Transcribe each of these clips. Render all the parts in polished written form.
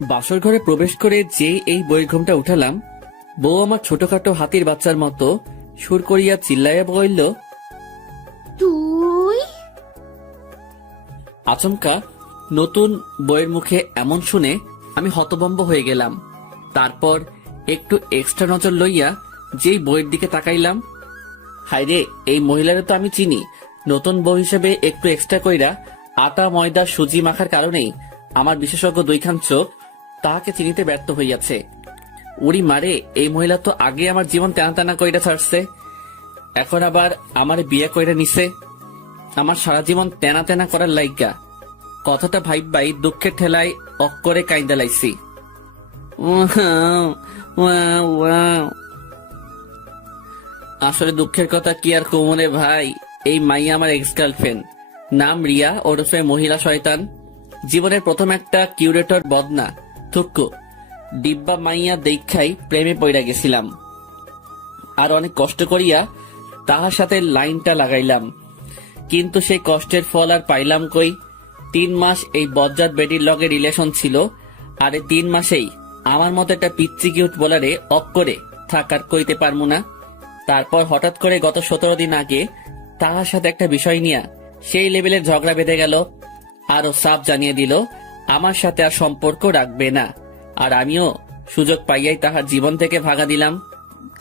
বাসর ঘরে প্রবেশ করে যেই এই বইয়ের ঘুমটা উঠালাম, বউ আমার ছোটখাটো হাতির বাচ্চার মতো সুর করিয়া চিল্লাইয়া বলল, তুই? আচমকা নতুন বইয়ের মুখে এমন শুনে আমি হতভম্ব হয়ে গেলাম। তারপর একটু এক্সট্রা নজর লইয়া যেই বইয়ের দিকে তাকাইলাম, হায়রে, এই মহিলারে তো আমি চিনি। নতুন বউ হিসেবে একটু এক্সট্রা কইরা আটা ময়দা সুজি মাখার কারণেই আমার বিশেষজ্ঞ দুইখান চোখ তাহাকে চিনিতে ব্যর্থ হইয়াছে। উড়ি মারে, এই মহিলা তো আগে আমার জীবন টানা টানা কইরা ছাড়ছে, এখন আবার আমার বিয়ে কইরা নিছে আমার সারা জীবন তেনা তেনা করার লাইগা। কথাটা ভাইবাই দুঃখের ঠেলায় অক্করে কাইন্দা লাইছি। আসলে দুঃখের কথা কি আর কমনে ভাই, এই মাইয়া আমার এক্স গার্লফ্রেন্ড, নাম রিয়া ওরফে মহিলা শয়তান। জীবনের প্রথম একটা কিউরেটর বদনা থুক্কু ডিব্বা মাইয়া দেখাই প্রেমে পইরা গেছিলাম। আর অনেক কষ্ট করিয়া তাহার সাথে লাইনটা লাগাইলাম, কিন্তু সেই কষ্টের ফল আর পাইলাম কই। 3 মাস এই বজ্জাত বেডির লগে রিলেশন ছিল, আর এই 3 মাসেই আমার মতো একটা পিচ্চি কিউট বলারে অক্করে থাকার কইতে পারমু না। তারপর হঠাৎ করে গত 17 দিন আগে তাহার সাথে একটা বিষয় নিয়ে সেই লেভেলের ঝগড়া বেঁধে গেল। আরো সাফ জানিয়ে দিল আমার সাথে আর সম্পর্ক রাখবে না, আর আমিও সুযোগ পাইয়াই তাহার জীবন থেকে ভাগা দিলাম।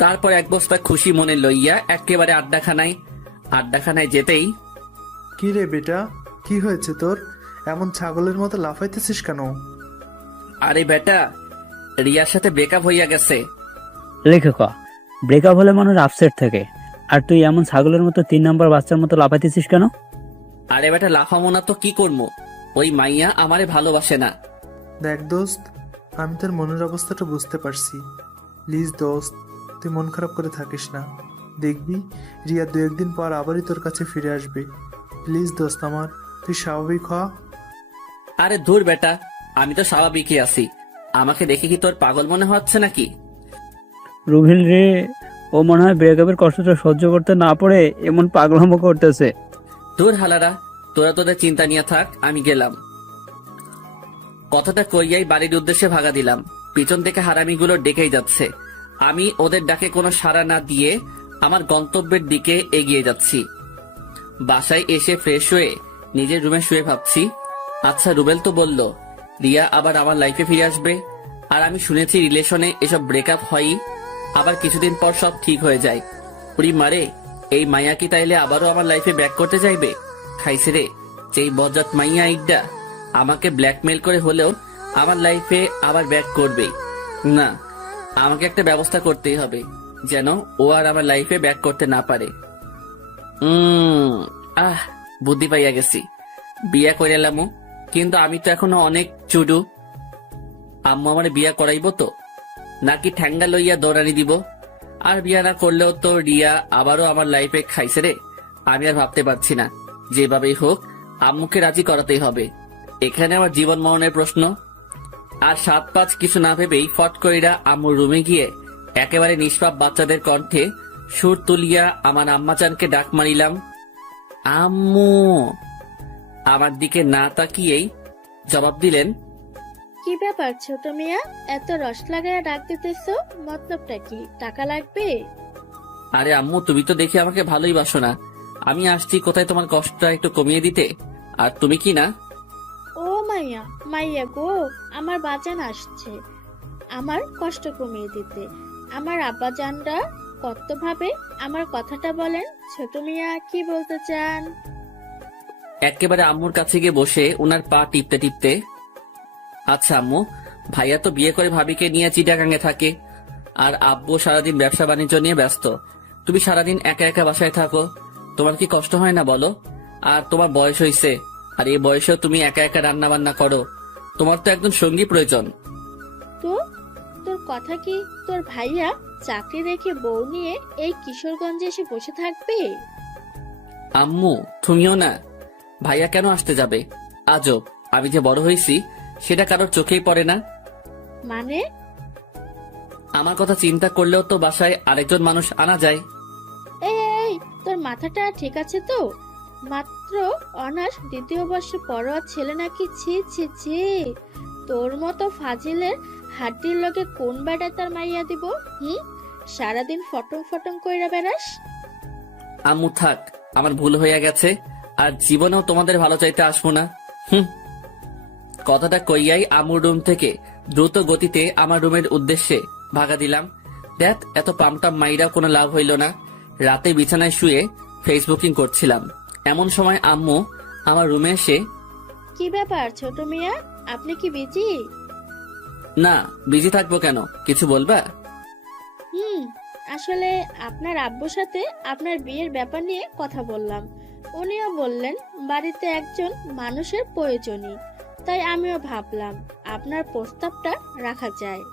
তারপর এক বস্তা খুশি মনে লইয়া একেবারে আড্ডাখানায় যেতেই, কি রে বেটা, কি হয়েছে তোর? এমন ছাগলের মতো লাফাইতেছিস কেন? আরে বেটা, রিয়ার সাথে ব্রেকআপ হইয়া গেছে। লেখক, ব্রেকআপ হলে মানুষ আপসেট থাকে, আর তুই এমন ছাগলের মতো 3 নম্বর বাচ্চার মতো লাফাইতেছিস কেন? আরে বেটা, লাফামো না তো কি করবো, ওই মাইয়া আমারে ভালোবাসে না। দেখ দোস্ত, আমি তোর মনের অবস্থাটা বুঝতে পারছি। প্লিজ দোস্ত, তুই মন খারাপ করে থাকিস না। দেখবি রিয়া 2-1 দিন পর আবারই তোর কাছে ফিরে আসবে। প্লিজ দোস্ত আমার, তুই স্বাভাবিক হ। আরে ধুর বেটা, আমি তো স্বাভাবিকই আছি, আমাকে দেখে কি তোর পাগল মনে হচ্ছে নাকি? রুবিল রে, ও মনে হয় ব্রেকআপের কষ্টটা সহ্য করতে না পারে এমন পাগলামো করতেছে। ধুর হালারা, তোরা তোদের চিন্তা নিয়ে থাক, আমি গেলাম। কথাটা কইয়াই বাড়ির উদ্দেশ্যে ভাগা দিলাম। পিছন থেকে হারামিগুলো ডেকেই যাচ্ছে, আমি ওদের ডাকে কোনো সাড়া না দিয়ে আমার গন্তব্যের দিকে এগিয়ে যাচ্ছি। বাসায় এসে ফ্রেশ হয়ে নিজের রুমে শুয়ে ভাবছি, আচ্ছা রুবেল তো বলল রিয়া আবার আমার লাইফে ফিরে আসবে, আর আমি শুনেছি রিলেশনে এসব ব্রেকআপ হয়ই, আবার কিছুদিন পর সব ঠিক হয়ে যায়। পুরি মারে, এই মাইয়া কি তাইলে আবারও আমার লাইফে ব্যাক করতে চাইবে? খাইছে রে, যেই বজ্জাত মাইয়া আইডা আমাকে ব্ল্যাকমেল করে হলেও আমার লাইফে আবার ব্যাক করবেই। না, আমাকে একটা ব্যবস্থা করতেই হবে যেন ও আর আমার লাইফে ব্যাক করতে না পারে। আহ, বুদ্ধি পাইয়া গেছি, বিয়া করে এলামও, কিন্তু আমি তো এখনো অনেক চুডু। আম্মু আমার বিয়া করাইব তো, নাকি ঠ্যাঙ্গা লইয়া দৌড়ানি দিব? আর বিয়া না করলেও তো রিয়া আবারও আমার লাইফে খাইছে রে। আমি আর ভাবতে পারছি না, যেভাবেই হোক আম্মুকে রাজি করাতেই হবে। এখানে আমার জীবন মরণের প্রশ্ন। আর 7-5 কিছু না ভেবেই ফট কইরা আম্মুর রুমে গিয়ে একেবারে নিষ্পাপ বাচ্চাদের কণ্ঠে সুর তুলিয়া আমার আম্মাজানকে ডাক মারিলাম, আম্মু। আমার দিকে না তাকিয়েই জবাব দিলেন, কি ব্যাপার ছোট মিয়া, এত রস লাগাইয়া ডাক দিতেছো? মতলবটা কি? টাকা লাগবে? আরে আম্মু, তুমি তো দেখি আমাকে ভালোই বাসো না। আমি আসছি কোথায় তোমার কষ্টটা একটু কমিয়ে দিতে, আর তুমি কি না। ও মাইয়া, মাইয়া গো, আমার বাজান আসছে আমার কষ্ট কমিয়ে দিতে। আমার আব্বাজানরা কত ভাবে আমার কথাটা বলেন। ছোট মিয়া কি বলতে চান? একেবারে আম্মুর কাছে গিয়ে বসে উনার পা টিপতে টিপতে, আচ্ছা আম্মু, ভাইয়া তো বিয়ে করে ভাবিকে নিয়ে চিটাগাঙ্গে থাকে, আর আব্বু সারাদিন ব্যবসা বাণিজ্য নিয়ে ব্যস্ত। তুমি সারাদিন একা একা বাসায় থাকো, তোমার কি কষ্ট হয় না বলো? আর তোমার বয়স হয়েছে, আর এই বয়সেও তুমি একা একা রান্না বান্না করো, তোমার তো একজন সঙ্গী প্রয়োজন। তো তোর কথা কি তোর ভাইয়া চাকরি রেখে বউ নিয়ে এই কিশোরগঞ্জে এসে বসে থাকবে? আম্মু তুমিও না, ভাইয়া কেন আসতে যাবে? আজব, আমি যে বড় হয়েছি সেটা কারোর চোখেই পড়ে না। মানে? আমার কথা চিন্তা করলেও তো বাসায় আরেকজন মানুষ আনা যায়। এই, তোর মাথাটা ঠিক আছে তো? মাত্র অনার্স 2য় বর্ষে পড়ুয়া ছেলে নাকি? ছি ছি ছি, তোর মতো ফাজিলের হাড্ডির লগে কোন বেটা তার মাইয়া দিব? সারাদিন ফটং ফটং কইরা বেড়াস। আম্মু থাক, আমার ভুল হইয়া গেছে, আর জীবনেও তোমাদের ভালো চাইতে আসবো না। কথাটা কইয়াই আম্মুর রুম থেকে দ্রুত গতিতে আমার রুমের উদ্দেশ্যে ভাগা দিলাম। দেখ, এত পামটাম মাইরা কোনো লাভ হইল না। রাতে বিছানায় শুয়ে ফেসবুকিং করছিলাম, এমন সময় আম্মু আমার রুমে এসে, কি ব্যাপার ছোট মিয়া, আপনি কি বিজি? না, বিজি থাকবো কেন, কিছু বলবা? আসলে আপনার আব্বুর সাথে আপনার বিয়ের ব্যাপার নিয়ে কথা বললাম। উনিও বললেন বাড়িতে একজন মানুষের প্রয়োজনই, তাই আমিও ভাবলাম আপনার প্রস্তাবটা রাখা যায়।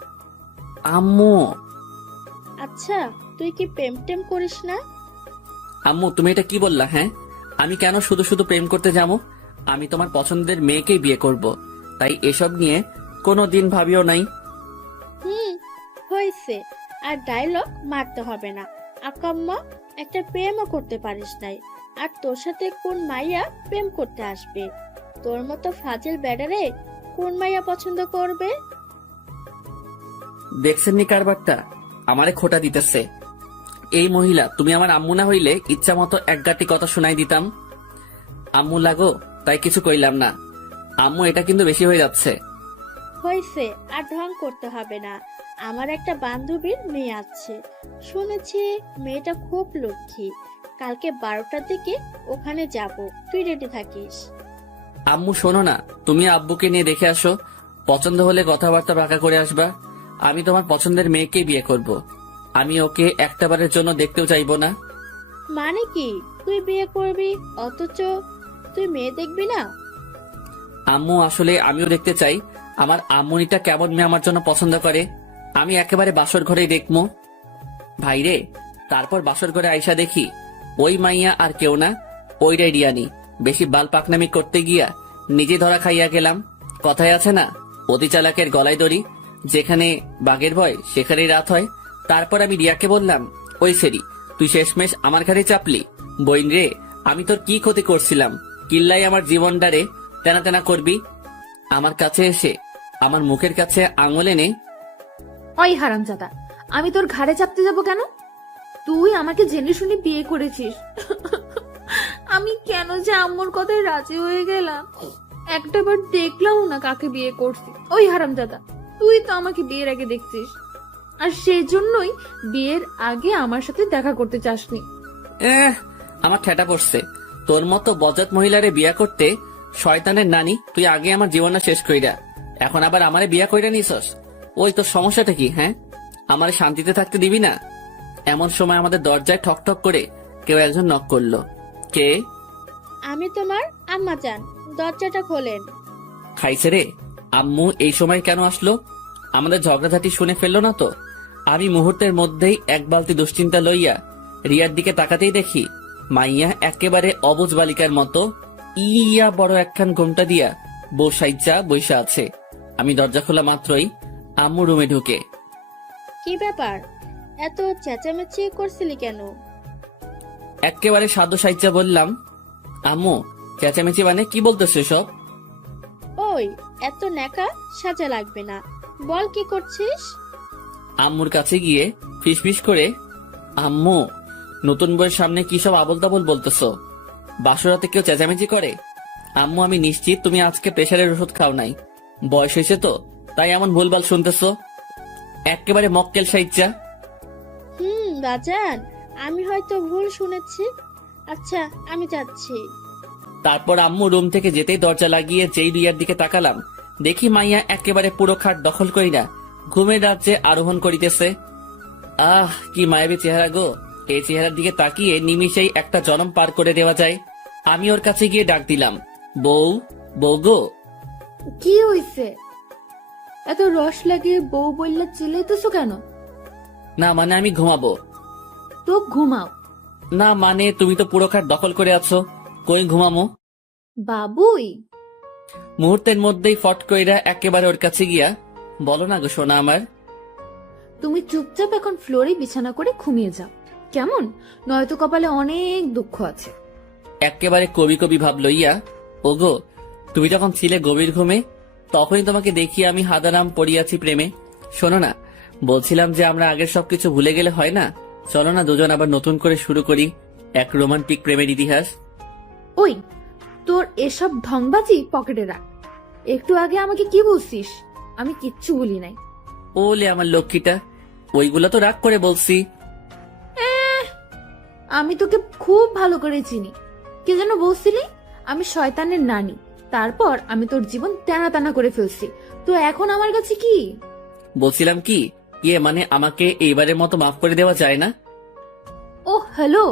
আম্মু, আচ্ছা, তুই কি প্রেম টেম করিস না? আম্মু তুমি এটা কি বললা? হ্যাঁ, আমি কেন শুধু শুধু প্রেম করতে যাবো? আমি তোমার পছন্দের মেয়েকেই বিয়ে করব, তাই এসব নিয়ে কোনো দিন ভাবিও নাই। হয়েছে, আর ডায়লগ মারতে হবে না। আকাম্মা, একটা প্রেমও করতে পারিস নাই, আর তোর সাথে কোন মাইয়া প্রেম করতে আসবে? তোর মতো ফাজিল ব্যাডারে কোন মাইয়া পছন্দ করবে? দেখছেন নি কারবারটা, আমারে খোটা দিতেছে। এই মহিলা, তুমি আমার আম্মু না হইলে ইচ্ছা মতো এক গাঁটি কথা শোনাই দিতাম। আম্মু লাগো, তাই কিছু কইলাম না। আম্মু, এটা কিন্তু বেশি হয়ে যাচ্ছে। হয়েছে, আর ঢং করতে হবে না। আমার একটা বান্ধবীর মেয়ে আছে, শুনেছি মেয়েটা খুব লক্ষ্মী। কালকে 12টার দিকে ওখানে যাব, তুই রেডি থাকিস। আম্মু শোনো না, তুমি আব্বুকে নিয়ে দেখে আসো, পছন্দ হলে কথাবার্তা বাঁকা করে আসবা। আমি তোমার পছন্দের মেয়েকেই বিয়ে করব, আমি ওকে একটাবারের জন্য দেখতেও চাইবো না। মানে কি, তুই বিয়ে করবি অথচ তুই মেয়ে দেখবি না? আম্মু, আসলে আমিও দেখতে চাই আমার আম্মুনিটা কেমন মেয়ে আমার জন্য পছন্দ করে। আমি একেবারে বাসর ঘরেই দেখবো। ভাইরে, তারপর বাসর ঘরে আইসা দেখি ওই মাইয়া আর কেউ না, ওইটাই রিয়ানি। বেশি বাল পাকনামি করতে গিয়া নিজে ধরা খাইয়া গেলাম। কথায় আছে না, অতি চালাকের গলায় দড়ি, যেখানে বাঘের ভয় সেখানেই রাত হয়। তারপর আমি রিয়াকে বললাম, ওই সেরি, তুই শেষমেশ আমার ঘাড়ে চাপলি। বইন রে, আমি তোর কি ক্ষতি করছিলাম? কিল্লাই আমার জীবনটারে তেনা তেনা করবি? আমার কাছে এসে আমার মুখের কাছে আঙুল এনে, ওই হারামজাদা, আমি তোর ঘাড়ে চাপতে যাব কেন? তুই আমাকে জেনে শুনে বিয়ে করেছিস। আমি কেন যে আম্মুর কথায় রাজি হয়ে গেলাম, একটাবার দেখলাম না কাকে বিয়ে করছি। ওই হারামজাদা, তুই তো আমাকে বিয়ের আগে দেখছিস, আর সেই জন্যই বিয়ের আগে আমার সাথে দেখা করতে চাসনি। আমার ঠেটা পড়ছে। তোর মতো বজ্জাত মহিলারে বিয়া করতে শয়তানের নানি, তুই আগে আমার জীবনটা শেষ কইরা এখন আবার আমারে বিয়া কইরা নিছস। ওই তোর সমস্যাটা কি? হ্যাঁ, আমার শান্তিতে থাকতে দিবি না? এমন সময় আমাদের দরজায় ঠক ঠক করে কেউ একজন নক করলো। কে? আমি তোমার আম্মা জান, দরজাটা খোলেন। খাইছে রে, আম্মু এই সময় কেন আসলো? আমাদের ঝগড়াঝাটি শুনে ফেললো না তো? আমি মুহূর্তের মধ্যেই এক বালতি দুশ্চিন্তা লইয়া রিয়ার দিকে তাকাতেই দেখি মাইয়া একেবারে অবুঝ বালিকার মতো ইয়া বড় একখান ঘোমটা দিয়া বসাইচা বৈশা আছে। আমি দরজা খোলা মাত্রই আম্মু রুমে ঢুকে, কি ব্যাপার, এত চেঁচামেচি করছিলি কেন? একেবারে সাধু সাইচা বললাম, আম্মু চেঁচামেচি মানে কি বলতেছে সব? ওই, এত ন্যাকা সাজা লাগবে না, বল কি করছিস? আম্মুর কাছে গিয়ে ফিসফিস করে, আম্মু নতুন বইয়ের সামনে কি সব আবল তাবল বলতেছো? বাসরাতে কেউ চেঁচামেচি করে? আম্মু, আমি নিশ্চিত তুমি আজকে প্রেশারের ওষুধ খাও নাই, বয়স হয়েছে তো তাই এমন ভুলভাল শুনতেছো। একেবারে মক্কেল সাইচ্চা। বাজান, আমি হয়তো ভুল শুনেছি। আচ্ছা, আমি যাচ্ছি। তারপর আম্মু রুম থেকে যেতেই দরজা লাগিয়ে যেই রিয়ার দিকে তাকালাম, দেখি মাইয়া একেবারে পুরো খাট দখল কইরা ঘুমের রাজ্যে আরোহণ করিতেছে। আহ, কি মায়াবী চেহারা গো! এই চেহারার দিকে তাকিয়ে নিমিষেই একটা জনম পার করে দেওয়া যায়। আমি ওর কাছে গিয়ে ডাক দিলাম, বউ, বউ গো। কি হইছে? এত রস লাগিয়ে বউ বললে চিল্লাইতেছো কেন? না মানে আমি ঘুমাবো। তো ঘুমাও। না মানে তুমি তো পুরো খাট দখল করে আছো, কই ঘুমামো? বাবুই। মুহূর্তের মধ্যেই ফট কইরা একেবারে ওর কাছে গিয়া, বলো না গো সোনা আমার। তুমি চুপচাপ এখন ফ্লোরে বিছানা করে ঘুমিয়ে যাও, কেমন? নয়তো কপালে অনেক দুঃখ আছে। একেবারে কবি কবি ভাব লইয়া, ওগো তুমি যখন ছিলে গভীর ঘুমে, তখনই তোমাকে দেখি আমি হাদারাম পড়িয়াছি প্রেমে। শোনো না, বলছিলাম যে আমরা আগের সবকিছু ভুলে গেলে হয় না? চলো না দুজন আবার নতুন করে শুরু করি এক রোমান্টিক প্রেমের ইতিহাস। ওই, তোর এসব ঢংবাজি পকেটে রাখ। একটু আগে আমাকে কি বলছিস? আমি কিচ্ছু বলি নাই। ওলে আমার লক্ষ্মীটা, ওইগুলো তো রাগ করে বলছি। আমি তোকে খুব ভালো করে চিনি। কে যেন বলছিলি আমি শয়তানের নানি, তারপর আমি তোর জীবন টানা টানা করে ফেলছি। তো এখন আমার কাছে কি? বলছিলাম কি, মানে আমাকে এইবারের মতো মাফ করে দেওয়া যায় না? ও হ্যালো,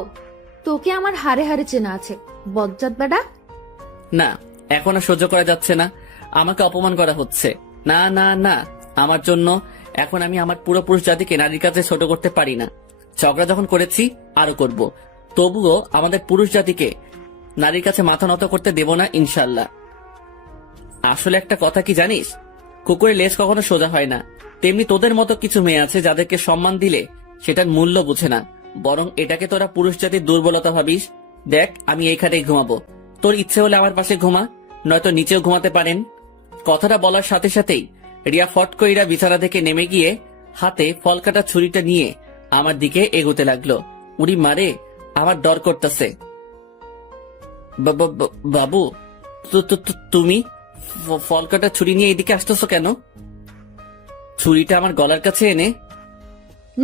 তোকে আমার হারে হারে চেনা আছে বজ্জাত বেটা। না, এখন আর সহ্য করা যাচ্ছে না। আমাকে অপমান করা হচ্ছে। না না না, আমার জন্য এখন আমি আমার পুরো পুরুষ জাতিকে নারীর কাছে ছোট করতে পারি না। ঝগড়া যখন করেছি আরো করব, তবুও আমাদের পুরুষ জাতিকে নারীর কাছে মাথা নত করতে দেব না ইনশাল্লাহ। আসলে একটা কথা কি জানিস, কুকুরের লেজ কখনো সোজা হয় না। তেমনি তোদের মতো কিছু মেয়ে আছে যাদেরকে সম্মান দিলে সেটার মূল্য বুঝে না, বরং এটাকে তোরা পুরুষ জাতির দুর্বলতা ভাবিস। দেখ, আমি এই খাটেই ঘুমাবো, তোর ইচ্ছে হলে আমার পাশে ঘুমা, নয়তো নিচেও ঘুমাতে পারেন। কথাটা বলার সাথে সাথেই রিয়া ফট কইরা বিছানা থেকে নেমে গিয়ে হাতে ফল কাটা ছুরিটা নিয়ে আমার দিকে এগোতে লাগলো। উড়ি মারে, আমার ডর করতেছে। বাবু, তুমি ফল কাটা ছুরি নিয়ে এদিকে আসতেছো কেন? ছুরিটা আমার গলার কাছে এনে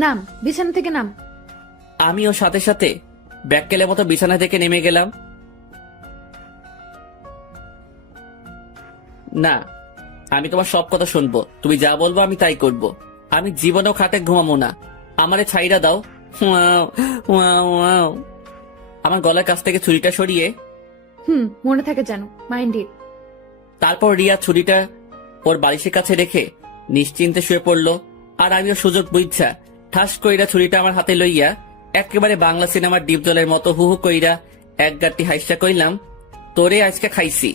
নাম, বিছানা থেকে নাম। আমিও সাথে সাথে ব্যাককেলের মতো বিছানা থেকে নেমে গেলাম। না, আমি তোমার সব কথা শুনবো, তুমি যা বলবো আমি তাই করব। আমি জীবনেও খাটে ঘুমাবো না, আমারে ছাইরা দাও। Wow, wow, wow. আমার গলার কাছ থেকে ছুরিটা সরিয়ে মনে থাকে জানো, মাইন্ড ইট। তারপর রিয়া ছুরিটা ওর বালিশের কাছে রেখে নিশ্চিন্তে শুয়ে পড়লো। আর আমিও সুযোগ বুঝছা ঠাস কইরা ছুরিটা আমার হাতে লইয়া একেবারে বাংলা সিনেমার ডিপ জলের মতো হু হু কইরা এক গাঁটটি হাইসা কইলাম, তোরে আজকে খাইছি।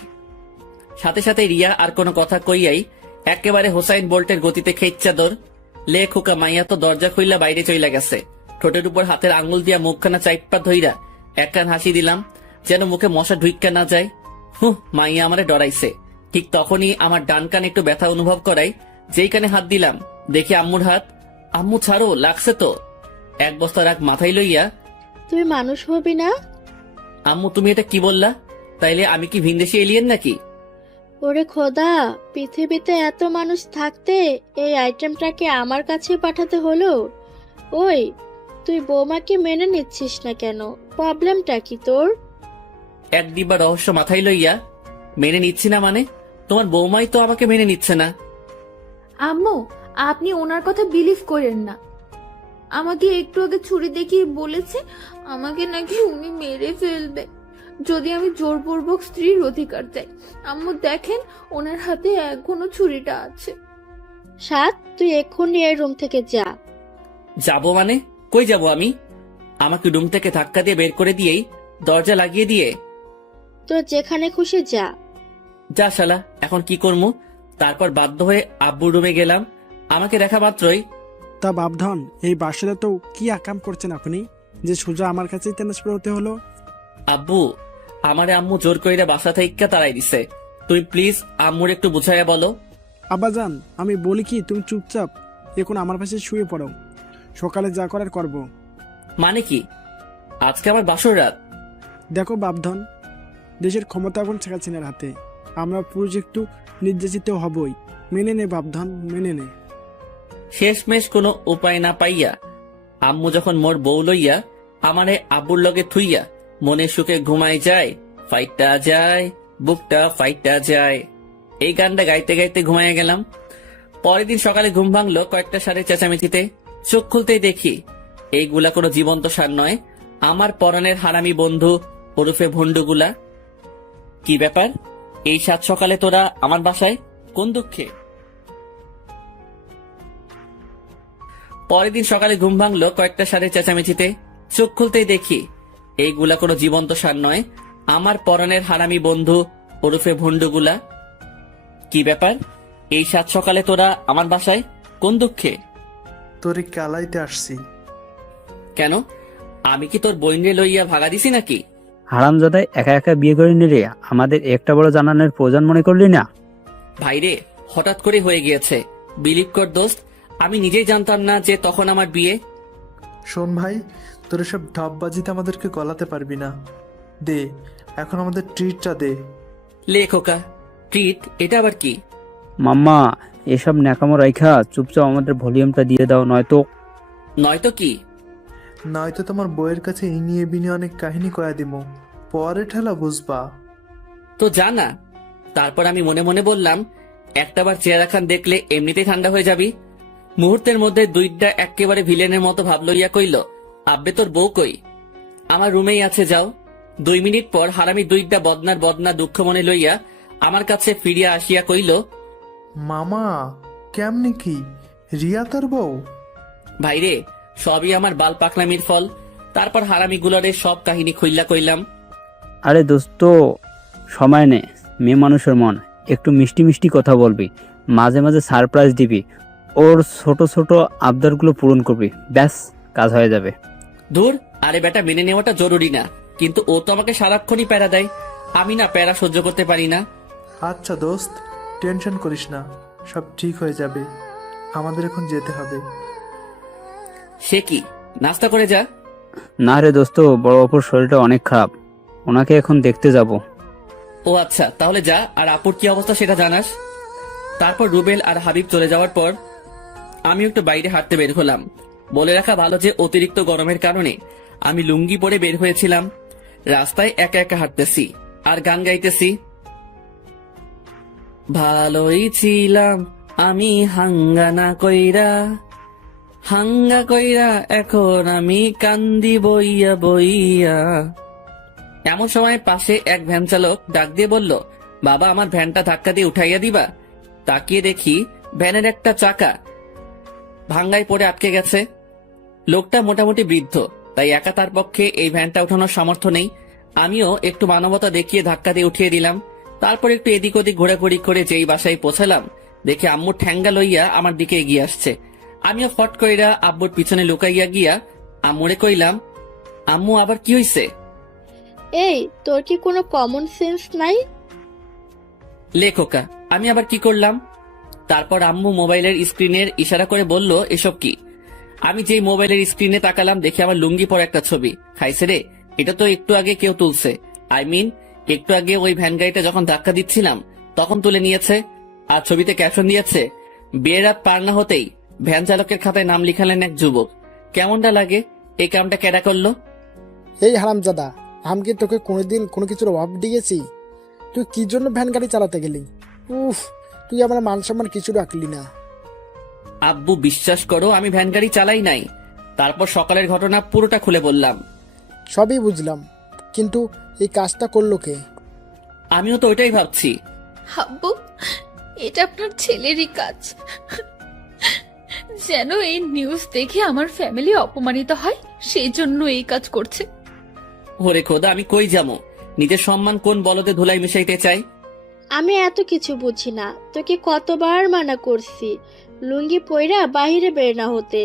সাথে সাথে রিয়া আর কোনো কথা কইয়াই একেবারে হোসাইন বোল্টের গতিতে খেইচ্ছা দর। লে খোকা মাইয়া তো দরজা খুইলা বাইরে চইলা গেছে। ঠোঁটের উপর হাতের আঙ্গুল দিয়া মুখখানা চাইপা ধইরা একখান হাসি দিলাম, যেন মুখে মশা ঢুইক্কা না যায়। মাইয়া আমারে ডরাইছে। ঠিক তখনই আমার ডান কান একটু ব্যথা অনুভব করাই যেই কানে হাত দিলাম দেখি আম্মুর হাত। আম্মু ছাড়ো, লাগছে তো। এক বস্তা রাগ মাথায় লইয়া, তুই মানুষ হবি না? আম্মু তুমি এটা কি বললা? তাইলে আমি কি ভিনদেশি এলিয়েন নাকি? ওরে খোদা, পৃথিবীতে এত মানুষ থাকতে এই আইটেমটাকে আমার কাছে পাঠাতে হলো। ওই, তুই বৌমাকে মেনে নিচ্ছিস না কেন? প্রবলেমটা কি তোর? এক ডিব্বা রহস্য মাথায় লইয়া, মেনে নিচ্ছি না মানে? তোমার বৌমাই তো আমাকে মেনে নিচ্ছে না। আম্মু, আপনি ওনার কথা বিলিভ করেন না। আমাকে একটু আগে ছুরি দেখিয়ে বলেছে আমাকে নাকি উনি মেরে ফেলবে যদি আমি জোরপূর্বক স্ত্রীর অধিকার চাই। আম্মু দেখেন, ওনার হাতে এখনো ছুরিটা আছে। সাত, তুই এক্ষুনি এই রুম থেকে যা। যাবো মানে? কই যাবো আমি? আমাকে রুম থেকে ধাক্কা দিয়ে বের করে দিয়েই দরজা লাগিয়ে দিয়ে, তোর যেখানে খুশি যা। যা শালা, এখন কি করবো? তারপর বাধ্য হয়ে আব্বুর রুমে গেলাম। আমাকে দেখা মাত্রই, তা বাপধন, এই বাসাটা তো কি আকাম করছেন আপনি যে সোজা আমার কাছেই ট্রান্সফার হতে হলো? আব্বু, আমারে আম্মু জোর কইরা বাসা থেকে তাড়াই দিছে। তুই প্লিজ আম্মুর একটু বুঝাইয়া বলো। আব্বাজান, আমি বলি কি, তুমি চুপচাপ এখন আমার পাশে শুয়ে পড়ো, সকালে যা করার করব। মানে কি? আজকে আমার বাসর রাত। দেখো বাপধন, দেশের ক্ষমতা এখন শেখ হাসিনার হাতে। আমরা পুরুষ একটু নির্যাতিত হবই, মেনে নে বাপধন, মেনে নে। শেষমেশ কোনো উপায় না পাইয়া আম্মু যখন মোর বউ লইয়া আমারে আব্বুর লগে থুইয়া মনে সুখে ঘুমাই যায়, ফাইটটা যায়, বুকটা ফাইটটা যায়, এই গানটা গাইতে গাইতে ঘুমাইয়া গেলাম। পরের দিন সকালে ঘুম ভাঙলো কয়েকটা সারে চেঁচামেচিতে। চোখ খুলতেই দেখি এইগুলা কোনো জীবন্ত সার নয়, আমার পরাণের হারামি বন্ধু ওরফে ভন্ডুগুলা। কি ব্যাপার, এই সাত সকালে তোরা আমার বাসায় কোন দুঃখে? পরের দিন সকালে ঘুম ভাঙলো কয়েকটা সারে চেঁচামেচিতে। চোখ খুলতেই দেখি এইগুলা কোনো জীবন্ত সার নয়, আমার পরাণের হারামি বন্ধু ওরফে ভন্ডুগুলা। কি ব্যাপার, এই সাত সকালে তোরা আমার বাসায় কোন দুঃখে? তোরে কালাইতে আসছি। কেন, আমি কি তোর বইনে লইয়া ভাগা দিছি নাকি? হারামজাদায় একা একা বিয়ে করে নিলে আমাদের একটা বড় জানানোর প্রয়োজন মনে করলি না? ভাইরে, হঠাৎ করে হয়ে গিয়েছে। বিলিভ কর দোস্ত, আমি নিজেই জানতাম না যে তখন আমার বিয়ে। শোন ভাই, তোর এসব ঢপবাজিতে আমাদেরকে গলাতে পারবি না। দে, এখন আমাদের ট্রিটটা দে। লে খোকা, ট্রিট এটা আবার কি? মাম্মা, এসব ন্যাকামো রাইখা চুপচাপ আমাদের ভলিউমটা দিয়ে দাও, নয়তো কি? নয়তো তোমার বইয়ের কাছে ইনিয়ে বিনিয়ে অনেক কাহিনী কয়া দিমু, পরে ঠেলা বুঝবা। তো জানা। তারপর আমি মনে মনে বললাম, একটাবার চেহারা খান দেখলে এমনিতেই ঠান্ডা হয়ে যাবি। মুহূর্তের মধ্যে দুইটা একেবারে ভিলেনের মতো ভাব লইয়া কইল, আব্বে তোর বউ কই? আমার রুমেই আছে, যাও। 2 মিনিট পর হারামি দুইটা বদনা দুঃখ মনে লইয়া আমার কাছে ফিরিয়া আসিয়া কইল, মামা, কেমনি কি রিয়া তোর বউ? ভাইরে, সবই আমার বাল পাকলামির ফল। তারপর হারামি গুলারে সব কাহিনী খুইল্লা কইলাম। আরে দোস্ত, সময় নে, মেয়ে মানুষের মন, একটু মিষ্টি মিষ্টি কথা বলবি, মাঝে মাঝে সারপ্রাইজ দিবি, ওর ছোট ছোট আবদারগুলো পূরণ করবি, ব্যাস কাজ হয়ে যাবে। দূর, আরে বেটা, মেনে নেওয়াটা জরুরি না, কিন্তু ও তো আমাকে সারাক্ষণই প্যারা দেয়। আমি না প্যারা সহ্য করতে পারি না। আচ্ছা দোস্ত, টেনশন করিস না, সব ঠিক হয়ে যাবে। আমাদের এখন যেতে হবে। সে কি, নাস্তা করে যা। না রে দোস্ত, বড় অপুর শরীরটা অনেক খারাপ, ওনাকে এখন দেখতে যাব। ও আচ্ছা, তাহলে যা, আর আপুর কি অবস্থা সেটা জানাস। তারপর রুবেল আর হাবিব চলে যাওয়ার পর আমি একটু বাইরে হাঁটতে বের হলাম। বলে রাখা ভালো যে অতিরিক্ত গরমের কারণে আমি লুঙ্গি পরে বের হয়েছিলাম। রাস্তায় একা একা হাঁটতেছি আর গান গাইতেছি। ভালোই ছিলাম আমি হাঙ্গা কইরা এখন আমি কান্দি বইয়া বইয়া। এমন সময় পাশে এক ভ্যান চালক ডাক দিয়ে বলল, বাবা, আমার ভ্যানটা ধাক্কা দিয়ে উঠাইয়া দিবা। তাকিয়ে দেখি ভ্যানের একটা চাকা ভাঙ্গায় পড়ে আটকে গেছে। লোকটা মোটামুটি বৃদ্ধ, তাই একা তার পক্ষে এই ভ্যানটা উঠানোর সামর্থ্য নেই। আমিও একটু মানবতা দেখিয়ে ধাক্কা দিয়ে উঠিয়ে দিলাম। তারপর একটু এদিক ওদিক ঘোরাঘুরি করে যেই বাসায় পৌঁছালাম, দেখে আম্মুর ঠ্যাঙ্গা লইয়া আমার দিকে এগিয়ে আসছে। আমিও ফট কইরা আব্বুর পিছনে লুকাইয়া গিয়া আম্মুরে কইলাম, আম্মু, আবার কি হইছে? এই, তোর কি কোনো কমন সেন্স নাই? লেখোকা, আমি আবার কি করলাম? তারপর আম্মু মোবাইলের স্ক্রিনের ইশারা করে বলল, এসব কি? আমি যেই মোবাইলের স্ক্রিনে তাকালাম, দেখে আমার লুঙ্গি পরা একটা ছবি। খাইছে রে, এটা তো একটু আগে কেউ তুলছে। একটু আগে ওই ভ্যান গাড়িটা যখন ধাক্কা দিচ্ছিলাম তখন তুলে নিয়েছে। আর ছবিতে ক্যাপশন দিয়েছে, বিয়ের রাত পার না হতেই ভ্যান চালকের খাতায় নাম লিখালেন এক যুবক। কেমনটা লাগে? এই কামটা কেডা করলো? এই হারামজাদা, আমি কি তোকে কোনোদিন কোনো কিছুর অভাব দিয়েছি? তুই কি জন্য ভ্যান গাড়ি চালাতে গেলি? উফ, তুই আমার মান সম্মান কিছু রাখলি না। আব্বু, বিশ্বাস করো, আমি ভ্যান গাড়ি চালাই নাই। তারপর সকালের ঘটনা পুরোটা খুলে বললাম। সবই বুঝলাম, কিন্তু এই কাজটা করলো কে? আমিও তো ওইটাই ভাবছি। আব্বু, এটা আপনার ছেলেরই কাজ। যেন এই নিউজ দেখে আমার ফ্যামিলি অপমানিত হয়, সেই জন্য এই কাজ করছে। ওরে খোদা, আমি কই যাবো? নিজের সম্মান কোন বলতে ধুলাই মিশাইতে চাই? আমি এত কিছু বুঝি না, তোকে কতবার মানা করছি লুঙ্গি পইরা বাহিরে বের না হতে।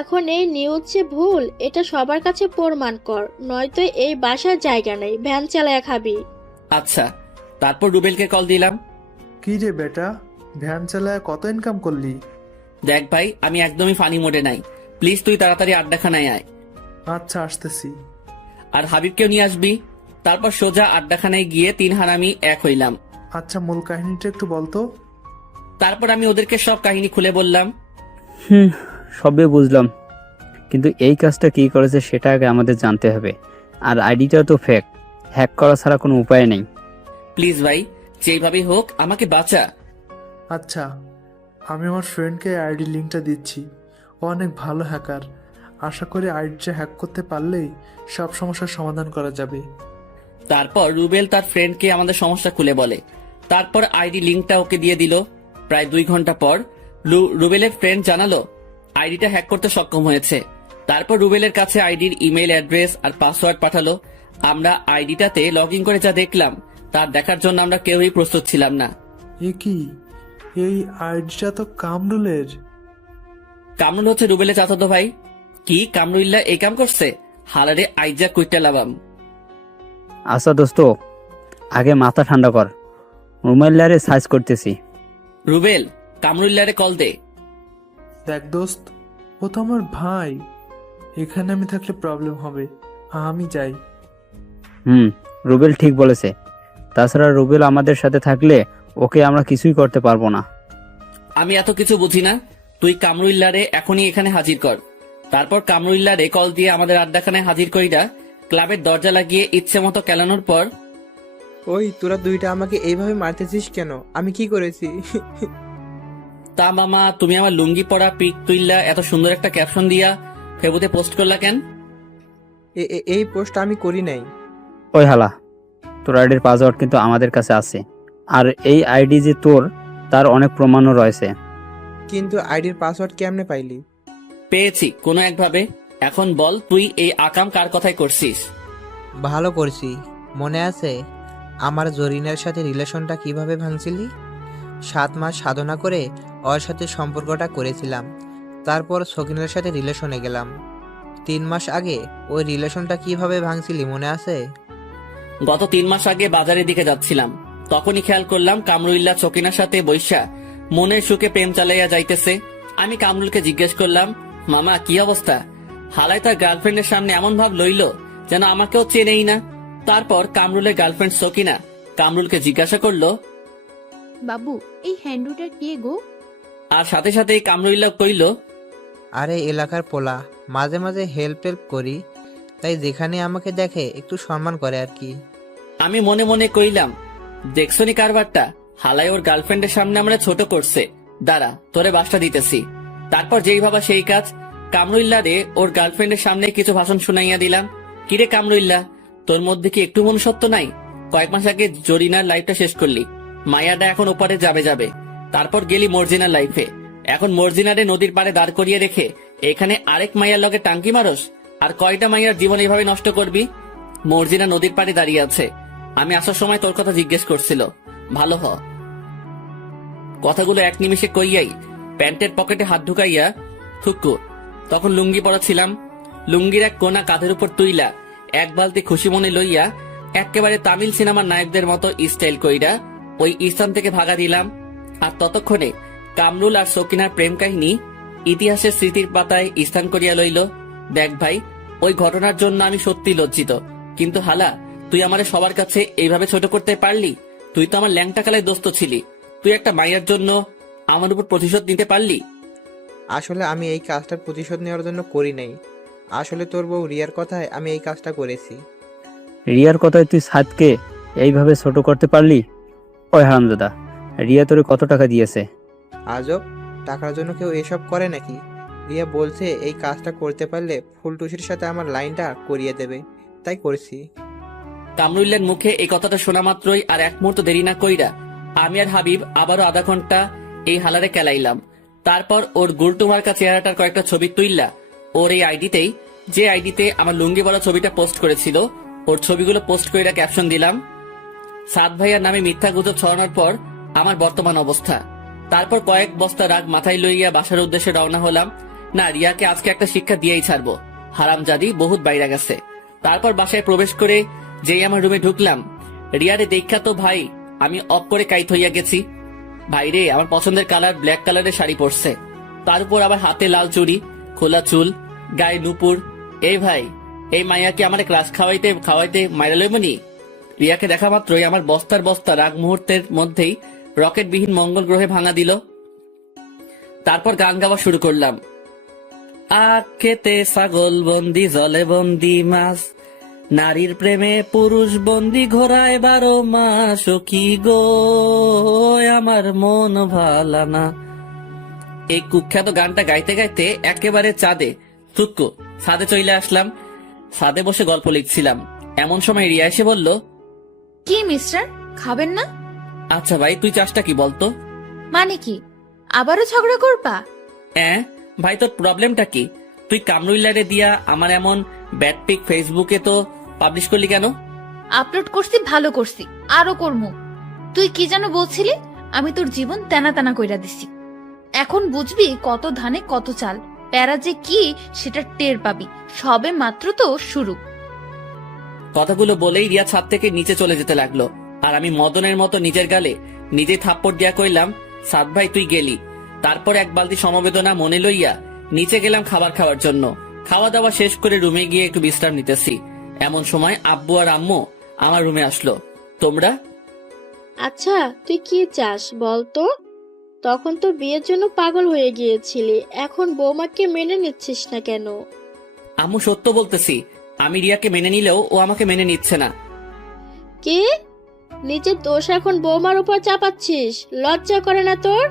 এখন এই নিউজ যে ভুল, এটা সবার কাছে প্রমাণ কর, নয়তো এই বাসার জায়গা নেই, ভ্যান চালায় খাবি। আচ্ছা। তারপর রুবেলকে কল দিলাম। কি রে বেটা, ভ্যান চালায় কত ইনকাম করলি? দেখ ভাই, আমি একদমই ফানি মোডে নাই, প্লিজ তুই তাড়াতাড়ি আড্ডাখানায় আয়। আচ্ছা, আসতেছি। আর হাবিবকেও নিয়ে আসবি। তারপর সোজা আড্ডাখানায় গিয়ে 3 হারামি এক হইলাম। আচ্ছা, মূল কাহিনীটা একটু বলতো। তারপর আমি ওদেরকে সব কাহিনী খুলে বললাম। সবে বুঝলাম, কিন্তু এই কাজটা কি করেছে সেটা আগে আমাদের জানতে হবে। আর আইডিটা তো ফেক, হ্যাক করা ছাড়া কোনো উপায় নেই। প্লিজ ভাই, যেইভাবেই হোক আমাকে বাঁচা। আচ্ছা, আমি আমার ফ্রেন্ডকে আইডি লিঙ্কটা দিচ্ছি। ও অনেক ভালো হ্যাকার। আশা করি আইডিটা হ্যাক করতে পারলেই সব সমস্যার সমাধান করা যাবে। তারপর রুবেল তার ফ্রেন্ডকে আমাদের সমস্যা খুলে বলে। তারপর আইডি লিঙ্কটা ওকে দিয়ে দিল। প্রায় 2 ঘন্টা পর রুবেলের ফ্রেন্ড জানালো আইডিটা হ্যাক করতে সক্ষম হয়েছে। তারপর রুবেলের কাছে আইডির ইমেল অ্যাড্রেস আর পাসওয়ার্ড পাঠালো। আমরা আইডিটাতে লগ ইন করে যা দেখলাম, তার দেখার জন্য আমরা কেউই প্রস্তুত ছিলাম না। এ কি, এই আইডিটা তো কামরুলের। কামরুল হচ্ছে রুবেলের চাচাতো ভাই। কি, কামরুল্লাহ এই কাম করছে? হালারে আইজা কুইটা লাগাম। আচ্ছা দোস্ত, আগে মাথা ঠান্ডা কর, মোবাইলারে সার্চ করতেছি। রুবেল, কামরুল্লারে কল দে। দেখ দোস্ত, ও তো আমার ভাই। এখানে আমি থাকলে প্রবলেম হবে। আমি যাই। রুবেল ঠিক বলেছে। তাছাড়া রুবেল আমাদের সাথে থাকলে ওকে আমরা কিছুই করতে পারবো না। আমি এত কিছু বুঝি না, তুই কামরুল্লারে এখনই এখানে হাজির কর। তারপর কামরুল্লারে কল দিয়ে আমাদের আড্ডাখানায় হাজির কইরা ক্লাবের দরজা লাগিয়ে ইচ্ছে মতো কেলানোর পর, ওই তোরা দুইটা আমাকে এইভাবে মারতেছিস কেন? আমি কি করেছি? তা মামা তুমি আমার লুঙ্গি পরা পিক তুইল্লা এত সুন্দর একটা ক্যাপশন দিয়া ফেবুতে পোস্ট করলা কেন? এই পোস্ট আমি করি নাই। ওই হালা, তোর আইডির পাসওয়ার্ড কিন্তু আমাদের কাছে আছে, আর এই আইডি যে তোর তার অনেক প্রমাণও রয়েছে। কিন্তু আইডির পাসওয়ার্ড কেমনে পাইলি? পেয়েছি কোনো একভাবে। এখন বল তুই এই আকাম কার কথাই করছিস? ভালো করছি। মনে আছে আমার জরিনার সাথে রিলেশনটা কিভাবে ভাঙছিলি? 7 মাস সাধনা করে ওর সাথে সম্পর্কটা করেছিলাম। তারপর সকিনের সাথে রিলেশনে গেলাম। 3 মাস আগে ওই রিলেশনটা কিভাবে ভাঙছিলি মনে আছে? গত 3 মাস আগে বাজারের দিকে যাচ্ছিলাম, তখনই খেয়াল করলাম কামরুল্লাহ চকিনার সাথে বৈশা মনের সুখে প্রেম চালাইয়া যাইতেছে। আমি কামরুলকে জিজ্ঞেস করলাম, মামা কি অবস্থা? হালাই তার গার্লফ্রেন্ডের সামনে এমন ভাব লইল যেন আমাকেও চেনেই না। তারপর কামরুলের গার্লফ্রেন্ড সকিনা কামরুলকে জিজ্ঞাসা করলো, বাবু এই হ্যান্ডুটা কে গো? আর সাথে সাথেই কামরুল্লাহ কইল, আরে এলাকার পোলা, মাঝে মাঝে হেল্প করি, তাই যেখানে আমাকে দেখে একটু সম্মান করে আর কি। আমি মনে মনে কইলাম, দেখছনি কারবারটা, হালাই ওর গার্লফ্রেন্ডের সামনে আমরা ছোট করছে, দাঁড়া তোরে বাসটা দিতেছি। তারপর যেই ভাবা সেই কাজ, কামরুল্লাহ রে ওর গার্লফ্রেন্ডের সামনে কিছু ভাষণ শুনাইয়া দিলাম। কিরে কামরুল্লাহ, তোর মধ্যে কি একটু মনুষ্যত্ব নাই? কয়েক মাস আগে জরিনার লাইফটা শেষ করলি, মায়াটা এখন ওপারে যাবে। তারপর গেলি মর্জিনার লাইফে, এখন মর্জিনারে নদীর পাড়ে দাঁড় করিয়ে রেখে এখানে আরেক মাইয়ার লগে টাঙ্কি মারস। আর কয়টা মাইয়ার জীবন এভাবে নষ্ট করবি? মর্জিনা নদীর পাড়ে দাঁড়িয়ে আছে, আমি আসার সময় তোর কথা জিজ্ঞেস করছিল, ভালো হ। কথাগুলো এক নিমিষে কইয়াই প্যান্টের পকেটে হাত ঢুকাইয়া থুক্কু। তখন লুঙ্গি পরা ছিলাম, লুঙ্গির এক কোনা কাঁধের উপর তুইলা এক বালতি খুশি মনে লইয়া একেবারে তামিল সিনেমার নায়কদের মতো স্টাইল কইরা ওই স্থান থেকে ভাগা দিলাম। আর ততক্ষণে কামরুল আর সকিনার প্রেম কাহিনী ইতিহাসের স্মৃতির পাতায় স্থান করিয়া লইল। দেখ ভাই, ওই ঘটনার জন্য আমি সত্যি লজ্জিত, কিন্তু হালা তুই আমারে সবার কাছে এইভাবে ছোট করতে পারলি? তুই তো আমার ল্যাংটা কালায় দোস্ত ছিলি, তুই একটা মাইয়ার জন্য আমার উপর প্রতিশোধ নিতে পারলি? আসলে আমি এই কাজটার প্রতিশোধ নেওয়ার জন্য করি নাই। আসলে তোর বউ রিয়ার কথায় আমি এই কাজটা করেছি। রিয়ার কথায় তুই সাদকে এইভাবে ছোট করতে পারলি? ওই হারামজাদা, রিয়া তোরে কত টাকা দিয়েছে? আজব, টাকার জন্য কেউ এসব করে নাকি? রিয়া বলছে এই কাজটা করতে পারলে ফুলটুসির সাথে আমার লাইনটা করিয়ে দেবে, তাই করেছি। কামরুল্লার মুখে এই কথাটা শোনা মাত্রই আর এক মুহূর্ত দেরি না কইরা আমি আর হাবিব আবারও আধা ঘন্টা এই হালারে কেলাইলাম। তারপর ওর গুলটুমার্কা চেহারাটার কয়েকটা ছবি তুইলা ওর এই আইডিতেই, যে আইডিতে আমার লুঙ্গি বলা ছবিটা পোস্ট করেছিল, ওর ছবিগুলো পোস্ট কইরা ক্যাপশন দিলাম, সাদ ভাইয়ার নামে মিথ্যা গুজব ছড়ানোর পর আমার বর্তমান অবস্থা। তারপর কয়েক বস্তা রাগ মাথায় লইয়া বাসার উদ্দেশ্যে রওনা হলাম। না, রিয়াকে আজকে একটা শিক্ষা দিয়েই ছাড়বো, হারামজাদি বহুত বাইরে গেছে। তারপর বাসায় প্রবেশ করে যেই আমার রুমে ঢুকলাম, রিয়ারে দেখা তো ভাই আমি অফ করে কাইত হইয়া গেছি। ভাইরে, আমার পছন্দের কালার ব্ল্যাক কালারের শাড়ি পরছে, তার উপর আবার হাতে লাল চুড়ি, খোলা চুল, গায়ে নুপুর। এই ভাই, এই মাইয়াকে আমার ক্লাস খাওয়াইতে মাইরা লইবনি? রিয়াকে দেখা মাত্রই আমার বস্তার বস্তা রাগ মুহূর্তের মধ্যেই রকেটবিহীন মঙ্গল গ্রহে ভাঙা দিল। তারপর গান গাওয়া শুরু করলাম, আখ খেতে ছাগল বন্দি, জলে বন্দি মাছ, নারীর প্রেমে পুরুষ বন্দি, ঘোড়ায় 12 মাস। ও কি গো আমার মন ভালা না। এই কুখ্যাত গানটা গাইতে গাইতে একেবারে ছাদে চলে আসলাম। ছাদে বসে গল্প লিখছিলাম, এমন সময় রিয়া এসে বলল, কি মিস্টার, খাবেন না? আচ্ছা ভাই, তুই চাষটা কি বলতো? মানে কি, আবারও ঝগড়া করবা? ভাই তোর প্রবলেমটা কি? তুই কামরুল্লারে দিয়া আমার এমন ব্যাড পিক ফেসবুকে তো পাবলিশ করলি কেন? আপলোড করছি, ভালো করছি, আরো করমু। তুই কি যেন বলছিলি? আমি তোর জীবন তেনা তেনা কইরা দিছি। এখন বুঝবি কত ধানে কত চাল, প্যারা যে কি সেটা টের পাবি। সবে মাত্র তো শুরু। কথাগুলো বলেই রিয়া ছাদ থেকে নিচে চলে যেতে লাগলো, আর আমি মদনের মতো নিজের গালে নিজেই থাপ্পড় দিয়া কইলাম, সাদ ভাই তুই গেলি। তারপর এক বালতি সমবেদনা মনে লইয়া নিচে গেলাম খাবার খাওয়ার জন্য। খাওয়া দাওয়া শেষ করে রুমে গিয়ে একটু বিশ্রাম নিতেছি, এমন সময় আব্বু আর আম্মু আমার রুমে আসলো। তোমরা? আচ্ছা তুই কি চাস বল তো? তখন তো বিয়ের জন্য পাগল হয়ে গিয়েছিলি, এখন বৌমাকে মেনে নিচ্ছিস না কেন? আম্মু সত্য বলতেছি, আমি রিয়াকে মেনে নিলেও ও আমাকে মেনে নিচ্ছে না। কি? নিজের দোষ এখন বৌমার উপর চাপাচ্ছিস? লজ্জা করে না তোর?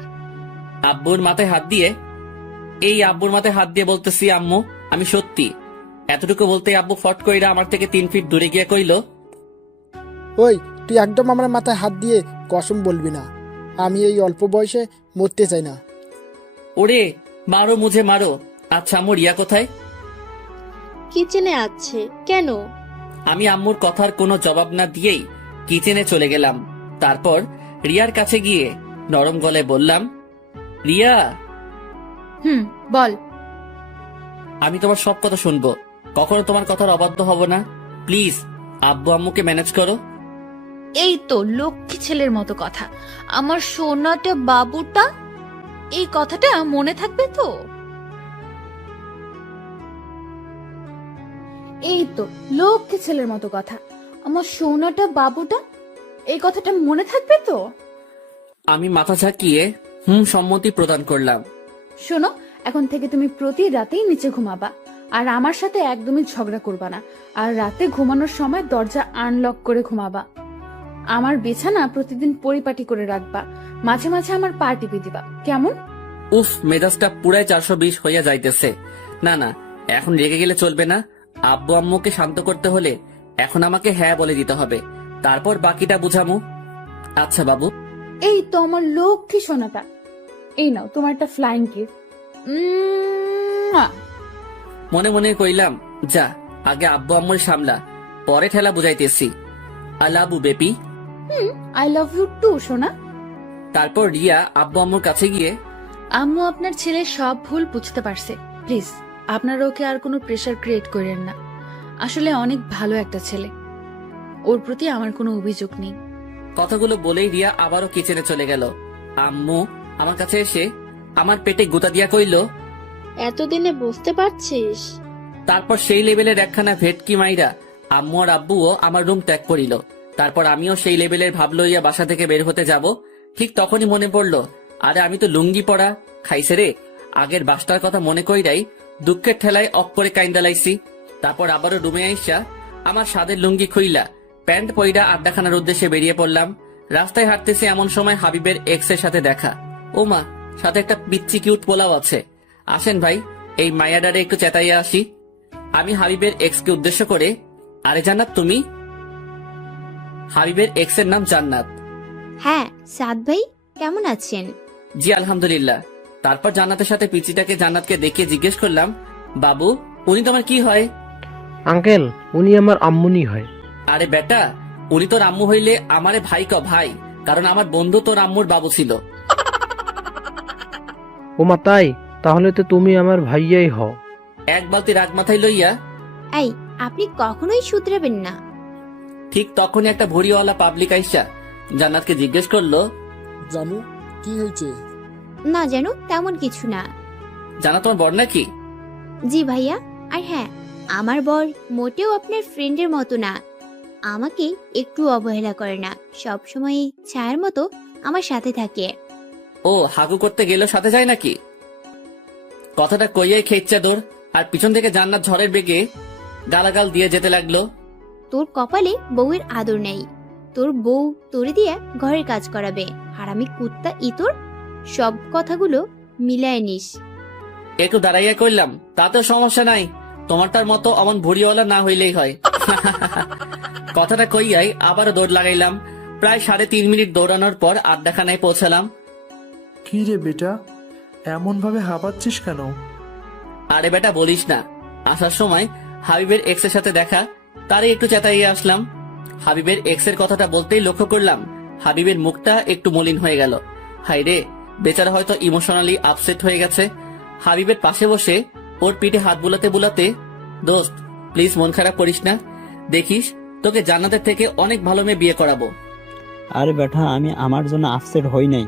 আব্বুর মাথায় হাত দিয়ে বলতেছি আম্মু আমি সত্যি। এতটুকু বলতে আব্বু ফট কইরা আমার থেকে 3 ফিট দূরে গিয়ে কইল, ওই তুই একদম আমার মাথায় হাত দিয়ে কসম বলবি না, আমি এই অল্প বয়সে মরতে চাই না। ওরে মারো মুঝে মারো। আচ্ছা আম্মু রিয়া কোথায়? কিচেনে আছে। কেন? আমি আম্মুর কথার কোনো জবাব না দিয়েই কিচেনে চলে গেলাম। তারপর রিয়ার কাছে গিয়ে নরম গলায় বললাম, রিয়া বল। আমি তোমার সব কথা শুনবো, কখনো তোমার কথার অবাধ্য হব না। প্লিজ আব্বু আম্মুকে ম্যানেজ করো। এই তো লক্ষ্মী ছেলের মতো কথা, আমার সোনাটা বাবুটা। এই কথাটা মনে থাকবে তো? এই তো লক্ষ্মী ছেলের মতো কথা, আমার সোনাটা বাবুটা। এই কথাটা মনে থাকবে তো? আমি মাথা ঝাঁকিয়ে সম্মতি প্রদান করলাম। শোনো, এখন থেকে তুমি প্রতি রাতেই নিচে ঘুমাবা, আর আমার সাথে একদমই ঝগড়া করবা না। আর রাতে ঘুমানোর সময় দরজা আনলক করে ঘুমাবা। আমার বিছানা প্রতিদিন পরিপাটি করে রাখবা, মাঝে মাঝে আমার পা টিপে দিবা, কেমন? উফ, মেজাজটা পুরাই 420 হইয়া যাইতেছে। না না, এখন রেগে গেলে চলবে না। আব্বু আম্মুকে শান্ত করতে হলে এখন আমাকে হ্যাঁ বলে দিতে হবে, তারপর বাকিটা বুঝামু। আচ্ছা বাবু। এই তো আমার লক্ষ্মী সোনাটা, এই নাও তোমার একটা ফ্লাইং কিস। মনে মনে কইলাম, যা আগে আব্বু আম্মুর সামলা, পরে ঠেলা বুঝাইতেছি। I love you baby. I love you too সোনা। তারপর রিয়া আব্বু আম্মুর কাছে গিয়ে, আম্মু আপনার ছেলে সব ভুল বুঝতে পারছে, প্লিজ আপনারা ওকে আর কোনো প্রেশার ক্রিয়েট করেন না। আসলে অনেক ভালো একটা ছেলে, ওর প্রতি আমার কোনো অভিযোগ নেই। কথাগুলো বলেই রিয়া আবারও কিচেনে চলে গেল। আম্মু আমার কাছে এসে আমার পেটে গুতা দিয়া কইল, এতদিনে বুঝতে পারছিস? তারপর সেই লেভেলের একখানা ভেটকি মাইরা আম্মু আর আব্বুও আমার রুম ত্যাগ করিল। তারপর আমিও সেই লেভেলের ভাব লইয়া বাসা থেকে বের হতে যাব, ঠিক তখনই মনে পড়লো, আরে আমি তো লুঙ্গি পরা খাইছে রে। আগের বাসটার কথা মনে কইরাই দুঃখের ঠেলায় অক করে কাইন্দা লাইছি। তারপর আবারও রুমে আইসা আমার সাদের লুঙ্গি খুইলা প্যান্ট পইরা আড্ডাখানার উদ্দেশ্যে বেরিয়ে পড়লাম। রাস্তায় হাঁটতেছি, এমন সময় হাবিবের এক্স এর সাথে দেখা। ও মা, সাথে একটা পিচ্চি কিউট পোলাও আছে। আসেন ভাই, এই মায়াডারে একটু চেতাইয়া আসি। আমি হাবিবের এক্স কে উদ্দেশ্য করে, আরে জান্নাত তুমি? হাবিবের এক্স এর নাম জান্নাত। হ্যাঁ সাদ ভাই, কেমন আছেন? জি আলহামদুলিল্লাহ। তারপর জান্নাতের সাথে পিচিটাকে জান্নাতকে দেখিয়ে জিজ্ঞেস করলাম, বাবু উনি তোমার কি হয়? আঙ্কেল, উনি আমার আম্মুনি হয়। আরে বেটা, উনি তোর আম্মু হইলে আমারে ভাই ক ভাই, কারণ আমার বন্ধু তোর আম্মুর বাবু ছিল। ওমা তাই? তাহলে তো তুমি আমার ভাইয়াই হও। এক বালতি রাগ মাথায় লইয়া এই, আপনি কখনোই শুধরাবেন না। ঠিক তখনই একটা ভুড়িওয়ালা পাবলিক আইসা জান্নাতকে জিজ্ঞেস করলো, জানু কি হয়েছে? না জানো, তেমন কিছু না। জানা তোমার বর নাকি? জি ভাইয়া। আর হ্যাঁ, আমার বর মোটেও আপনার ফ্রেন্ডের মতো না, আমাকে একটু অবহেলা করে না, সব সময় ছায়ার মতো আমার সাথে থাকে। ও হাগু করতে গেলেও সাথে যায় নাকি? কথাটা কইয়াই খেচ্ছা দৌড়, আর পিছন থেকে জান্নাত ঝড়ের বেগে গালাগাল দিয়ে যেতে লাগলো। তোর কপালে বউয়ের আদর নেই, তোর বউ তোরে দিয়া ঘরের কাজ করাবে, আর আমি কুত্তা ইতর। সব কথাগুলো মিলায় নিস। একটু দাঁড়াইয়া কইলাম, তাতেও সমস্যা নাই, তোমারটার মতো অমন ভুড়িওয়ালা না হইলেই হয়। কথাটা কইয়াই আবারও দৌড় লাগাইলাম। প্রায় 3.5 মিনিট দৌড়ানোর পর আড্ডাখানায় পৌঁছালাম। কি রে বেটা, এমন ভাবে হাঁপাচ্ছিস কেন? আরে বেটা বলিস না, আসার সময় হাবিবের এক্স এর সাথে দেখা, তারই একটু চেতাইয়ে আসলাম। হাবিবের এক্স এর কথাটা বলতেই লক্ষ্য করলাম হাবিবের মুখটা একটু মলিন হয়ে গেল। হাই রে, বেচারা হয়তো ইমোশনালি আপসেট হয়ে গেছে। হাবিবের পাশে বসে ওর পিঠে হাত বুলাতে বুলাতে, দোস্ত প্লিজ মন খারাপ করিস না, দেখিস তোকে জান্নাতের থেকে অনেক ভালো মেয়ে বিয়ে করাবো। আরে বেটা, আমি আমার জন্য আপসেট হই নাই।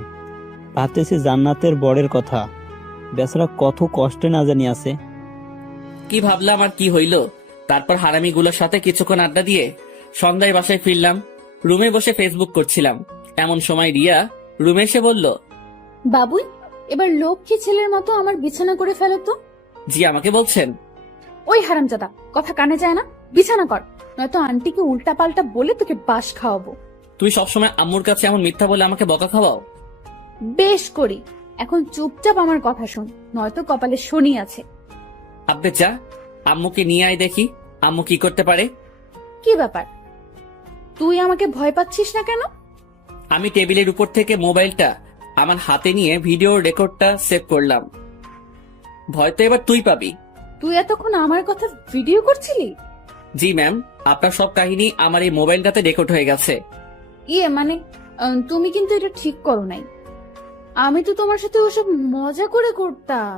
ভাবতেছি জান্নাতের বরের কথা, বেচারা কত কষ্টে না জানি আছে। কি ভাবলাম আর কি হইল। তারপর হারামিগুলোর সাথে কিছুক্ষণ আড্ডা দিয়ে সন্ধ্যায় বাসায় ফিরলাম। রুমে বসে ফেসবুক করছিলাম, এমন সময় রিয়া রুমে এসে বলল, বাবুই, এবার লক্ষ্মী ছেলের মতো আমার বিছানা করে ফেলো তো। জি আমাকে বলছেন? ওই হারামজাদা, কথা কানে যায় না, বিছানা কর, নয়তো আন্টিকে উল্টা পাল্টা বলে তোকে বাস খাওয়াবো। তুই সবসময় আম্মুর কাছে এমন মিথ্যা বলে আমাকে বকা খাওয়াও? বেশ করি, এখন চুপচাপ আমার কথা শোন, নয়তো কপালে শনি আছে। আব্বে যা, আম্মুকে নিয়ে আয় দেখি আম্মু কি করতে পারে। কি ব্যাপার, তুই আমাকে ভয় পাচ্ছিস না কেন? আমি টেবিলের উপর থেকে মোবাইলটা আমার হাতে নিয়ে ভিডিও রেকর্ডটা সেভ করলাম। ভয় তো এবার তুই পাবি। তুই এতক্ষণ আমার কথা ভিডিও করছিলি? জি ম্যাম, আপনার সব কাহিনী আমার এই মোবাইলটাতে রেকর্ড হয়ে গেছে। ইয়ে মানে, তুমি কিন্তু এটা ঠিক করো নাই। আমি তো তোমার সাথে ওসব মজা করে করতাম।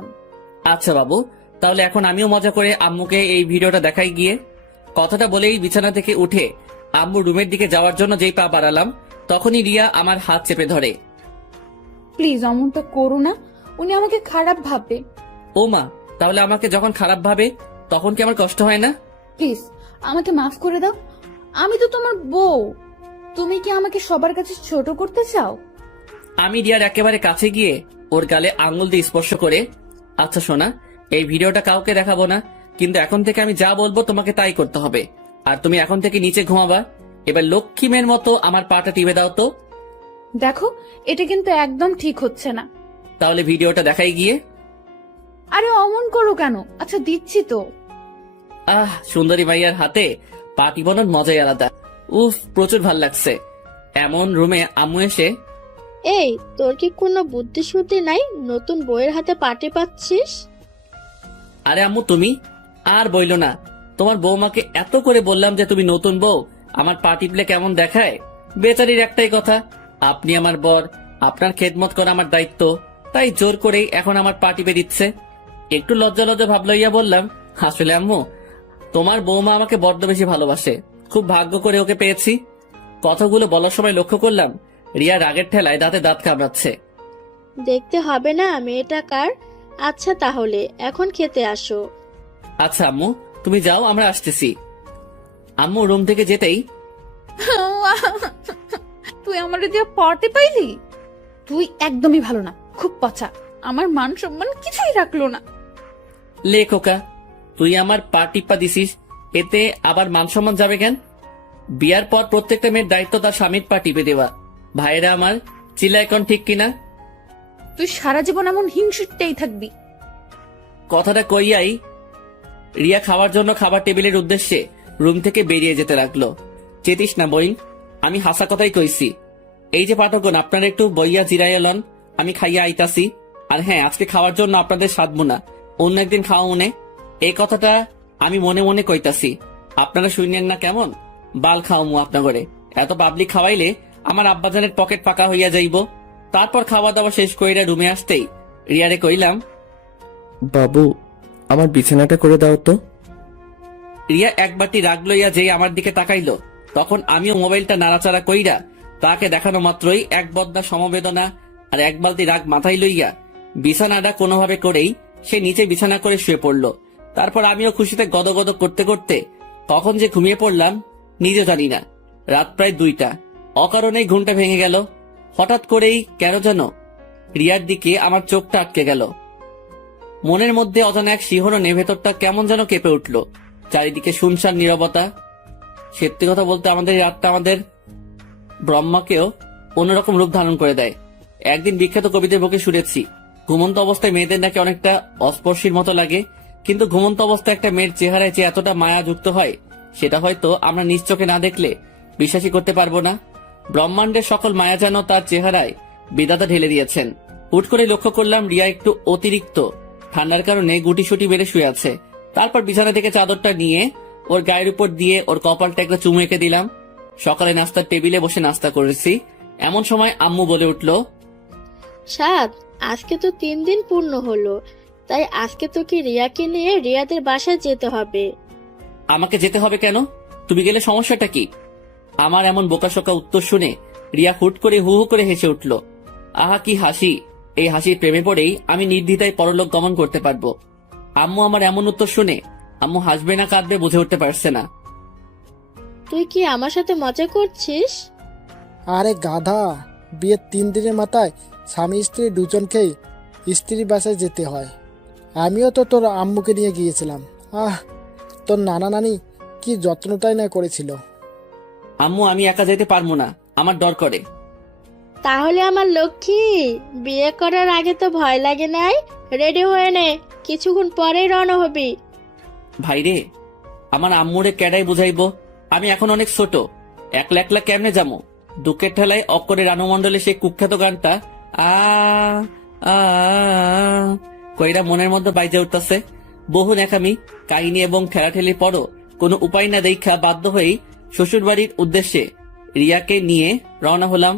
আচ্ছা বাবু, তাহলে এখন আমিও মজা করে আম্মুকে এই ভিডিওটা দেখাই গিয়ে। কথাটা বলেই বিছানা থেকে উঠে আম্মু রুমের দিকে যাওয়ার জন্য যেই পা বাড়ালাম, তখনই রিয়া আমার হাত চেপে ধরে। প্লিজ অমনটা করো না, উনি আমাকে খারাপ ভাববে। ও মা, তাহলে আমাকে যখন খারাপ ভাবে তখন কি আমার কষ্ট হয় না? প্লিজ আমাকে মাফ করে দাও, আমি তো তোমার বউ। তুমি কি আমাকে সবার কাছে ছোট করতে চাও? আমি রিয়ার একেবারে কাছে গিয়ে ওর গালে আঙুল দিয়ে স্পর্শ করে, আচ্ছা সোনা, এই ভিডিওটা কাউকে দেখাবো না, কিন্তু এখন থেকে আমি যা বলবো তোমাকে তাই করতে হবে। আর তুমি এখন থেকে নিচে ঘুমাবা। এবার লক্ষ্মী মেয়ের মতো আমার পাটা টিপে দাও তো। দেখো, এটা কিন্তু একদম ঠিক হচ্ছে না। তাহলে ভিডিওটা দেখাই গিয়ে। আরে অমন করো কেন? আচ্ছা দিচ্ছি তো। সুন্দরী ভাইয়ার হাতে পা টিপানোর মজাই আলাদা। উফ, প্রচুর ভাল লাগছে। এমন রুমে আম্মু এসে, এই, তোর কি কোনো বুদ্ধি শুদ্ধি নাই? নতুন বইয়ের হাতে পাটি পাচ্ছিস? আরে আম্মু তুমি আর বইলো না। তোমার বৌমাকে এত করে বললাম যে তুমি নতুন বউ, আমার পা টিপলে কেমন দেখায়। বেচারির একটাই কথা, আপনি আমার বর, আপনার খেদমত করা আমার দায়িত্ব, তাই জোর করেই এখন আমার পা টিপে দিচ্ছে। একটু লজ্জা লজ্জা ভাব লইয়া বললাম, আসলে আম্মু, তোমার বৌমা আমাকে বড্ড বেশি ভালোবাসে, খুব ভাগ্য করে ওকে পেয়েছি। কথাগুলো বলার সময় লক্ষ্য করলাম রিয়া রাগের ঠেলায় দাঁতে দাঁত কামড়াচ্ছে। দেখতে হবে না মেয়েটা কার? আচ্ছা তাহলে এখন খেতে আসো। আচ্ছা আম্মু, তুমি যাও, আমরা আসতেছি। আম্মু রুম থেকে যেতেই, তুই আমার দিয়ে পড়তে পাইলি? তুই একদমই ভালো না, খুব পচা, আমার মান সম্মান কিছুই রাখলো না। লে খোকা, তুই আমার পা টিপ্পা দিছিস, এতে আবার মান সম্মান যাবে কেন? বিয়ার পর প্রত্যেকটা মেয়ের দায়িত্ব তার স্বামীর পা টিপে দেওয়া। ভাইরা আমার, চিল্লা এখন ঠিক কিনা? তুই সারা জীবন এমন হিংসুটতেই থাকবি। কথাটা কইয়াই রিয়া খাওয়ার জন্য খাবার টেবিলের উদ্দেশ্যে রুম থেকে বেরিয়ে যেতে লাগলো। চেতিস না বই, আমি হাসা কথাই কইছি। এই যে পাঠকগণ, আপনারা একটু বইয়া জিরাইয়া লন, আমি খাইয়া আইতাছি। আর হ্যাঁ, আজকে খাওয়ার জন্য আপনাদের সাধবো না, অন্য একদিন খাওয়া মনে। এই কথাটা আমি মনে মনে কইতাছি, আপনারা শুনেন না কেমন? বাল খাওয়ামু আপনাগরে। এত পাবলিক খাওয়াইলে আমার আব্বাজানের পকেট ফাঁকা হইয়া যাইব। তারপর খাওয়া দাওয়া শেষ কইরা রুমে আসতেই রিয়ারে কইলাম, বাবু, আমার বিছানাটা করে দাও তো। রিয়া এক বাটি রাগ লইয়া যেই আমার দিকে তাকাইলো, তখন আমিও মোবাইলটা নাড়াচাড়া কইরা তাকে দেখানো মাত্রই এক বদনা সমবেদনা আর এক বালতি রাগ মাথায় লইয়া বিছানাটা কোনোভাবে করেই সে নিচে বিছানা করে শুয়ে পড়ল। তারপর আমিও খুশিতে গদগদ করতে করতে কখন যে ঘুমিয়ে পড়লাম নিজে জানি না। রাত প্রায় 2টা, অকারণেই ঘুমটা ভেঙে গেল। হঠাৎ করেই কেন যেন রিয়ার দিকে আমার চোখটা আটকে গেল। মনের মধ্যে অজানা এক শিহরণে ভেতরটা কেমন যেন কেঁপে উঠল। চারিদিকে শুনশান নীরবতা। সত্যি কথা বলতে আমাদের এই রাতটা আমাদের ব্রহ্মাকেও অন্যরকম রূপ ধারণ করে দেয়। একদিন বিখ্যাত কবিদের মুখে শুনেছি, ঘুমন্ত অবস্থায় মেয়েদের নাকি অনেকটা অস্পর্শীর মতো লাগে, কিন্তু ঘুমন্ত অবস্থায় একটা মেয়ের চেহারায় যে এতটা মায়া যুক্ত হয়, সেটা হয়তো আমরা নিজ চোখে না দেখলে বিশ্বাসই করতে পারবো না। ব্রহ্মাণ্ডের সকল মায়া যেন তার চেহারায় বিধাতা ঢেলে দিয়েছেন। হুট করে লক্ষ্য করলাম রিয়া একটু অতিরিক্ত ঠান্ডার কারণে গুটিসুটি বেড়ে শুয়ে আছে। তারপর বিছানা থেকে চাদরটা নিয়ে ওর গায়ের উপর দিয়ে ওর কপালটা একটা চুমু এঁকে দিলাম। সকালে নাস্তার টেবিলে বসে নাস্তা করেছি, এমন সময় আম্মু বলে উঠলো, সাদ, আজকে তো 3 দিন পূর্ণ হলো, তাই আজকে তোকে রিয়াকে নিয়ে রিয়াদের বাসায় যেতে হবে। আমাকে যেতে হবে কেন? তুমি গেলে সমস্যাটা কি? আমার এমন বোকাশোকা উত্তর শুনে রিয়া হুট করে হু হু করে হেসে উঠল। আহা কি হাসি! এই হাসির প্রেমে পড়েই আমি নির্দ্বিধায় পরলোক গমন করতে পারবো। আম্মু আমার এমন উত্তর শুনে আম্মু হাসবে না কাঁদবে বুঝে উঠতে পারছে না। তুই কি আমার সাথে মজা করছিস? আরে গাধা, বিয়ের 3 দিনের মাথায় স্বামী স্ত্রী দুজনকেই স্ত্রী বাসায় যেতে হয়। আমিও তো তোর আম্মুকে নিয়ে গিয়েছিলাম। তোর নানা নানি কি যত্নটাই না করেছিল। আম্মু আমি একা যেতে পারবো না, আমার ডর করে। তাহলে আমার লক্ষ্মী, বিয়ে করার আগে তো ভয় লাগে নাই? রেডি হয়ে নে, কিছুক্ষণ পরেই রওনা হবি। ভাইরে, আমার আম্মুরে ক্যাডাই বুঝাইবো? আমি এখন অনেক ছোট, একলা একলা কেমনে যাবো? দুঃখের ঠেলায় অক্ষরে রানু মণ্ডলের সেই কুখ্যাত গানটা আ আ কইরা মনের মধ্যে বাইজে উঠতেছে। বহু নেকামি কাহিনী এবং ঠেলাঠেলির পরও কোনো উপায় না দেখা বাধ্য হয়েই শ্বশুর বাড়ির উদ্দেশ্যে রিয়াকে নিয়ে রওনা হলাম।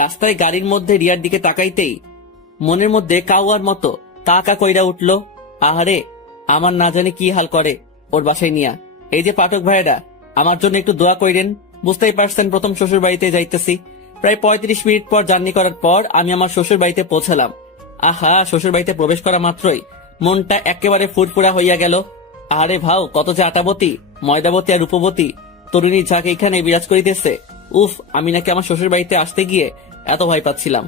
রাস্তায় গাড়ির মধ্যে রিয়ার দিকে তাকাইতেই মনের মধ্যে কাউয়ার মতো কাকা কইরা উঠলো, আহারে আমার না জানি কি হাল করে ওর বাসায় নিয়া। এই যে পাঠক ভাইয়েরা, আমার জন্য একটু দোয়া কইরেন। বুঝতেই পারছেন প্রথম শ্বশুর বাড়িতে যাইতেছি। প্রায় 35 মিনিট পর জার্নি করার পর আমি আমার শ্বশুর বাড়িতে পৌঁছালাম। আহা, শ্বশুর বাড়িতে প্রবেশ করা মাত্রই মনটা একেবারে ফুরফুরা হইয়া গেল। আরে ভাও, কত যে আটাবতী, ময়দাবতী আর রূপবতী তরুণী ঝাঁক এইখানে বিরাজ করিতেছে। উফ, আমি নাকি আমার শ্বশুর বাড়িতে আসতে গিয়ে এত ভয় পাচ্ছিলাম।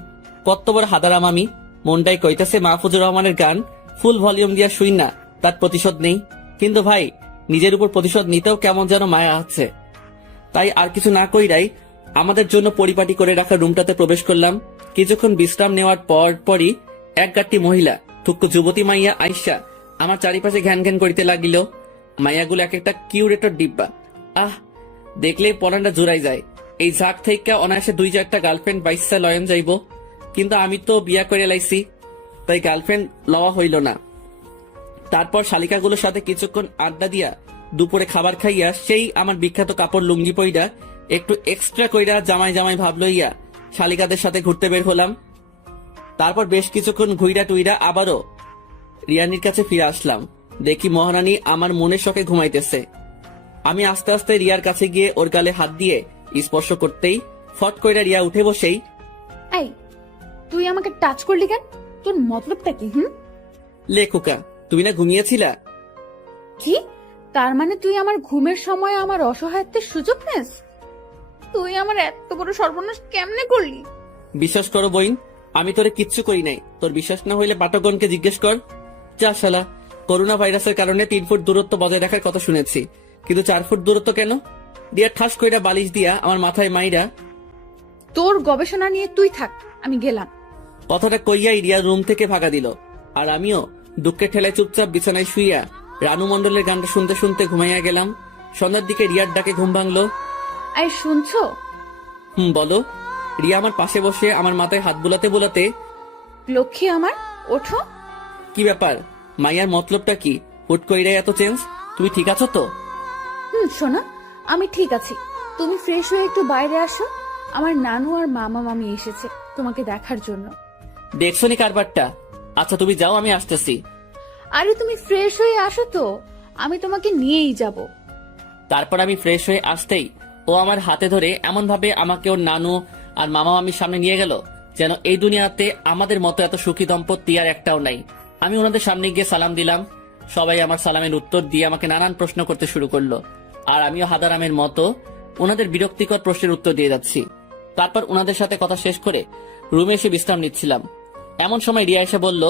কত বড় হাদারাম আমি! মনটাই কইতেছে মাহফুজুর রহমানের গান ফুল ভলিউম দিয়া শুই না, তার প্রতিশোধ নেই। কিন্তু ভাই, নিজের উপর প্রতিশোধ নিতেও কেমন যেন মায়া আছে। তাই আর কিছু না কইরাই আমাদের জন্য পরিপাটি করে রাখা রুমটাতে প্রবেশ করলাম। কিছুক্ষণ বিশ্রাম নেওয়ার পরই এক গাঁটটি মহিলা থুক্কু যুবতী মাইয়া আইসা আমার চারিপাশে ঘ্যান ঘ্যান করিতে লাগিল। মাইয়াগুলো এক একটা কিউরেটর ডিব্বা। দেখলেই পরানটা জুড়াই যায়। এই ঝাঁক থেকে অনায়াসে 2-4টা গার্লফ্রেন্ড বাইসা লয়ন যাইব, কিন্তু আমি তো বিয়া করে লাইছি, তাই গার্লফ্রেন্ড লওয়া হইল না। তারপর শালিকাগুলোর সাথে কিছুক্ষণ আড্ডা দিয়া দুপুরে খাবার খাইয়া সেই আমার বিখ্যাত কাপড় লুঙ্গি পইরা একটু এক্সট্রা কইরা জামাই জামাই ভাব লইয়া শালিকাদের সাথে ঘুরতে বের হলাম। তারপর বেশ কিছুক্ষণ ঘুইরা টুইরা আবারও রিয়ানির কাছে ফিরে আসলাম। দেখি মহারানী আমার মনের শখে ঘুমাইতেছে। আমি আস্তে আস্তে রিয়ার কাছে গিয়ে ওর গালে হাত দিয়ে স্পর্শ করতেই ফট কইরা রিয়া উঠে বসেই, এই, তুই আমাকে টাচ করলি কেন? তোর মতলবটা কি? লে খোকা, তুমি না ঘুমিয়েছিলা? কি? তার মানে তুই আমার ঘুমের সময় আমার অসহায়ত্বের সুযোগ নেস? তুই আমার এত বড় সর্বনাশ কেমনে করলি? বিশ্বাস করো বইন, আমি তোরে কিচ্ছু করি নাই। তোর বিশ্বাস না হইলে পাঠকগণকে জিজ্ঞেস কর। যা শালা, করোনা ভাইরাসের কারণে 3 ফুট দূরত্ব বজায় রাখার কথা শুনেছি, কিন্তু 4 ফুট দূরত্ব কেন? দিয়া ঠাস কইরা বালিশ দিয়া আমার মাথায় মাইরা, তোর গবেষণা নিয়ে তুই থাক, আমি গেলাম। কথাটা কইয়াই রিয়া রুম থেকে ভাগা দিল। আর আমিও দুঃখের ঠেলায় চুপচাপ বিছানায় শুইয়া রানু মণ্ডলের গানটা শুনতে শুনতে ঘুমাইয়া গেলাম। সন্ধ্যার দিকে রিয়ার ডাকে ঘুম ভাঙলো। এই শুনছো? বলো। রিয়া আমার পাশে বসে আমার মাথায় হাত বুলাতে বুলাতে, লক্ষ্মী আমার, ওঠো। কি ব্যাপার মাইয়ার মতলবটা কি? হুট কইরা এত চেঞ্জ? তুমি ঠিক আছো তো? শোনা, আমি ঠিক আছি। তুমি ফ্রেশ হয়ে একটু বাইরে আসো। আমার নানু আর মামা মামি এসেছে তোমাকে দেখার জন্য। দেখছনি কারবারটা? আচ্ছা তুমি যাও, আমি আসতেছি। আরে তুমি ফ্রেশ হয়ে আসো তো, আমি তোমাকে নিয়েই যাব। তারপর আমি ফ্রেশ হয়ে আসতেই ও আমার হাতে ধরে এমন ভাবে আমাকে ওর নানু আর মামা মামির সামনে নিয়ে গেল যেন এই দুনিয়াতে আমাদের মতো এত সুখী দম্পতি আর একটাও নাই। আমি ওনাদের সামনে গিয়ে সালাম দিলাম। সবাই আমার সালামের উত্তর দিয়ে আমাকে নানান প্রশ্ন করতে শুরু করলো, আর আমিও হাদারামের মতো ওনাদের বিরক্তিকর প্রশ্নের উত্তর দিয়ে যাচ্ছি। তারপর ওনাদের সাথে কথা শেষ করে রুমে এসে বিশ্রাম নিচ্ছিলাম। এমন সময় রিয়া এসে বলল,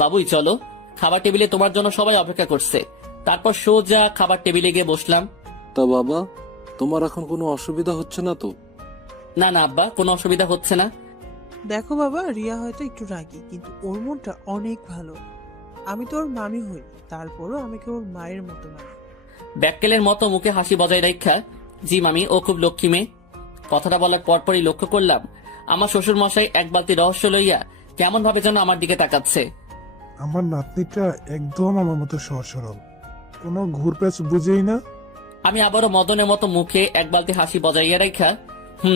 বাবুই চলো, খাবার টেবিলে তোমার জন্য সবাই অপেক্ষা করছে। তারপর সোজা খাবার টেবিলে গিয়ে বসলাম। তা বাবা, তোমার এখন কোনো অসুবিধা হচ্ছে না তো? না না আব্বা, কোনো অসুবিধা হচ্ছে না। দেখো বাবা, রিয়া হয়তো একটু রাগী, কিন্তু ওর মনটা অনেক ভালো। আমি তো ওর মামি হই, তারপরও আমাকে ওর মায়ের মতো মানে। ব্যাককেলের মতো মুখে হাসি বজায় রাখা, জি মামি, ও খুব লক্ষ্মী মেয়ে। কথাটা বলার পরপরই লক্ষ্য করলাম আমার শ্বশুর মশাই এক বালতি রহস্য লইয়া কেমন ভাবে যেন আমার দিকে তাকাচ্ছে। আমার নাতনিটা একদম আমার মতো সহজ সরল, কোনো ঘুরপ্যাচ বুঝেই না। আমি আবারও মদনের মতো মুখে এক বালতি হাসি বজাইয়া রাখা,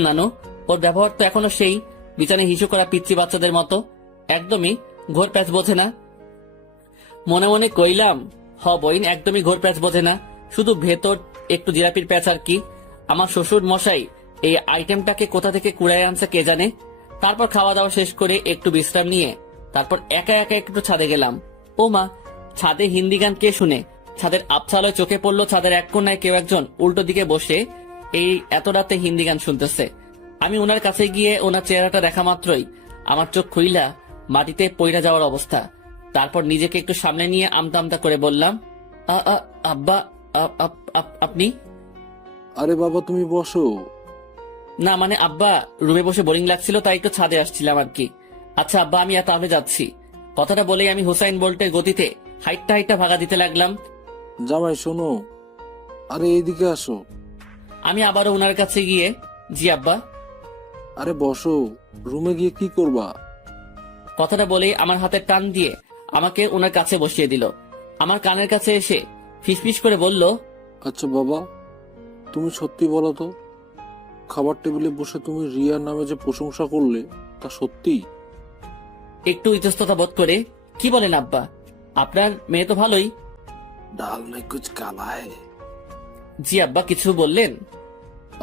নানু, ওর ব্যবহার তো এখনো সেই বিছানায় হিসু করা পিচ্ছি বাচ্চাদের মতো, একদমই ঘোর প্যাচ বোঝে না। মনে মনে কইলাম, বইন একদমই ঘোর প্যাচ বোঝে না, শুধু ভেতর একটু জিলাপির প্যাচ আর কি। আমার শ্বশুর মশাই এই আইটেমটাকে কোথা থেকে কুড়ায় আনছে কে জানে। তারপর খাওয়া দাওয়া শেষ করে একটু বিশ্রাম নিয়ে তারপর একা একা একটু ছাদে গেলাম। ও মা, ছাদে হিন্দি গান কে শুনে? ছাদের আবছালোয় চোখে পড়লো ছাদের এক কোণায় কেউ একজন উল্টো দিকে বসে এই এত রাতে হিন্দি গান শুনতেছে। আমি ওনার কাছে গিয়ে ওনার চেহারাটা দেখা মাত্রই আমার চোখ খুইলা মাটিতে পইড়া যাওয়ার অবস্থা। তারপর নিজেকে একটু সামনে নিয়ে আমতা আমতা করে বললাম, আব্বা, আপনি? আরে বাবা, তুমি বসো। না মানে আব্বা, রুমে বসে বোরিং লাগছিল তাই একটু ছাদে আসছিলাম আর কি। আচ্ছা আব্বা, আমি তাহলে যাচ্ছি। কথাটা বলেই আমি হুসাইন বোল্টের গতিতে হাইটটা হাইটটা ভাগা দিতে লাগলাম। জামাই শোনো, আরে এইদিকে আসো। আমি আবারও ওনার কাছে গিয়ে, জি আব্বা। আরে বসো, রুমে গিয়ে কি করবা? কথাটা বলেই আমার হাতে টান দিয়ে আমাকে ওনার কাছে বসিয়ে দিল। আমার কানের কাছে এসে ফিসফিস করে বলল, আচ্ছা বাবা, তুমি সত্যি বলো তো, খাবার টেবিলে বসে তুমি রিয়ার নামে যে প্রশংসা করলে তা সত্যি? একটু ইতস্ততা বোধ করে, কি বলেন আব্বা, আপনার মেয়ে তো ভালোই। ডাল মে কুছ কালা হ্যায়। জি আব্বা, কিছু বললেন?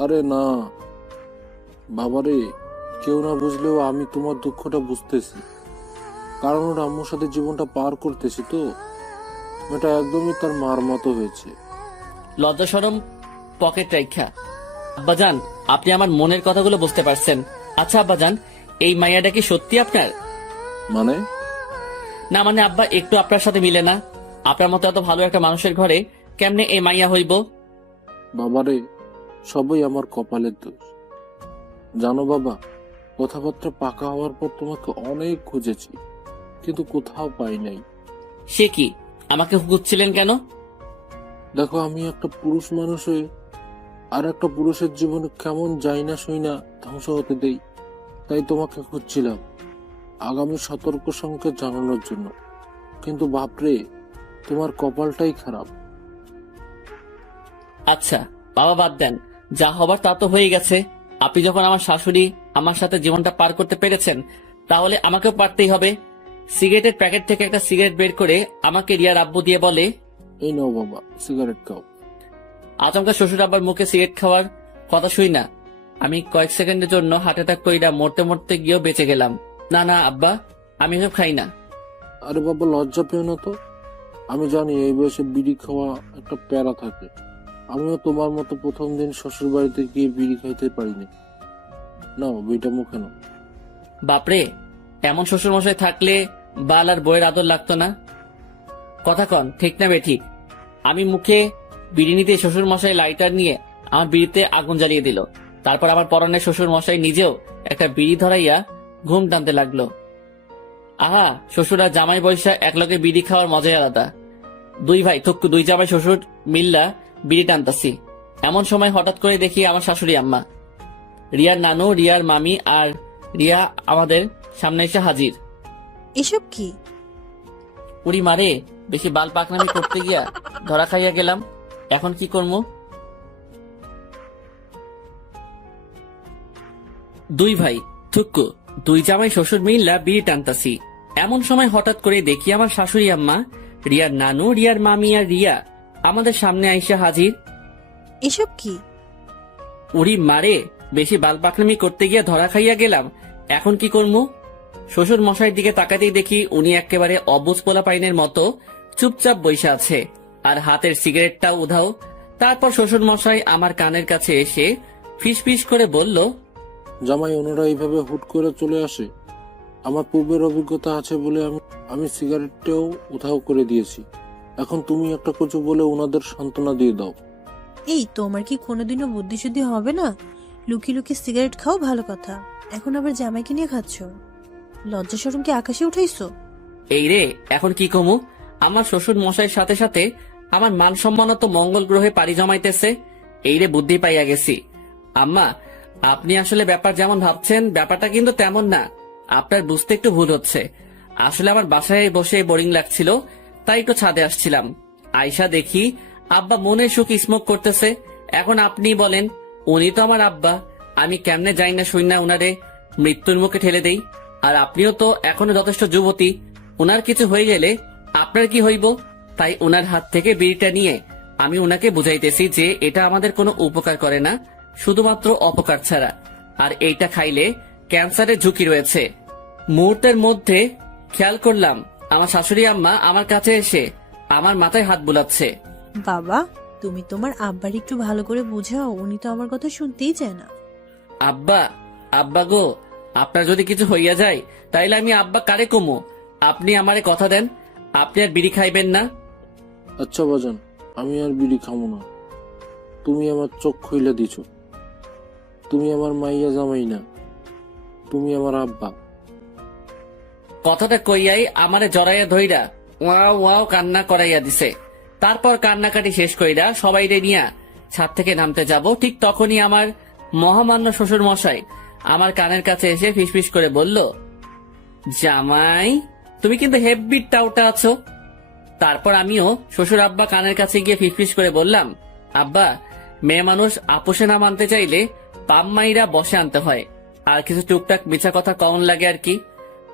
আরে না বাবারে, কেউ না বুঝলেও আমি তোমার দুঃখটা বুঝতেছি, কারণ ওর আম্মুর সাথে জীবনটা পার করতেছি তো। এটা একদমই তার মার মতো হয়েছে। লজ্জা শরম পকেট রাইখা, আব্বাজান আপনি আমার মনের কথাগুলো বুঝতে পারছেন। আচ্ছা আব্বাজান, এই মাইয়াটা কি সত্যি আপনার? মানে? না মানে আব্বা, একটু আপনার সাথে মিলে না। আপনার মতো এত ভালো একটা মানুষের ঘরে কেমনে এই মাইয়া হইব? বাবারে, সবই আমার কপালের দোষ। জানো বাবা, কথাবার্তা পাকা হওয়ার পর তোমাকে অনেক খুঁজেছি, কিন্তু কোথাও পাই নাই। সে কি, আমাকে খুঁজছিলেন কেন? দেখো, আমি একটা পুরুষ মানুষ হয়ে আর একটা পুরুষের জীবনে কেমন যাই না সই না ধ্বংস হতে দেই, তাই তোমাকে খুঁজছিলাম আগামী সতর্ক সংকেত জানানোর জন্য। কিন্তু বাপরে, তোমার কপালটাই খারাপ। আচ্ছা বাবা, বাদ দেন, যা হবার তা তো হয়ে গেছে। আপনি যখন আমার শাশুড়ি আমার সাথে জীবনটা পার করতে পেরেছেন, তাহলে আমাকেও পারতেই হবে। সিগারেটের প্যাকেট থেকে একটা সিগারেট বের করে আমাকে রিয়ার আব্বু দিয়ে বলে, এই নাও বাবা, সিগারেট খাও। আচমকা শ্বশুর আব্বার মুখে সিগারেট খাওয়ার কথা শুই না আমি কয়েক সেকেন্ডের জন্য হার্ট অ্যাটাক কইরা মরতে মরতে গিয়েও বেঁচে গেলাম। না না আব্বা, আমি এসব খাই না। আরে বাবা, লজ্জা পেও না তো। আমি জানি এই বয়সে বিড়ি খাওয়া একটা প্যারা থাকে। আমিও তোমার মতো প্রথম দিন শ্বশুর বাড়িতে গিয়ে বিড়ি খাইতে পারিনি। নাও, বিড়িটা মুখে নাও। বাপরে, এমন শ্বশুর মশাই থাকলে বাল আর বইয়ের আদর লাগতো না। কথা কন, ঠিক না বেঠিক? আমি মুখে বিড়ি নিতে শ্বশুর মশাই লাইটার নিয়ে আমার বিড়িতে আগুন জ্বালিয়ে দিল। তারপর আমার পরনে শ্বশুর মশাই নিজেও একটা বিড়ি ধরাইয়া ঘুম টানতে লাগলো। আহা, শ্বশুর আর জামাই বৈশা একলগে বিড়ি খাওয়ার মজাই আলাদা। দুই ভাই থুক্কু, দুই জামাই শ্বশুর মিল্লা বিড়ি টানতাছি। এমন সময় হঠাৎ করে দেখি আমার শাশুড়ি আম্মা, রিয়ার নানু, রিয়ার মামি আর রিয়া আমাদের সামনে এসে হাজির। এসব কি? উড়ি মারে, বেশি বাল পাকনামি করতে গিয়া ধরা খাইয়া গেলাম। এখন কি করবো? দুই ভাই থুক্কু, দুই জামাই শ্বশুর মিল্লা বিড়ি টানতাছি। এমন সময় হঠাৎ করে দেখি আমার শাশুড়ি আম্মা, রিয়ার নানু, রিয়ার মামি আর রিয়া আমাদের সামনে আইসা হাজির। এসব কি? উড়ি মারে, বেশি বাল পাকনামি করতে গিয়া ধরা খাইয়া গেলাম। এখন কি করবো? শ্বশুর মশাইয়ের দিকে তাকাতেই দেখি উনি একেবারে অবুঝ পোলা পাইনের মতো চুপচাপ বইসা আছে, আর হাতের সিগারেটটাও উধাও। তারপর শ্বশুর মশাই আমার কানের কাছে এসে ফিস করে বলল, জামাই, ওনারা এইভাবে হুট করে চলে আসে? আমার পূর্বের অভিজ্ঞতা আছে বলে আমি সিগারেটটাও উধাও করে দিয়েছি। এখন তুমি একটা কিছু বলে ওনাদের সান্ত্বনা দিয়ে দাও। এই, তোমার কি কোনোদিনও বুদ্ধিশুদ্ধি হবে না? লুকিয়ে লুকিয়ে সিগারেট খাও ভালো কথা, এখন আবার জামাইকে নিয়ে খাচ্ছ। লজ্জা শরম কি আকাশে উঠাইছো? এই রে, এখন কি কমু? আমার শ্বশুর মশাইয়ের সাথে সাথে আমার মান সম্মানত মঙ্গল গ্রহে পাড়ি জমাইতেছে। এই রে, বুদ্ধি পাইয়া গেছি। আম্মা, আপনি আসলে ব্যাপার যেমন ভাবছেন ব্যাপারটা কিন্তু তেমন না। আপনার বুঝতে একটু ভুল হচ্ছে। আসলে আমার বাসায় বসে বোরিং লাগছিল, তাই একটু ছাদে আসছিলাম। আয়শা দেখি আব্বা মনের সুখ স্মোক করতেছে। এখন আপনি বলেন, উনি তো আমার আব্বা, আমি কেমনে যাই না শুই না উনারে মৃত্যুর মুখে ঠেলে দেই? আর আপনিও তো এখনো যথেষ্ট যুবতী, উনার কিছু হয়ে গেলে আপনার কি হইব? তাই উনার হাত থেকে বিড়িটা নিয়ে আমি উনাকে বুঝাইতেছি যে এটা আমাদের কোনো উপকার করে না, শুধুমাত্র অপকার ছাড়া। আর এইটা খাইলে ক্যান্সারের ঝুঁকি রয়েছে। মুহূর্তের মধ্যে খেয়াল করলাম আমার শাশুড়ি আম্মা আমার কাছে এসে আমার মাথায় হাত বুলাচ্ছে। বাবা, তুমি তোমার আব্বার একটু ভালো করে বুঝাও, উনি তো আমার কথা শুনতেই চায় না। আব্বা, আব্বা গো, আপনার যদি কিছু হইয়া যায় তাইলে আমি আব্বা কারে কমু? আপনি আমারে কথা দেন, আপনি আর বিড়ি খাইবেন না। আচ্ছা বাজান, আমি আর বিড়ি খামো না। তুমি আমার চোখ খুইলা দিছো। তুমি আমার মাইয়া জামাই না, তুমি আমার আব্বা। কথাটা কইয়াই আমারে জড়াইয়া ধইরা ওয়াও ওয়াও কান্না করাইয়া দিছে। তারপর কান্নাকাটি শেষ কইরা সবাইরে নিয়া ছাদ থেকে নামতে যাব, ঠিক তখনই আমার মহামান্য শ্বশুর মশাই আমার কানের কাছে এসে ফিসফিস করে বলল, জামাই তুমি কিন্তু হেব্বি টাউটা আছো। তারপর আমিও শ্বশুর আব্বা কানের কাছে গিয়ে ফিসফিস করে বললাম, আব্বা, মেয়ে মানুষ আপোষে না মানতে চাইলে পাম্মাইরা বসে আনতে হয়, আর কিছু টুকটাক মিছা কথা কমন লাগে আর কি।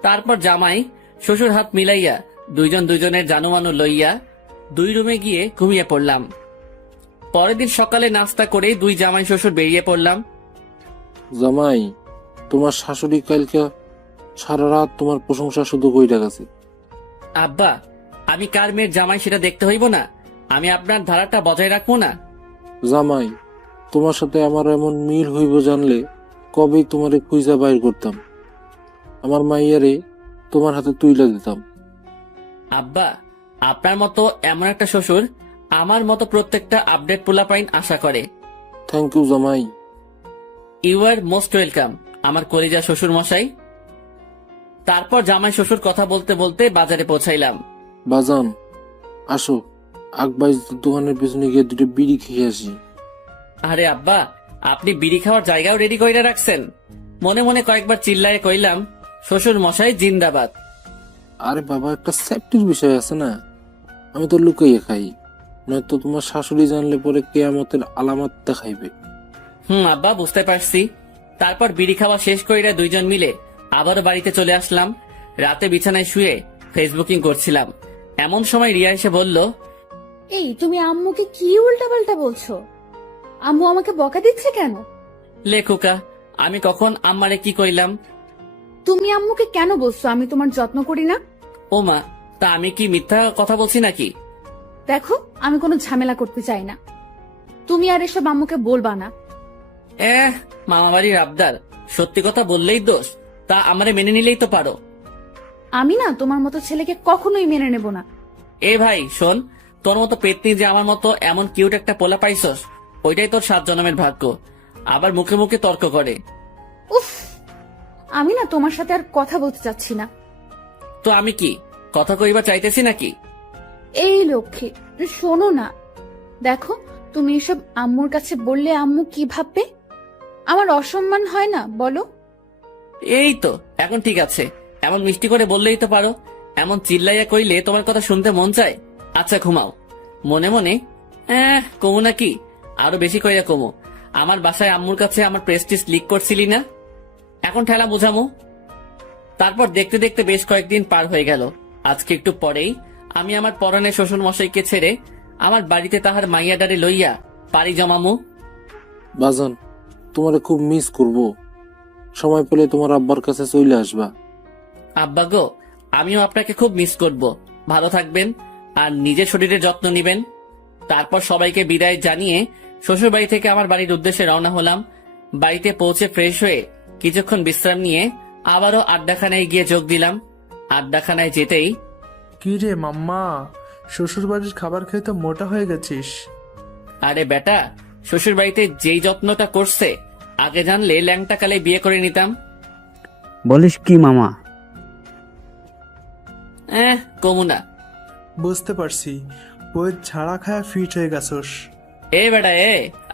তারপর জামাই শ্বশুর হাত মিলাইয়া দুইজন দুইজনের জানুমানু লইয়া 2 রুমে গিয়ে ঘুমিয়ে পড়লাম। পরের দিন সকালে নাস্তা করে 2 জামাই শ্বশুর বেরিয়ে পড়লাম। জামাই, তোমার শাশুড়ি কালকে সারা রাত তোমার প্রশংসা শুধু কইরা গেছে। আব্বা, আমি কার মেয়ের জামাই সেটা দেখতে হইব না? আমি আপনার ধারাটা বজায় রাখবো না? জামাই, তোমার সাথে আমার এমন মিল হইব জানলে কবেই তোমারে খুঁজা বাইর করতাম, আমার মাইয়ারে তোমার হাতে তুইলা দিতাম। আব্বা, আপনার মতো এমন একটা শ্বশুর আমার মতো প্রত্যেকটা আপডেট পোলাপাইন আশা করে। থ্যাংক ইউ জামাই। ইউ আর মোস্ট ওয়েলকাম আমার কলিজা শ্বশুর মশাই। তারপর জামাই শ্বশুর কথা বলতে বলতে বাজারে পৌঁছাইলাম। বাজান, আসো আকবাইজ দোকানের পেছনে গিয়ে 2টা বিড়ি খেয়ে আসি। আরে আব্বা, আপনি বিড়ি খাওয়ার জায়গাও রেডি কইরা রাখছেন? মনে মনে কয়েকবার চিল্লায়ে কইলাম, শ্বশুর মশাই জিন্দাবাদ। আরে বাবা, একটা সেফটির বিষয় আছে না, আমি তো লুকাইয়ে খাই, নয়তো তোমার শাশুড়ি জানলে পরে কেয়ামতের আলামত দেখাইবে। আব্বা, বুঝতে পারছি। তারপর বিড়ি খাওয়া শেষ কইরা 2 জন মিলে আবারও বাড়িতে চলে আসলাম। রাতে বিছানায় শুয়ে ফেসবুকিং করছিলাম, এমন সময় রিয়া এসে বলল, এই তুমি আম্মুকে কি উল্টাপাল্টা বলছো? আম্মু আমাকে বকা দিচ্ছে কেন? লেখুকা, আমি কখন আম্মারে কি কইলাম? তুমি আম্মুকে কেন বলছো আমি তোমার যত্ন করি না? ও মা, তা আমি কি মিথ্যা কথা বলছি নাকি? দেখো, আমি কোনো ঝামেলা করতে চাই না, তুমি আর এসব আম্মুকে বলবা না। মামা বাড়ির আবদার, সত্যি কথা বললেই দোষ, তা আমারে মেনে নিলেই তো পারো। আমি না তোমার মতো ছেলেকে কখনোই মেনে নেব না। এ ভাই শোন, তোর মতো পেতনি যে আমার মতো এমন কিউট একটা পোলা পাইছস, ওইটাই তোর 7 জন্মের ভাগ্য। আবার মুখে মুখে তর্ক করে। উফ, আমি না তোমার সাথে আর কথা বলতে চাচ্ছি না। তো আমি কি কথা কইবা চাইতেছি নাকি? এই লক্ষ্মী, শোনো না, দেখো তুমি এসব আম্মুর কাছে বললে আম্মু কি ভাববে? আমার অসম্মান হয় না বলো? এই তো এখন ঠিক আছে, এমন মিষ্টি করে বললেই তো পারো। এমন চিল্লাইয়া কইলে তোমার কথা শুনতে মন চায়। আচ্ছা ঘুমাও। মনে মনে কমু নাকি, আরো বেশি কইয়া কমু। আমার বাসায় আম্মুর কাছে আমার প্রেস্টিজ লিক করছিলি না, এখন ঠেলা বুঝামু। তারপর দেখতে দেখতে বেশ কয়েকদিন পার হয়ে গেল। আজকে একটু পরেই আমি আমার পরানের শ্বশুর মশাইকে ছেড়ে আমার বাড়িতে তাহার মাইয়াডারে লইয়া পাড়ি জমামু। বাজান, তোমারে খুব মিস করব, সময় পেলে তোমার আব্বার কাছে চলে আসবা। আব্বা গো, আমিও আপনাকে খুব মিস করব। ভালো থাকবেন আর নিজের শরীরের যত্ন নিবেন। তারপর সবাইকে বিদায় জানিয়ে শ্বশুর বাড়ি থেকে আমার বাড়ির উদ্দেশ্যে রওনা হলাম। বাড়িতে পৌঁছে ফ্রেশ হয়ে কিছুক্ষণ বিশ্রাম নিয়ে আবারও আড্ডাখানায় গিয়ে যোগ দিলাম। আড্ডাখানায় যেতেই, কি রে মাম্মা, শ্বশুর বাড়ির খাবার খেয়ে তো মোটা হয়ে গেছিস। আরে বেটা, শ্বশুর বাড়িতে যেই যত্নটা করছে, আগে জানলে ল্যাংটা কালে বিয়ে করে নিতাম। বলিস কি মামা? কমু না। বুঝতে পারছি, বইয়ের ঝাড়া খায়া ফিট হয়ে গেছস। এ বেটা,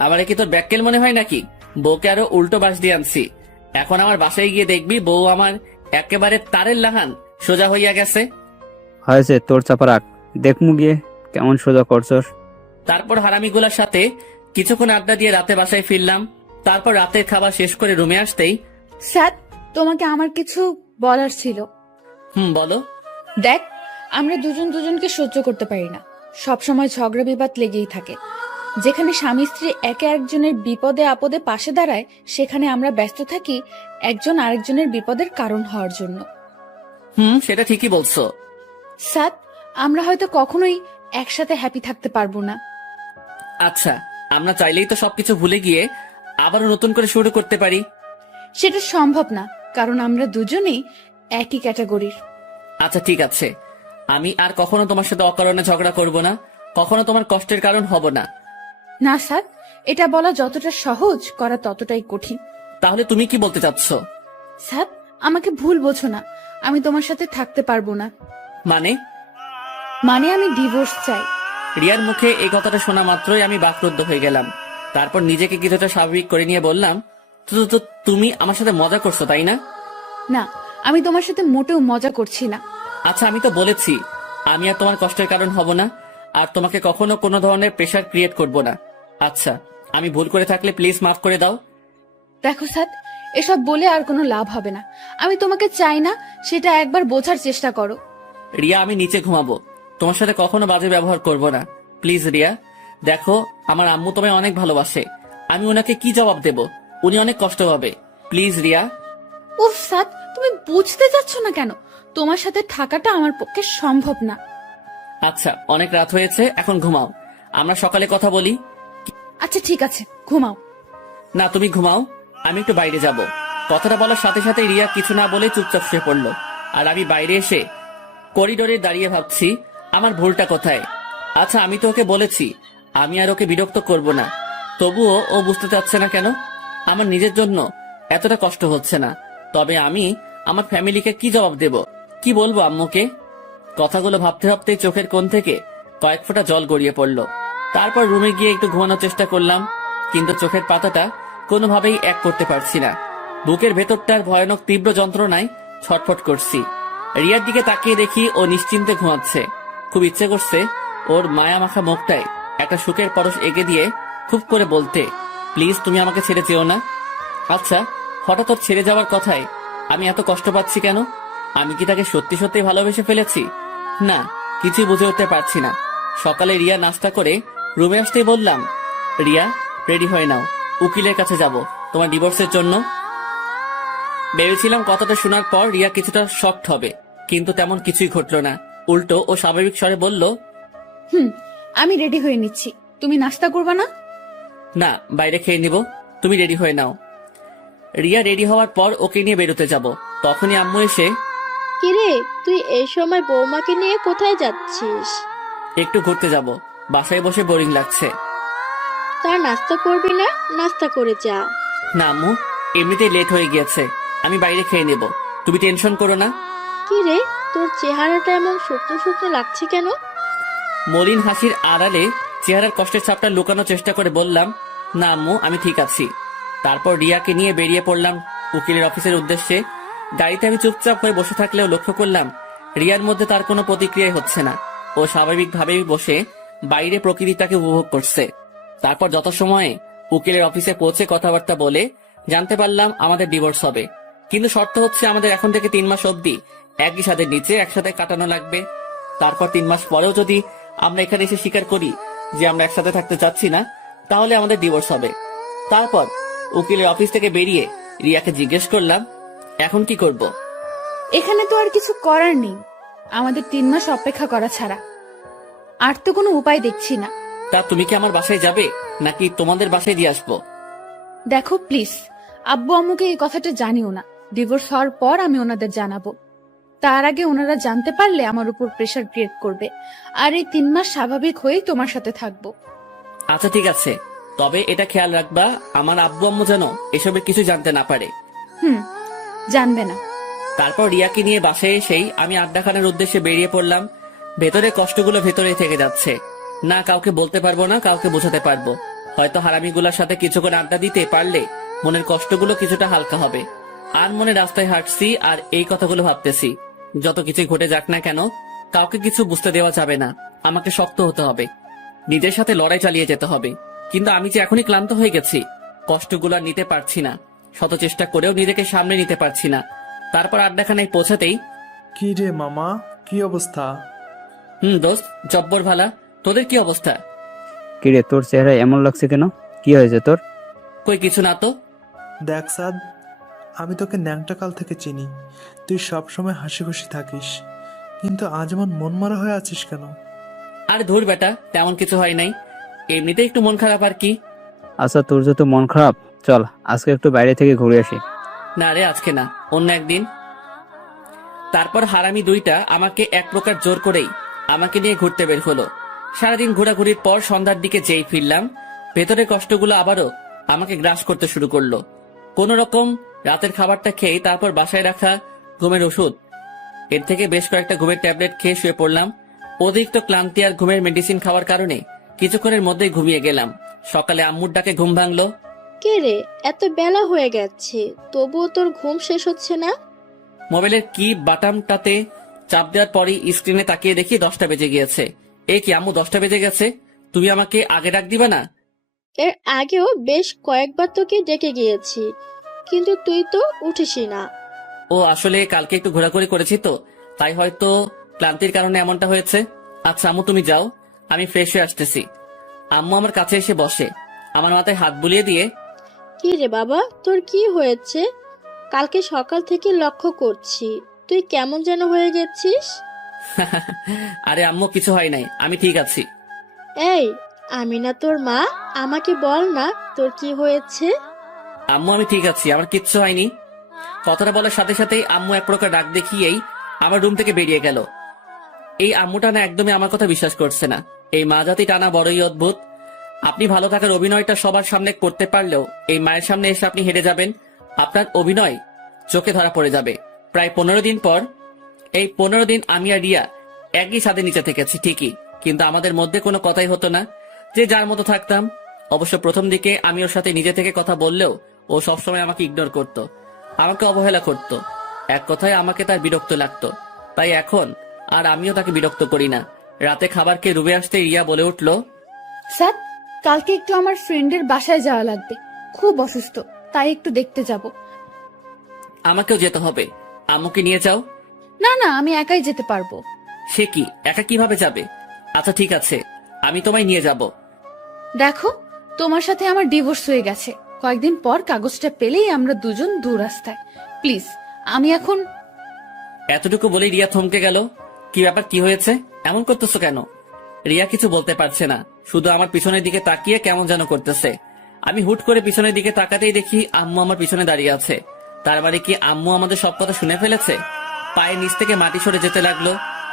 আমার কি তোর ব্যাককেল মনে হয় নাকি? বউকে আরো উল্টো বাস দিয়ে আনছি। এখন আমার বাসায় গিয়ে দেখবি বউ আমার একেবারে তারের লাহান সোজা হইয়া গেছে। হয়েছে, তোর চাপা রাখ, দেখমু গিয়ে কেমন সোজা করছস। তারপর হারামিগুলার সাথে কিছুক্ষণ আড্ডা দিয়ে রাতে বাসায় ফিরলাম। তারপর রাতের খাবার শেষ করে রুমে আসতেই, স্যার, তোমাকে আমার কিছু বলার ছিল। বলো। দেখ, আমরা দুজন দুজনকে সহ্য করতে পারি না, সব সময় ঝগড়া বিবাদ লেগেই থাকে। যেখানে স্বামী স্ত্রী একে একজনের বিপদে আপদে পাশে দাঁড়ায়, সেখানে আমরা ব্যস্ত থাকি একজন আরেকজনের বিপদের কারণ হওয়ার জন্য। সেটা ঠিকই বলছো। সাদ, আমরা হয়তো কখনোই একসাথে হ্যাপি থাকতে পারবো না। আচ্ছা, আমরা চাইলেই তো সবকিছু ভুলে গিয়ে আবারও নতুন করে শুরু করতে পারি। সেটা সম্ভব না, কারণ আমরা দুজনেই একই ক্যাটাগরির। আচ্ছা ঠিক আছে, আমি আর কখনো তোমার সাথে অকারণে ঝগড়া করব না, কখনো তোমার কষ্টের কারণ হব না। না সাদ, এটা বলা যতটা সহজ করা ততটাই কঠিন। তাহলে তুমি কি বলতে চাচ্ছ? সাদ, আমাকে ভুল বোঝো না, আমি তোমার সাথে থাকতে পারবো না। মানে আমি ডিভোর্স চাই। রিয়ার মুখে এই কথাটা শোনা মাত্রই আমি বাকরুদ্ধ হয়ে গেলাম। তারপর নিজেকে কিছুটা স্বাভাবিক করে নিয়ে বললাম, তো তুমি আমার সাথে মজা করছো তাই না? না, আমি তোমার সাথে মোটেও মজা করছি না। আচ্ছা, আমি তো বলেছি আমি আর তোমার কষ্টের কারণ হব না, আর তোমাকে কখনো কোনো ধরনের প্রেশার ক্রিয়েট করব না। আচ্ছা, আমি ভুল করে থাকলে প্লিজ মাফ করে দাও। দেখো সাদ, এসব বলে আর কোনো লাভ হবে না। আমি তোমাকে চাই না, সেটা একবার বোঝার চেষ্টা করো। রিয়া, আমি নিচে ঘুমাবো, তোমার সাথে কখনো বাজে ব্যবহার করব না। প্লিজ রিয়া, দেখো আমার আম্মু তোমায় অনেক ভালোবাসে, আমি ওনাকে কি জবাব দেব? উনি অনেক কষ্ট পাবে। প্লিজ রিয়া। উফ সাদ, তুমি বুঝতে চাচ্ছ না কেন? তোমার সাথে থাকাটা আমার পক্ষে সম্ভব না। আচ্ছা, অনেক রাত হয়েছে, এখন ঘুমাও, আমরা সকালে কথা বলি। আচ্ছা ঠিক আছে, ঘুমাও। না, তুমি ঘুমাও, আমি একটু বাইরে যাব। কথাটা বলার সাথে সাথে রিয়া কিছু না বলে চুপচাপ শুয়ে পড়লো। আর আমি বাইরে এসে করিডোরে দাঁড়িয়ে ভাবছি আমার ভুলটা কোথায়। আচ্ছা, আমি তো ওকে বলেছি আমি আর ওকে বিরক্ত করব না, তবুও ও বুঝতে চাচ্ছে না কেন? আমার নিজের জন্য এতটা কষ্ট হচ্ছে না, তবে আমি আমার ফ্যামিলিকে কি জবাব দেব? কি বলবো আম্মুকে? কথাগুলো ভাবতে ভাবতেই চোখের কোণ থেকে কয়েক ফোঁটা জল গড়িয়ে পড়লো। তারপর রুমে গিয়ে একটু ঘুমানোর চেষ্টা করলাম, কিন্তু চোখের পাতাটা কোনোভাবেই এক করতে পারছি না। বুকের ভেতরটার ভয়ানক তীব্র যন্ত্রণায় ছটফট করছি। রিয়ার দিকে তাকিয়ে দেখি ও নিশ্চিন্তে ঘুমাচ্ছে। খুব ইচ্ছে করছে ওর মায়া মাখা মুখটায় একটা সুখের পরশ এঁকে দিয়ে খুব করে বলতে, প্লিজ তুমি আমাকে ছেড়ে যেও না। আচ্ছা, হঠাৎ ওর ছেড়ে যাওয়ার কথায় আমি এত কষ্ট পাচ্ছি কেন? আমি কি তাকে সত্যি সত্যি ভালোবেসে ফেলেছি? না, কিছুই বুঝে উঠতে পারছি না। সকালে রিয়া নাস্তা করে রুমে আসতেই বললাম, রিয়া রেডি হয়ে নাও, উকিলের কাছে যাব তোমার ডিভোর্সের জন্য। ভেবেছিলাম কথাটা শোনার পর রিয়া কিছুটা শকড হবে, কিন্তু তেমন কিছুই ঘটলো না। উল্টো ও স্বাভাবিক স্বরে বলল, আমি রেডি হয়ে নিচ্ছি, তুমি নাস্তা করবা না? না, বাইরে খেয়ে নিব, তুমি রেডি হয়ে নাও। রিয়া রেডি হওয়ার পর ওকে নিয়ে বেরোতে যাব, তখনই আম্মু এসে, কিরে, তুই এই সময় বৌমাকে নিয়ে কোথায় যাচ্ছিস? একটু ঘুরতে যাব, বাসায় বসে বোরিং লাগছে। তার নাস্তা করবি না? নাস্তা করে যা। না আম্মু, এমনিতেই লেট হয়ে গিয়েছে, আমি বাইরে খেয়ে নেব, তুমি টেনশন করো না। কিরে, তোর চেহারাটা এমন শুকনো শুকনো লাগছে কেন? মলিন হাসির আড়ালে চেহারার কষ্টের ছাপটা লুকানোর চেষ্টা করে বললাম, না আম্মু, আমি ঠিক আছি। তারপর রিয়াকে নিয়ে বেরিয়ে পড়লাম উকিলের অফিসের উদ্দেশ্যে। গাড়িতে আমি চুপচাপ হয়ে বসে থাকলেও লক্ষ্য করলাম রিয়ার মধ্যে তার কোনো প্রতিক্রিয়াই হচ্ছে না। ও স্বাভাবিকভাবেই বসে বাইরে প্রকৃতিটাকে উপভোগ করছে। তারপর যথাসময়ে উকিলের অফিসে পৌঁছে কথাবার্তা বলে জানতে পারলাম আমাদের ডিভোর্স হবে, কিন্তু শর্ত হচ্ছে আমাদের এখন থেকে 3 মাস অবধি একই ছাদের নিচে একসাথে কাটানো লাগবে। তারপর 3 মাস পরেও যদি আমরা এখানে এসে স্বীকার করি যে আমরা একসাথে থাকতে চাচ্ছি না, তাহলে আমাদের ডিভোর্স হবে। তারপর উকিলের অফিস থেকে বেরিয়ে রিয়াকে জিজ্ঞেস করলাম, এখন কি করব? এখানে তো আর কিছু করার নেই, আমাদের 3 মাস অপেক্ষা করা ছাড়া আর তো কোনো উপায় দেখছি না। তা তুমি কি আমার বাসায় যাবে নাকি তোমাদের বাসায় দিয়ে আসবো? দেখো প্লিজ, আব্বু আম্মুকে এই কথাটা জানিও না। ডিভোর্স হওয়ার পর আমি ওনাদের জানাবো, তার আগে ওনারা জানতে পারলে আমার উপর প্রেশার ক্রিয়েট করবে। আর এই 3 মাস স্বাভাবিক হয়েই তোমার সাথে থাকবো। আচ্ছা ঠিক আছে, তবে এটা খেয়াল রাখবা আমার আব্বু আম্মু যেন এসবের কিছু জানতে না পারে। জানবে না। তারপর রিয়াকে নিয়ে বাসায় এসেই আমি আড্ডাখানার উদ্দেশ্যে বেরিয়ে পড়লাম। ভেতরে কষ্টগুলো ভেতরে থেকে যাচ্ছে, না কাউকে বলতে পারবো না কাউকে বোঝাতে পারবো। হয়তো হারামিগুলোর সাথে কিছুক্ষণ আড্ডা দিতে পারলে মনের কষ্টগুলো কিছুটা হালকা হবে। আর মনে রাস্তায় হাঁটছি আর এই কথাগুলো ভাবতেছি, যত কিছুই ঘটে যাক না কেন কাউকে কিছু বুঝতে দেওয়া যাবে না। আমাকে শক্ত হতে হবে, নিজের সাথে লড়াই চালিয়ে যেতে হবে। কিন্তু আমি যে এখনই ক্লান্ত হয়ে গেছি, কষ্টগুলো আর নিতে পারছি না, শত চেষ্টা করেও নিজেকে সামনে নিতে পারছি না। তারপর আড্ডাখানায় পৌঁছাতেই, কি রে মামা, কি অবস্থা? দোস্ত, জব্বর ভালা, তোদের কি অবস্থা? কিরে, তোর চেহারা এমন লাগছে কেন? কি হয়েছে তোর? কই কিছু না তো। দেখ সাদ, আমি তোকে ন্যাংটা কাল থেকে চিনি, তুই সবসময় হাসি খুশি থাকিস, কিন্তু আজ এমন মন মরা হয়ে আছিস কেন? আর ধুর বেটা, তেমন কিছু হয় নাই, এমনিতে একটু মন খারাপ আর কি। আচ্ছা তোর যত মন খারাপ, চল আজকে একটু বাইরে থেকে ঘুরে আসি। না রে, আজকে না, অন্য একদিন। তারপর হারামি দুইটা আমাকে এক প্রকার জোর করেই আমাকে নিয়ে ঘুরতে বের হলো। সারাদিন ঘোরাঘুরির পর সন্ধ্যার দিকে যেই ফিরলাম, ভেতরের কষ্টগুলো আবারও আমাকে গ্রাস করতে শুরু করলো। কোন রকম রাতের খাবারটা খেয়ে তারপর বাসায় রাখা ঘুমের ওষুধ, এর থেকে বেশ কয়েকটা ঘুমের ট্যাবলেট খেয়ে শুয়ে পড়লাম। অতিরিক্ত ক্লান্তি আর ঘুমের মেডিসিন খাওয়ার কারণে কিছুক্ষণের মধ্যেই ঘুমিয়ে গেলাম। সকালে আম্মুর ডাকে ঘুম ভাঙলো। কে রে, এত বেলা হয়ে গেছে, তবুও তোর ঘুম শেষ হচ্ছে না? মোবাইলের কি বাটামটাতে চাপ দেওয়ার পরই স্ক্রিনে তাকিয়ে দেখি 10টা বেজে গিয়েছে। এ কি আম্মু, 10টা বেজে গেছে? তুমি আমাকে আগে ডাক দিবা না? এর আগেও বেশ কয়েকবার তোকে ডেকে গিয়েছি, কিন্তু তুই তো উঠিসই না। ও আসলে কালকে একটু ঘোরাঘুরি করেছি তো, তাই হয়তো ক্লান্তির কারণে এমনটা হয়েছে। আচ্ছা আম্মু তুমি যাও, আমি ফ্রেশ হয়ে আসতেছি। আম্মু আমার কাছে এসে বসে, আমার মাথায় হাত বুলিয়ে দিয়ে, কি রে বাবা, তোর কি হয়েছে? কালকে সকাল থেকে লক্ষ্য করছি তুই কেমন যেন হয়ে গেছিস। আরে আম্মু কিছু হয় নাই, আমি ঠিক আছি। এই, আমি না তোর মা, আমাকে বল না তোর কি হয়েছে। আম্মু আমি ঠিক আছি, আমার কিচ্ছু হয়নি। কথাটা বলার সাথে সাথেই আম্মু এক প্রকার ডাক দেখিয়েই আমার রুম থেকে বেরিয়ে গেল। এই আম্মুটা না একদমই আমার কথা বিশ্বাস করছে না। এই মা জাতি টানা বড়ই অদ্ভুত। আপনি ভালো থাকার অভিনয়টা সবার সামনে করতে পারলেও এই মায়ের সামনে এসে আপনি হেরে যাবেন, আপনার অভিনয় চোখে ধরা পড়ে যাবে। প্রায় 15 দিন পর, এই 15 দিন আমি আর রিয়া একই ছাদের নিচে থেকেছি ঠিকই, কিন্তু আমাদের মধ্যে কোনো কথাই হতো না, যে যার মতো থাকতাম। অবশ্য প্রথম দিকে আমি ওর সাথে নিজে থেকে কথা বললেও ও সবসময় আমাকে ইগনোর করত, আমাকে অবহেলা করত। এক কথায় আমাকে তার বিরক্ত লাগতো। তাই এখন আর আমিও তাকে বিরক্ত করি না। রাতে খাবার খেয়ে রুমে আসতে রিয়া বলে উঠলো, স্যার, কালকে একটু আমার ফ্রেন্ডের বাসায় যাওয়া লাগবে, খুব অসুস্থ, তাই একটু দেখতে যাব। আমাকেও যেতে হবে, আম্মুকে নিয়ে যাও। না না, আমি একাই যেতে পারবো। সে কি, একা কিভাবে যাবে? আচ্ছা ঠিক আছে, আমি তোমায় নিয়ে যাব। দেখো, তোমার সাথে আমার ডিভোর্স হয়ে গেছে, কয়েকদিন পর কাগজটা পেলেই আমরা দুজন দু রাস্তায়। প্লিজ, আমি এখন। এতটুকু বলেই রিয়া থমকে গেল। কি ব্যাপার, কি হয়েছে, এমন করতেছো কেন? রিয়া কিছু বলতে পারছে না, শুধু আমার পিছনের দিকে তাকিয়ে কেমন যেন করতেছে। আমি হুট করে পিছনের দিকে তাকাতেই দেখি আম্মু আমার পিছনে দাঁড়িয়ে আছে। তার মানে কি আম্মু আমাদের সব কথা শুনে ফেলেছে? পায়ের নিচ থেকে মাটি সরে যেতে লাগলো,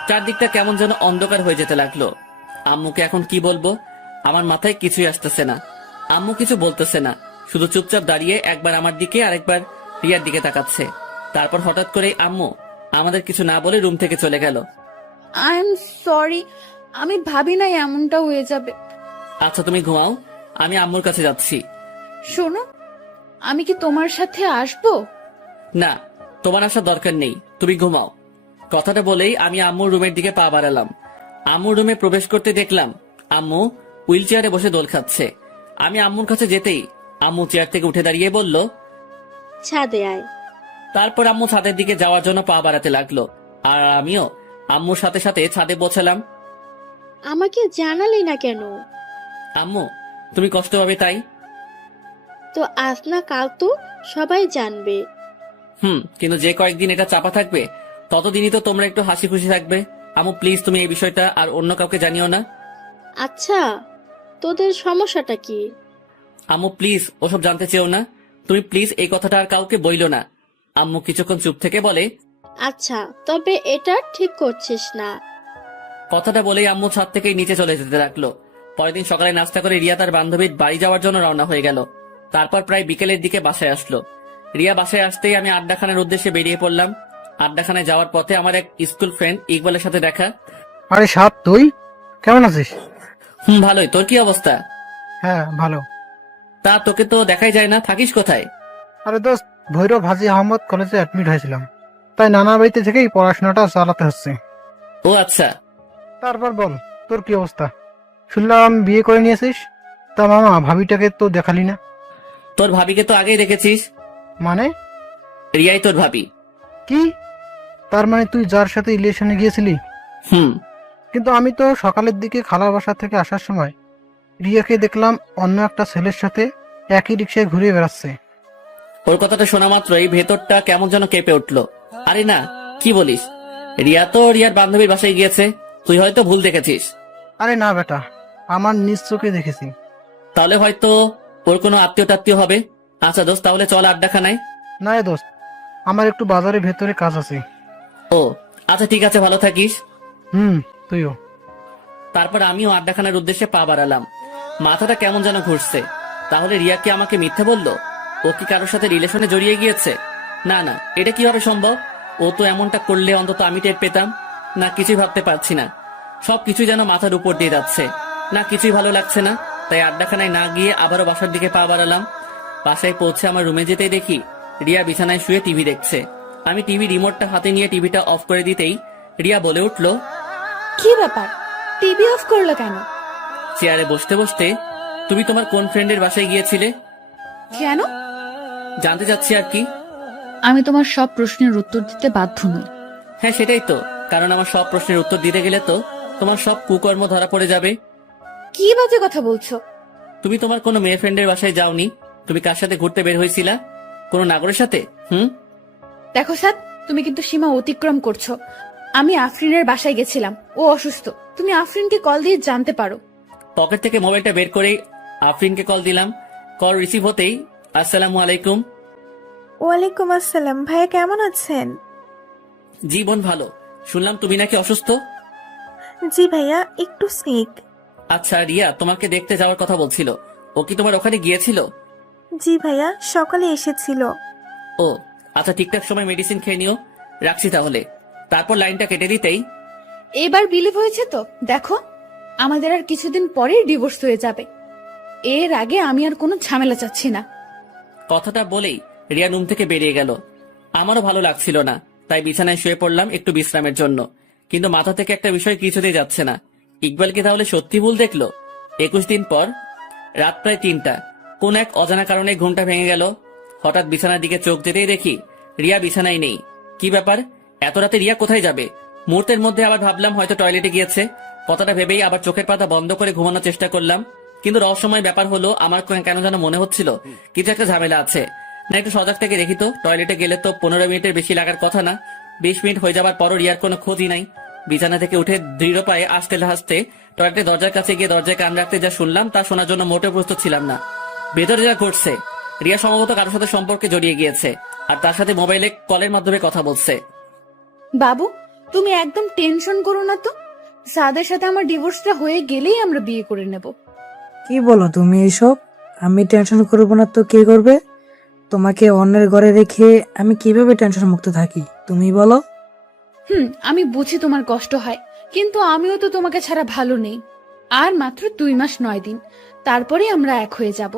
চারদিকটা কেমন যেন অন্ধকার হয়ে যেতে লাগলো। আম্মুকে এখন কি বলবো, আমার মাথায় কিছুই আসতেছে না। আম্মু কিছু বলতেছে না, শুধু চুপচাপ দাঁড়িয়ে একবার আমার দিকে আরেকবার রিয়ার দিকে তাকাচ্ছে। তারপর হঠাৎ করে আম্মু আমাদের কিছু না বলে রুম থেকে চলে গেল। আই এম সরি, আমি ভাবি নাই এমনটা হয়ে যাবে। আচ্ছা তুমি ঘুমাও, আমি আম্মুর কাছে যাচ্ছি। শোনো, আমি কি তোমার সাথে আসবো? না, তোমার আসার দরকার নেই, তুমি ঘুমাও। কথাটা বলেই আমি আম্মুর রুমের দিকে পা বাড়ালাম। আম্মুর রুমে প্রবেশ করতে দেখলাম আম্মু হুইল চেয়ারে বসে দোল খাচ্ছে। আমি আম্মুর কাছে যেতেই আম্মু চেয়ার থেকে উঠে দাঁড়িয়ে বলল, ছাদে আয়। তারপর আম্মু ছাদের দিকে যাওয়ার জন্য পা বাড়াতে লাগলো, আর আমিও আম্মুর সাথে সাথে ছাদে পৌঁছালাম। আমাকে জানালি না কেন? আম্মু তুমি কষ্ট পাবে তাই। তো আজ না কাল তো সবাই জানবে। কিন্তু যে কয়েকদিন এটা চাপা থাকবে ততদিনই তো তোমরা একটু হাসি খুশি থাকবে। আম্মু প্লিজ তুমি এই বিষয়টা আর অন্য কাউকে জানিও না। আচ্ছা, তোদের সমস্যাটা কি? আম্মু প্লিজ ওসব জানতে চেও না, তুমি প্লিজ এই কথাটা আর কাউকে বইলো না। আম্মু কিছুক্ষণ চুপ থেকে বলে, আচ্ছা, তবে এটা ঠিক করছিস না। কথাটা বলেই আম্মু ছাদ থেকেই নিচে চলে যেতে লাগলো। পরের দিন সকালে নাস্তা করে রিয়া তার বান্ধবীর বাড়ি যাওয়ার জন্য রওনা হয়ে গেল। তারপর প্রায় বিকেলের দিকে বাসায় আসলো। রিয়া বাসায় আসতেই আমি আড্ডাখানার উদ্দেশ্যে বেরিয়ে পড়লাম। আড্ডাখানায় যাওয়ার পথে আমার এক স্কুল ফ্রেন্ড ইকবালের সাথে দেখা। আরে সাত, তুই কেমন আছিস? ভালোই, তোর কি অবস্থা? হ্যাঁ ভালো। তা তোকে তো দেখাই যায় না, থাকিস কোথায়? আরে দোস্ত, ভৈরব হাজী আহমদ কলেজে অ্যাডমিট হয়েছিলাম, তাই নানা বাড়িতে থেকেই পড়াশোনাটা চালাতে হচ্ছে। ও আচ্ছা। তারপর বল, তোর কি অবস্থা? শুনলাম বিয়ে করে নিয়েছিস, তা মামা ভাবিটাকে তো দেখালি না। তোর ভাবিকে তো আগেই রেখেছিস। মানে? রিয়াই তোর ভাবি। কি? তার মানে তুই যার সাথে রিলেশনে গিয়েছিলি? কিন্তু আমি তো সকালের দিকে খালার বাসা থেকে আসার সময় রিয়াকে দেখলাম অন্য একটা ছেলের সাথে একই রিক্সায় ঘুরে বেড়াচ্ছে। ওর কথাটা শোনা মাত্রই ভেতরটা কেমন যেন কেঁপে উঠলো। আরে না, কি বলিস? রিয়া তো রিয়ার বান্ধবীর বাসায় গিয়েছে, তুই হয়তো ভুল দেখেছিস। আরে না বেটা, আমার নিজ চোখে দেখেছি। তাহলে হয়তো ওর কোনো আত্মীয় টাত্মীয় হবে। আচ্ছা দোস্ত, তাহলে চল আড্ডাখানায়। না রে দোস্ত, আমার একটু বাজারে ভেতরে কাজ আছে। ও আচ্ছা ঠিক আছে, ভালো থাকিস। তুইও। তারপর আমিও আড্ডাখানার উদ্দেশ্যে পা বাড়ালাম। মাথাটা কেমন যেন ঘুরছে। তাহলে রিয়া কি আমাকে মিথ্যে বলল? ও কি কারোর সাথে রিলেশনে জড়িয়ে গিয়েছে? না না, এটা কিভাবে সম্ভব? ও তো এমনটা করলে অন্তত আমি টের পেতাম না। কিছুই ভাবতে পারছি না, সবকিছুই যেন মাথার উপর দিয়ে যাচ্ছে না। কিছুই ভালো লাগছে না। তাই আড্ডাখানায় না গিয়ে আবারও বাসার দিকে পা বাড়ালাম। বাসায় পৌঁছে আমার রুমে যেতেই দেখি রিয়া বিছানায় শুয়ে টিভি দেখছে। আমি টিভি রিমোটটা হাতে নিয়ে টিভিটা অফ করে দিতেই রিয়া বলে উঠলো, কি ব্যাপার, টিভি অফ করলো কেন? চেয়ারে বসতে বসতে, তুমি তোমার কোন ফ্রেন্ডের বাসায় গিয়েছিলে? কেন? জানতে চাচ্ছি আর কি। আমি তোমার সব প্রশ্নের উত্তর দিতে বাধ্য নই। হ্যাঁ সেটাই তো, কারণ আমার সব প্রশ্নের উত্তর দিতে গেলে তো তোমার সব কুকর্ম ধরা পড়ে যাবে। কি বাজে কথা বলছো? তুমি তোমার কোনো মেয়ে ফ্রেন্ডের বাসায় যাওনি। তুমি কার সাথে ঘুরতে বের হয়েছিলা? কোনো নাগরের সাথে? দেখো সাদ, তুমি কিন্তু সীমা অতিক্রম করছো। আমি আফরিনের বাসায় গেছিলাম, ও অসুস্থ। তুমি আফরিনকে কল দিয়ে জানতে পারো। পকেট থেকে মোবাইলটা বের করেই আফরিনকে কল দিলাম। কল রিসিভ হতেই, আসসালামু আলাইকুম। ওয়ালাইকুম আসসালাম। ভাইয়া কেমন আছেন? জি বোন, ভালো। শুনলাম তুমি নাকি অসুস্থ। জি ভাইয়া, একটু সিক। আচ্ছা, রিয়া তোমাকে দেখতে যাওয়ার কথা বলছিল, ও কি তোমার ওখানে গিয়েছিল? জি ভাইয়া, সকালে এসেছিল। ও আচ্ছা, ঠিকঠাক সময় মেডিসিন খেয়ে নিও। রাখছি তাহলে। তারপর লাইনটা কেটে দিতেই, এবার বিলিভ হয়েছে তো? দেখো, আমাদের আর কিছুদিন পরেই ডিভোর্স হয়ে যাবে। এর আগে আমি আর কোনো ঝামেলা চাচ্ছি না। কথাটা বলেই রিয়া রুম থেকে বেরিয়ে গেল। আমারও ভালো লাগছিল না, তাই বিছানায় শুয়ে পড়লাম একটু বিশ্রামের জন্য। কিন্তু মাথা থেকে একটা বিষয় কিছুতেই যাচ্ছে না। ইকবাল কি তাহলে সত্যি ভুল দেখলো? 21 দিন পর রাত প্রায় 3টা, কোন এক অজানা কারণে ঘুমটা ভেঙে গেল। হঠাৎ বিছানার দিকে চোখ যেতেই দেখি রিয়া বিছানায় নেই। কি ব্যাপার, এত রাতে রিয়া কোথায় যাবে? মুহূর্তের মধ্যে আবার ভাবলাম হয়তো টয়লেটে গিয়েছে। কথাটা ভেবেই আবার চোখের পাতা বন্ধ করে ঘুমানোর চেষ্টা করলাম। কিন্তু রহস্যময় ব্যাপার হলো, আমার কেন যেন মনে হচ্ছিল কিছু একটা ঝামেলা আছে। না একটু সজাগ থেকে দেখি তো। টয়লেটে গেলে তো 15 মিনিটের বেশি লাগার কথা না। 20 মিনিট হয়ে যাবার পরও রিয়ার কোনো খোঁজই নাই। বিছানা থেকে উঠে দৃঢ় পায়ে আসতে হাসতে টয়লেটের দরজার কাছে গিয়ে দরজায় কান রাখতে যা শুনলাম তা শোনার জন্য মোটেও প্রস্তুত ছিলাম না। ভেতরে যা ঘটছে, রিয়া সম্ভবত কারোর সাথে সম্পর্কে জড়িয়ে গিয়েছে, আর তার সাথে মোবাইলে কলের মাধ্যমে কথা বলছে। বাবু, তুমি একদম টেনশন করো না তো। সাদের সাথে আমার ডিভোর্সটা হয়ে গেলেই আমরা বিয়ে করে নেব। কি বলো তুমি এইসব? আমি টেনশন করবো না তো কে করবে? তোমাকে অন্যের ঘরে রেখে আমি কিভাবে টেনশন মুক্ত থাকি তুমি বলো? আমি বুঝি তোমার কষ্ট হয়, কিন্তু আমিও তো তোমাকে ছাড়া ভালো নেই। আর মাত্র 2 মাস 9 দিন, তারপরে আমরা এক হয়ে যাব।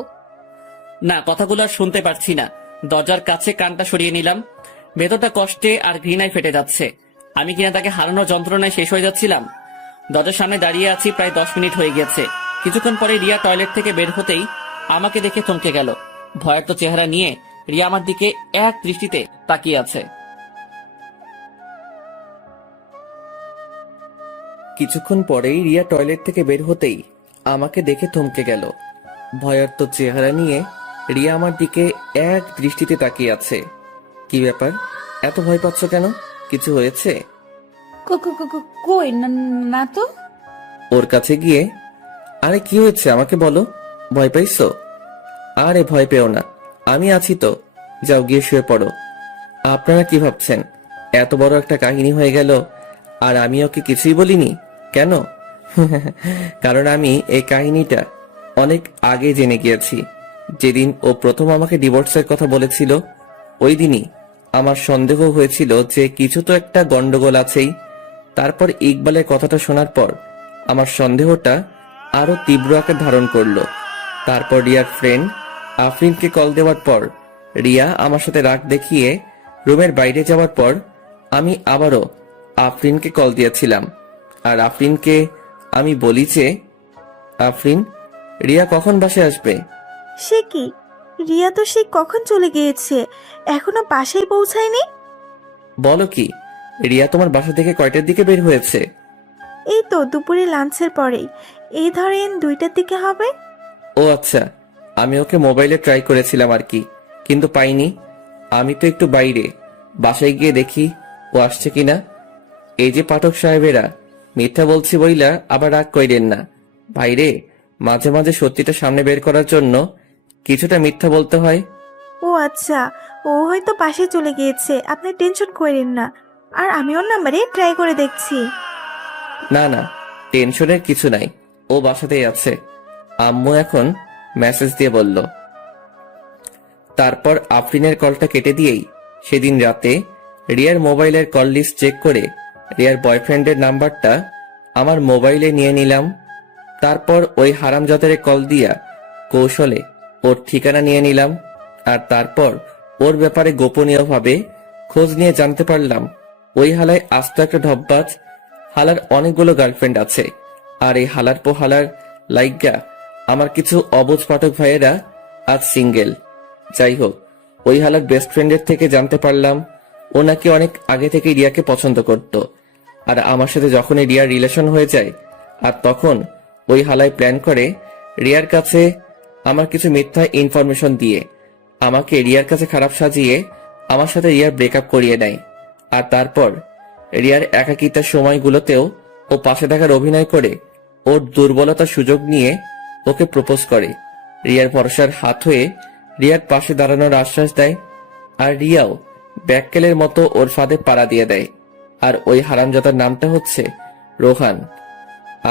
না, কথাগুলো আর শুনতে পারছি না। দরজার কাছে কানটা সরিয়ে নিলাম। ভেতরটা কষ্টে আর ঘৃণায় ফেটে যাচ্ছে। আমি কিনা তাকে হারানোর যন্ত্রণায় শেষ হয়ে যাচ্ছিলাম। দরজার সামনে দাঁড়িয়ে আছি, প্রায় 10 মিনিট হয়ে গেছে। কিছুক্ষণ পরে রিয়া টয়লেট থেকে বের হতেই আমাকে দেখে থমকে গেল। ভয়ার্ত চেহারা নিয়ে রিয়া আমার দিকে এক দৃষ্টিতে তাকিয়ে আছে। কিছুক্ষণ পরেই রিয়া টয়লেট থেকে বের হতেই আমাকে দেখে থমকে গেল। ভয়ার্ত চেহারা নিয়ে রিয়া আমার দিকে এক দৃষ্টিতে তাকিয়ে আছে। কি ব্যাপার, এত ভয় পাচ্ছ কেন? কিছু হয়েছে? কই না তো। ওর কাছে গিয়ে, আরে কি হয়েছে আমাকে বলো, ভয় পাইছো? আরে ভয় পেও না, আমি আছি তো, যাও গিয়ে শুয়ে পড়ো। আপনারা কি ভাবছেন এত বড় একটা কাহিনী হয়ে গেল আর আমি ওকে কিছুই বলিনি? কেন? কারণ আমি এই কাহিনীটা অনেক আগে জেনে গিয়েছি। যেদিন ও প্রথম আমাকে ডিভোর্সের কথা বলেছিল, ওই দিনই আমার সন্দেহ হয়েছিল যে কিছু তো একটা গন্ডগোল আছেই। তারপর ইকবালের কথাটা শোনার পর আমার সন্দেহটা আরো তীব্র আকার ধারণ করলো। তারপর রিয়ার ফ্রেন্ড আফরিনকে কল দেওয়ার পর রিয়া আমার সাথে রাগ দেখিয়ে রুমের বাইরে যাওয়ার পর আমি আবারও আফরিনকে কল দিয়েছিলাম। আর আফরিনকে আমি বলি যে, আফরিন, রিয়া কখন বাসায় আসবে? সে কি, রিয়া তো সে কখন চলে গিয়েছে, এখনো বাসায় পৌঁছায়নি। বলো কি, রিয়া তোমার বাসা থেকে কয়টার দিকে বের হয়েছে? এই তো দুপুরে লাঞ্চের পরেই, এই ধরেন 2টার দিকে হবে। ও আচ্ছা, আমি ওকে মোবাইলে ট্রাই করেছিলাম আর কি। কিন্তু পাইনি। আমি তো একটু বাইরে, বাসায় গিয়ে দেখি ও আসছে কিনা। এই যে পাঠক সাহেবেরা, মিথ্যা বলছি বইলা আবার রাগ কইরেন না। বাইরে মাঝে মাঝে সত্যিটা সামনে বের করার জন্য কিছুটা মিথ্যা বলতে হয়। ও আচ্ছা, ও হয়তো পাশে চলে গিয়েছে, আপনি টেনশন করেন না। আর আমি ওর নাম্বারে ট্রাই করে দেখছি। না না, টেনশনের কিছু নাই, ও বাসাতেই আছে। আম্মু এখন মেসেজ দিয়ে বলল। তারপর আফরিনের কলটা কেটে দিয়েই সেদিন রাতে রিয়ার মোবাইলের কল লিস্ট চেক করে রিয়ার বয়ফ্রেন্ডের নাম্বারটা আমার মোবাইলে নিয়ে নিলাম। তারপর ওই হারামজাদারে কল দিয়া কৌশলে ওর ঠিকানা নিয়ে নিলাম। আর তারপর ওর ব্যাপারে গোপনীয়ভাবে খোঁজ নিয়ে জানতে পারলাম ওই হালায় আস্ত একটা ঢপবাজ। হালার অনেকগুলো গার্লফ্রেন্ড আছে, আর এই হালার পো হালার লাইগা আমার কিছু অবুঝ পাঠক ভাইয়েরা আজ সিঙ্গেল। যাই হোক, ওই হালার বেস্ট ফ্রেন্ডের থেকে জানতে পারলাম ও নাকি অনেক আগে থেকে রিয়াকে পছন্দ করত। আর আমার সাথে যখনই রিয়ার রিলেশন হয়ে যায়, আর তখন ওই হালায় প্ল্যান করে রিয়ার কাছে আমার কিছু মিথ্যা ইনফরমেশন দিয়ে আমাকে রিয়ার কাছে খারাপ সাজিয়ে আমার সাথে রিয়ার ব্রেকআপ করিয়ে নেয়। আর তারপর রিয়ার একাকিতার সময়গুলোতেও ও পাশে থাকার অভিনয় করে ওর দুর্বলতার সুযোগ নিয়ে ওকে প্রপোজ করে। রিয়ার ভরসার হাত হয়ে রিয়ার পাশে দাঁড়ানোর আশ্বাস দেয়। আর রিয়াও ব্যাককেলের মতো ওর ফাঁদে পাড়া দিয়ে দেয়। আর ওই হারামজাদার নামটা হচ্ছে রোহান।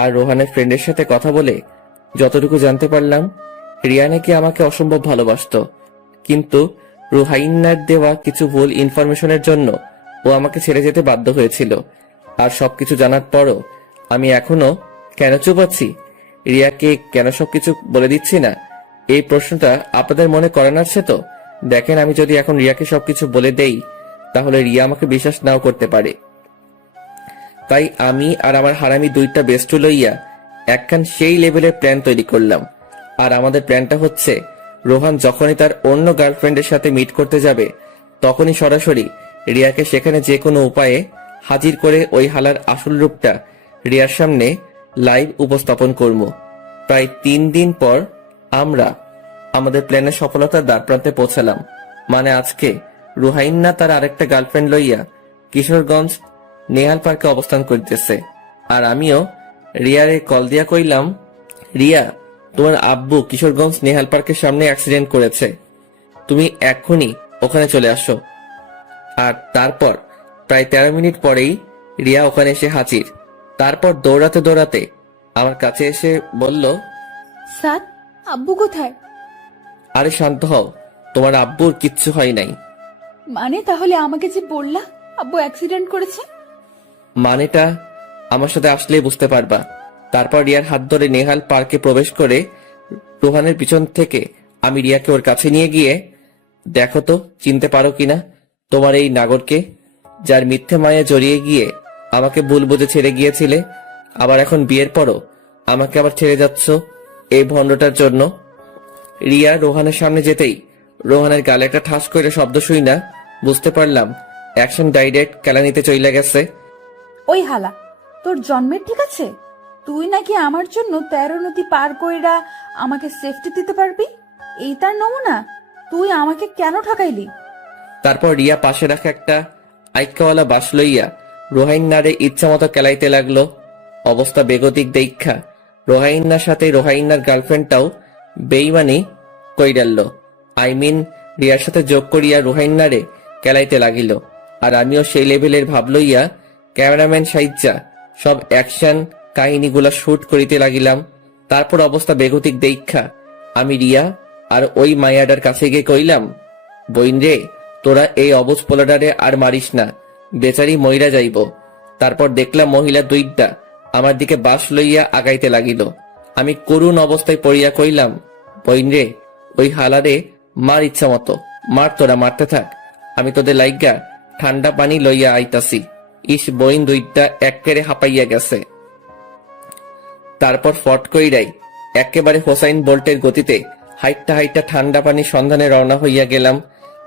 আর রোহানের ফ্রেন্ডের সাথে কথা বলে যতটুকু জানতে পারলাম, রিয়া নাকি আমাকে অসম্ভব ভালোবাসতো, কিন্তু রুহাইন্নার দেওয়া কিছু ভুল ইনফরমেশনের জন্য ও আমাকে ছেড়ে যেতে বাধ্য হয়েছিল। আর সবকিছু জানার পরও আমি এখনো কেন চুপ আছি, রিয়াকে কেন সবকিছু বলে দিচ্ছি না, এই প্রশ্নটা আপনাদের মনে করেন আছে তো? দেখেন, আমি যদি এখন রিয়াকে সবকিছু বলে দেই তাহলে রিয়া আমাকে বিশ্বাস নাও করতে পারে। তাই আমি আর আমার হারামি দুইটা বেস্টু লইয়া একখান সেই লেভেলের প্ল্যান তৈরি করলাম। আর আমাদের প্ল্যানটা হচ্ছে, রোহান যখনই তার অন্য গার্লফ্রেন্ডের সাথে মিট করতে যাবে তখনই সরাসরি রিয়াকে সেখানে যে কোনো উপায়ে হাজির করে ওই হালার আসল রূপটা রিয়ার সামনে লাইভ উপস্থাপন করব। প্রায় 3 দিন পর আমরা আমাদের প্ল্যানের সফলতার দ্বারপ্রান্তে পৌঁছালাম। মানে আজকে রুহাইন্না তার আরেকটা গার্লফ্রেন্ড লইয়া কিশোরগঞ্জ নেহাল পার্কে অবস্থান করিতেছে। আর আমিও রিয়ারে কল দিয়া কইলাম, রিয়া, তোমার আব্বু কিশোরগঞ্জ নেহাল পার্কের সামনে অ্যাক্সিডেন্ট করেছে, তুমি এক্ষুনি ওখানে চলে আসো। আর তারপর প্রায় 13 মিনিট পরেই রিয়া ওখানে এসে হাজির। তারপর দৌড়াতে দৌড়াতে আমার কাছে এসে বলল, স্যার, আব্বু কোথায়? আরে শান্ত হও, তোমার আব্বুর কিচ্ছু হয় নাই। মানে তাহলে আমাকে যে বললা আব্বু অ্যাক্সিডেন্ট করেছে? মানেটা আমার সাথে আসলেই বুঝতে পারবা। তারপর রিয়ার হাত ধরে নেহাল পার্কে প্রবেশ করে রোহানের পিছন থেকে আমি রিয়াকে ওর কাছে নিয়ে গিয়ে, দেখো তো চিনতে পারো কিনা তোমার এই নাগরকে, যার মিথ্যে মায়া জড়িয়ে গিয়ে আমাকে ভুল বুঝে ছেড়ে গিয়েছিলে, আবার এখন বিয়ের পরও আমাকে আবার ছেড়ে যাচ্ছ এই ভণ্ডটার জন্য। রিয়া রোহানের সামনে যেতেই রোহানের গালে একটা ঠাস করে শব্দ শুই না বুঝতে পারলাম অ্যাকশন ডাইরেক্ট কেলানিতে চইলা গেছে। ওই হালা, তোর জন্মের ঠিক আছে? তুই নাকি আমার জন্য 13 নদী পার কইরা আমাকে সেফটি দিতে পারবি? এই তার নমুনা? তুই আমাকে কেন ঠকাইলি? তারপর রিয়া পাশে রাখা একটা আইকাওয়ালা বাস লইয়া রোহাইন্নারে ইচ্ছা মতো কেলাইতে লাগলো। অবস্থা বেগতিক দেখা রোহাইন্নার সাথে রোহাইন্নার গার্লফ্রেন্ডটাও বেইমানি কইরাল্ল। রিয়ার সাথে যোগ করিয়া রোহাইন্নারে কেলাইতে লাগিল। আর আমিও সেই লেভেলের ভাব লইয়া ক্যামেরাম্যান সাইজ্জা সব অ্যাকশন কাহিনীগুলা শুট করিতে লাগিলাম। তারপর অবস্থা বেগতিক দেখা আমি রিয়া আর ওই মায়াডার কাছে গিয়ে কইলাম, বইন রে, তোরা এই অবুঝ পোলাডারে আর মারিস না, বেচারি মইরা যাইব। তারপর দেখলাম মহিলা দুইটা আমার দিকে বাস লইয়া আগাইতে লাগিল। আমি করুণ অবস্থায় পড়িয়া কইলাম, বইন রে, ওই হালারে মার ইচ্ছা মতো মার, তোরা মারতে থাক, আমি তোদের লাইগা ঠান্ডা পানি লইয়া আইতাছি। ইস, বইন দুইটা একেবারে হাঁপাইয়া গেছে। তারপর ফট কইরাই একেবারে হোসাইন বোল্টের গতিতে হাইটটা হাইটটা ঠান্ডা পানির সন্ধানে রওনা হইয়া গেলাম।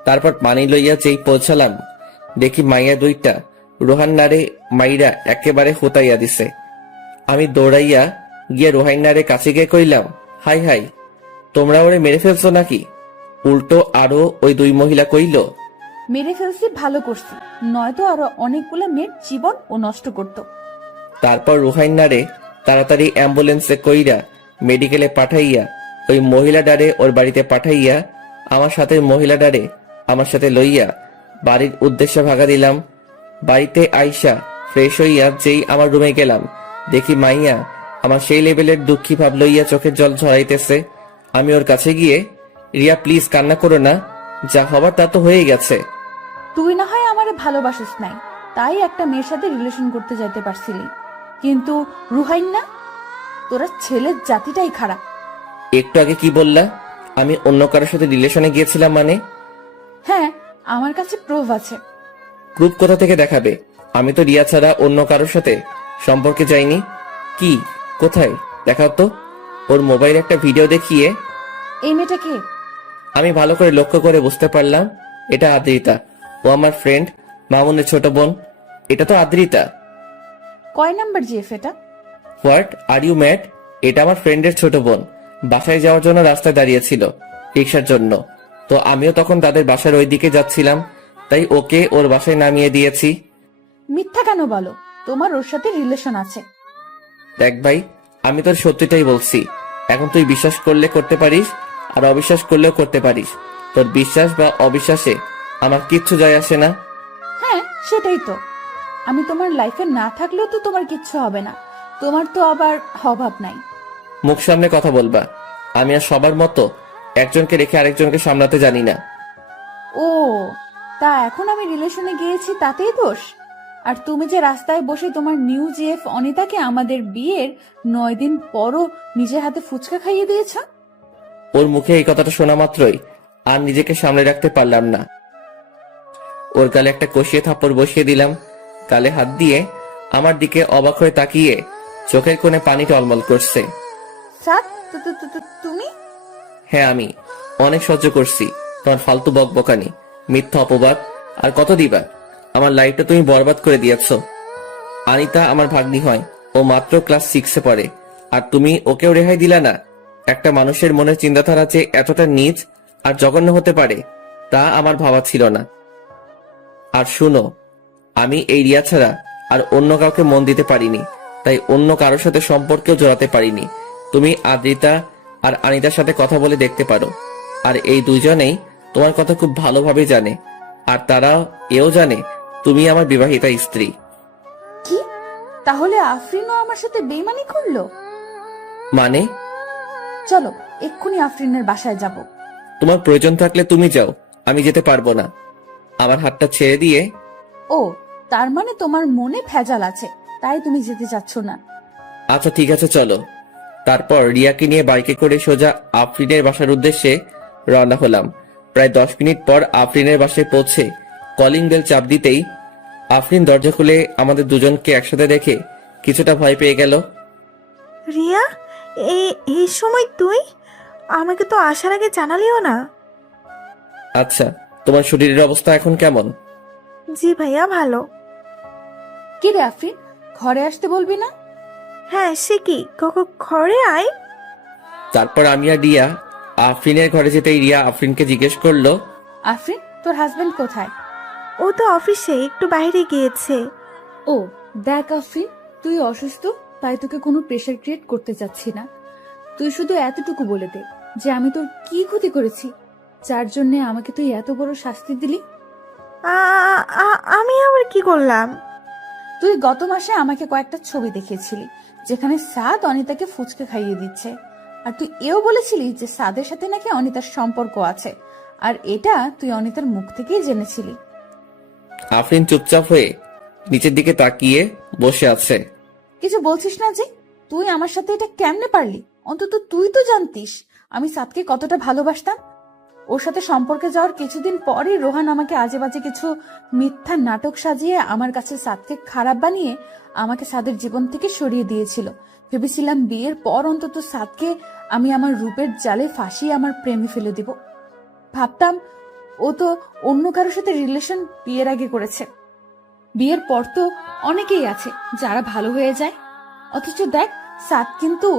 তারপর পানি লইয়া যেই পৌঁছালাম দেখি মাইয়া দুইটা রোহান্নারে মাইরা একেবারে হুতাইয়া দিছে। আমি দৌড়াইয়া গিয়া রোহান্নারে কাছে গিয়ে কইলাম, হাই হাই, তোমরা ওরে মেরে ফেলছো নাকি? উল্টো আরো ওই দুই মহিলা কইল, মেরে ফেলছি, ভালো করছি, নয়তো আরো অনেকগুলো মেয়ের জীবন ও নষ্ট করতো। তারপর রুহাইনারে তাড়াতাড়ি অ্যাম্বুলেন্সে কইরা মেডিকেলে পাঠাইয়া ওই মহিলা ডারে ওর বাড়িতে পাঠাইয়া আমার সাথে মহিলা ডারে আমার সাথে লইয়া বাড়ির উদ্দেশ্যে ভাগা দিলাম। বাড়িতে আইসা ফ্রেশ হইয়া যেই আমার রুমে গেলাম, দেখি মাইয়া আমার সেই লেভেলের দুঃখী ভাব লইয়া চোখের জল ঝরাইতেছে। আমি ওর কাছে গিয়ে, রিয়া প্লিজ কান্না করো না, যা হবার তা তো হয়ে গেছে। তুই না হয় আমারে ভালোবাসিস নাই, তাই একটা মেয়ের সাথে রিলেশন করতে যাইতে পারছিলি, কিন্তু রুহাইন না, তোরা ছেলের জাতিটাই খারাপ। একটু আগে কি বললা? আমি অন্য কারোর সাথে রিলেশনে গিয়েছিলাম মানে? হ্যাঁ, আমার কাছে প্রুফ আছে। প্রুফ কোথা থেকে দেখাবে? আমি তো রিয়া ছাড়া অন্য কারোর সাথে সম্পর্কে যাইনি। কি, কোথায় দেখাও তো। ওর মোবাইলে একটা ভিডিও দেখিয়ে এই মেয়েটা কে? আমি ভালো করে লক্ষ্য করে বুঝতে পারলাম এটা আদ্রিতা। ও আমার ফ্রেন্ড মামুনের ছোট বোন। এটা তো আদ্রিতা। কয় নাম্বার জিএফ এটা? What are you mad? এটা আমার ফ্রেন্ডের ছোট বোন বাসায় যাওয়ার জন্য রাস্তায় দাঁড়িয়েছিল রিক্সার জন্য। তো আমিও তখন তাদের বাসার ওই দিকে যাচ্ছিলাম, তাই ওকে ওর বাসায় নামিয়ে দিয়েছি। মিথ্যা কেন বলো? তোমার ওর সাথে রিলেশন আছে। দেখ ভাই, আমি তোর সত্যিটাই বলছি। এখন তুই বিশ্বাস করলে করতে পারিস, আর অবিশ্বাস করলেও করতে পারিস। তোর বিশ্বাস বা অবিশ্বাসে আমার কিচ্ছু যায় আসে না। হ্যাঁ, সেটাই তো। আমি তোমার লাইফে না থাকলেও তো তোমার কিচ্ছু হবে না। তোমার তো আবার অভাব নাই। মুখ সামনে কথা বলবা। আমি আর সবার মতো একজনকে রেখে আরেকজনকে সামলাতে জানি না। ও, তা এখন আমি রিলেশনে গিয়েছি তাতেই দোষ? আর তুমি যে রাস্তায় বসে তোমার নিউ জিএফ অনিতাকে আমাদের বিয়ের 9 দিন পরও নিজের হাতে ফুচকা খাইয়ে দিয়েছ। ওর মুখে এই কথাটা শোনা মাত্রই আর নিজেকে সামলে রাখতে পারলাম না। ওর গালে একটা কষিয়ে থাপ্পড় বসিয়ে দিলাম। গালে হাত দিয়ে আমার দিকে অবাক হয়ে তাকিয়ে চোখের কোণে পানি টলমল করছে। সাত, তুমি? হ্যাঁ, আমি অনেক সহ্য করছি তোমার ফালতু বকবকানি, মিথ্যা অপবাদ। আর কত দিবা? আমার লাইফটা তুমি বরবাদ করে দিয়েছ। আনিতা আমার ভাগ্নি হয়, ও মাত্র ক্লাস 6-এ পড়ে, আর তুমি ওকেও রেহাই দিলা না। একটা মানুষের মনের চিন্তাধারা যে এতটা নীচ আর জঘন্য হতে পারে তা আমার ভাবা ছিল না। আর শুনো, আমি এই রিয়া ছাড়া আর অন্য কাউকে মন দিতে পারিনি, তাই অন্য কারোর সাথে সম্পর্কেও জড়াতে পারিনি। তুমি আদ্রিতা আর আনিতার সাথে কথা বলে দেখতে পারো। আর এই দুইজনেই তোমার কথা খুব ভালোভাবে জানে, আর তারা এও জানে তুমি আমার বিবাহিতা স্ত্রী। কি, তাহলে আফরিনও আমার সাথে বেইমানি করলো? মানে? চলো এক্ষুনি আফরিনের বাসায় যাব। তোমার প্রয়োজন থাকলে তুমি যাও, আমি যেতে পারবো না। আমার হাতটা ছেড়ে দিয়ে, ও, তার মানে তোমার মনে ভেজাল আছে, তাই তুমি যেতে চাচ্ছ না। আচ্ছা ঠিক আছে চলো। তারপর রিয়াকে নিয়ে বাইকে করে সোজা আফরিনের বাসার উদ্দেশ্যে রওনা হলাম। প্রায় 10 মিনিট পর আফরিনের বাসায় পৌঁছে কলিং বেল চাপ দিতেই আফরিন দরজা খুলে আমাদের দুজনকে একসাথে দেখে কিছুটা ভয় পেয়ে গেল। রিয়া, এই সময় তুই? আমাকে তো আসার আগে জানালিও না। আচ্ছা, তোমার শরীরের অবস্থা এখন কেমন? জি ভাইয়া, ভালো। কি রে আফরিন, ঘরে আসতে বলবি না? হ্যাঁ, সে কি, ঘরে আয়। তারপর আমি আর রিয়া আফরিনের ঘরে যেতেই রিয়া আফরিনকে জিজ্ঞেস করলো, আফরিন, তোর হাজবেন্ড কোথায়? ও তো অফিসে একটু বাইরে গিয়েছে। ও, দেখ আফরিন, তুই অসুস্থ, তাই তোকে কোনো প্রেশার ক্রিয়েট করতে চাচ্ছি না। তুই শুধু এতটুকু বলে দে যে আমি তোর কি ক্ষতি করেছি, যার জন্য আমাকে তুই এত বড় শাস্তি দিলি। আমি আবার কি করলাম? তুই গত মাসে আমাকে কয়েকটা ছবি দেখিয়েছিলি যেখানে সাদ অনিতাকে ফুচকা খাইয়ে দিচ্ছে, আর তুই এও বলেছিলি যে সাদের সাথে নাকি অনিতার সম্পর্ক আছে, আর এটা তুই অনিতার মুখ থেকেই জেনেছিলি। আফরিন চুপচাপ হয়ে নিচের দিকে তাকিয়ে বসে আছে। কিছু বলছিস না যে? তুই আমার সাথে এটা কেমনে পারলি? অন্তত তুই তো জানতিস আমি সাদকে কতটা ভালোবাসতাম। ওর সাথে সম্পর্কে যাওয়ার কিছুদিন পরই রোহান আমাকে আজে বাজে কিছু মিথ্যা নাটক সাজিয়ে আমার কাছে সাদকে খারাপ বানিয়ে আমাকে সাদের জীবন থেকে সরিয়ে দিয়েছিল। ভেবেছিলাম বিয়ের পর অন্তত সাদকে আমি আমার রূপের জালে ফাঁসিয়ে আমার প্রেমে ফেলে দিব। ভাবতাম ও তো অন্য কারোর সাথে রিলেশন বিয়ের আগে করেছে। বিয়ের পর তো অনেকেই আছে যারা ভালো হয়ে যায়, অথচ দেখ সাদ কিন্তু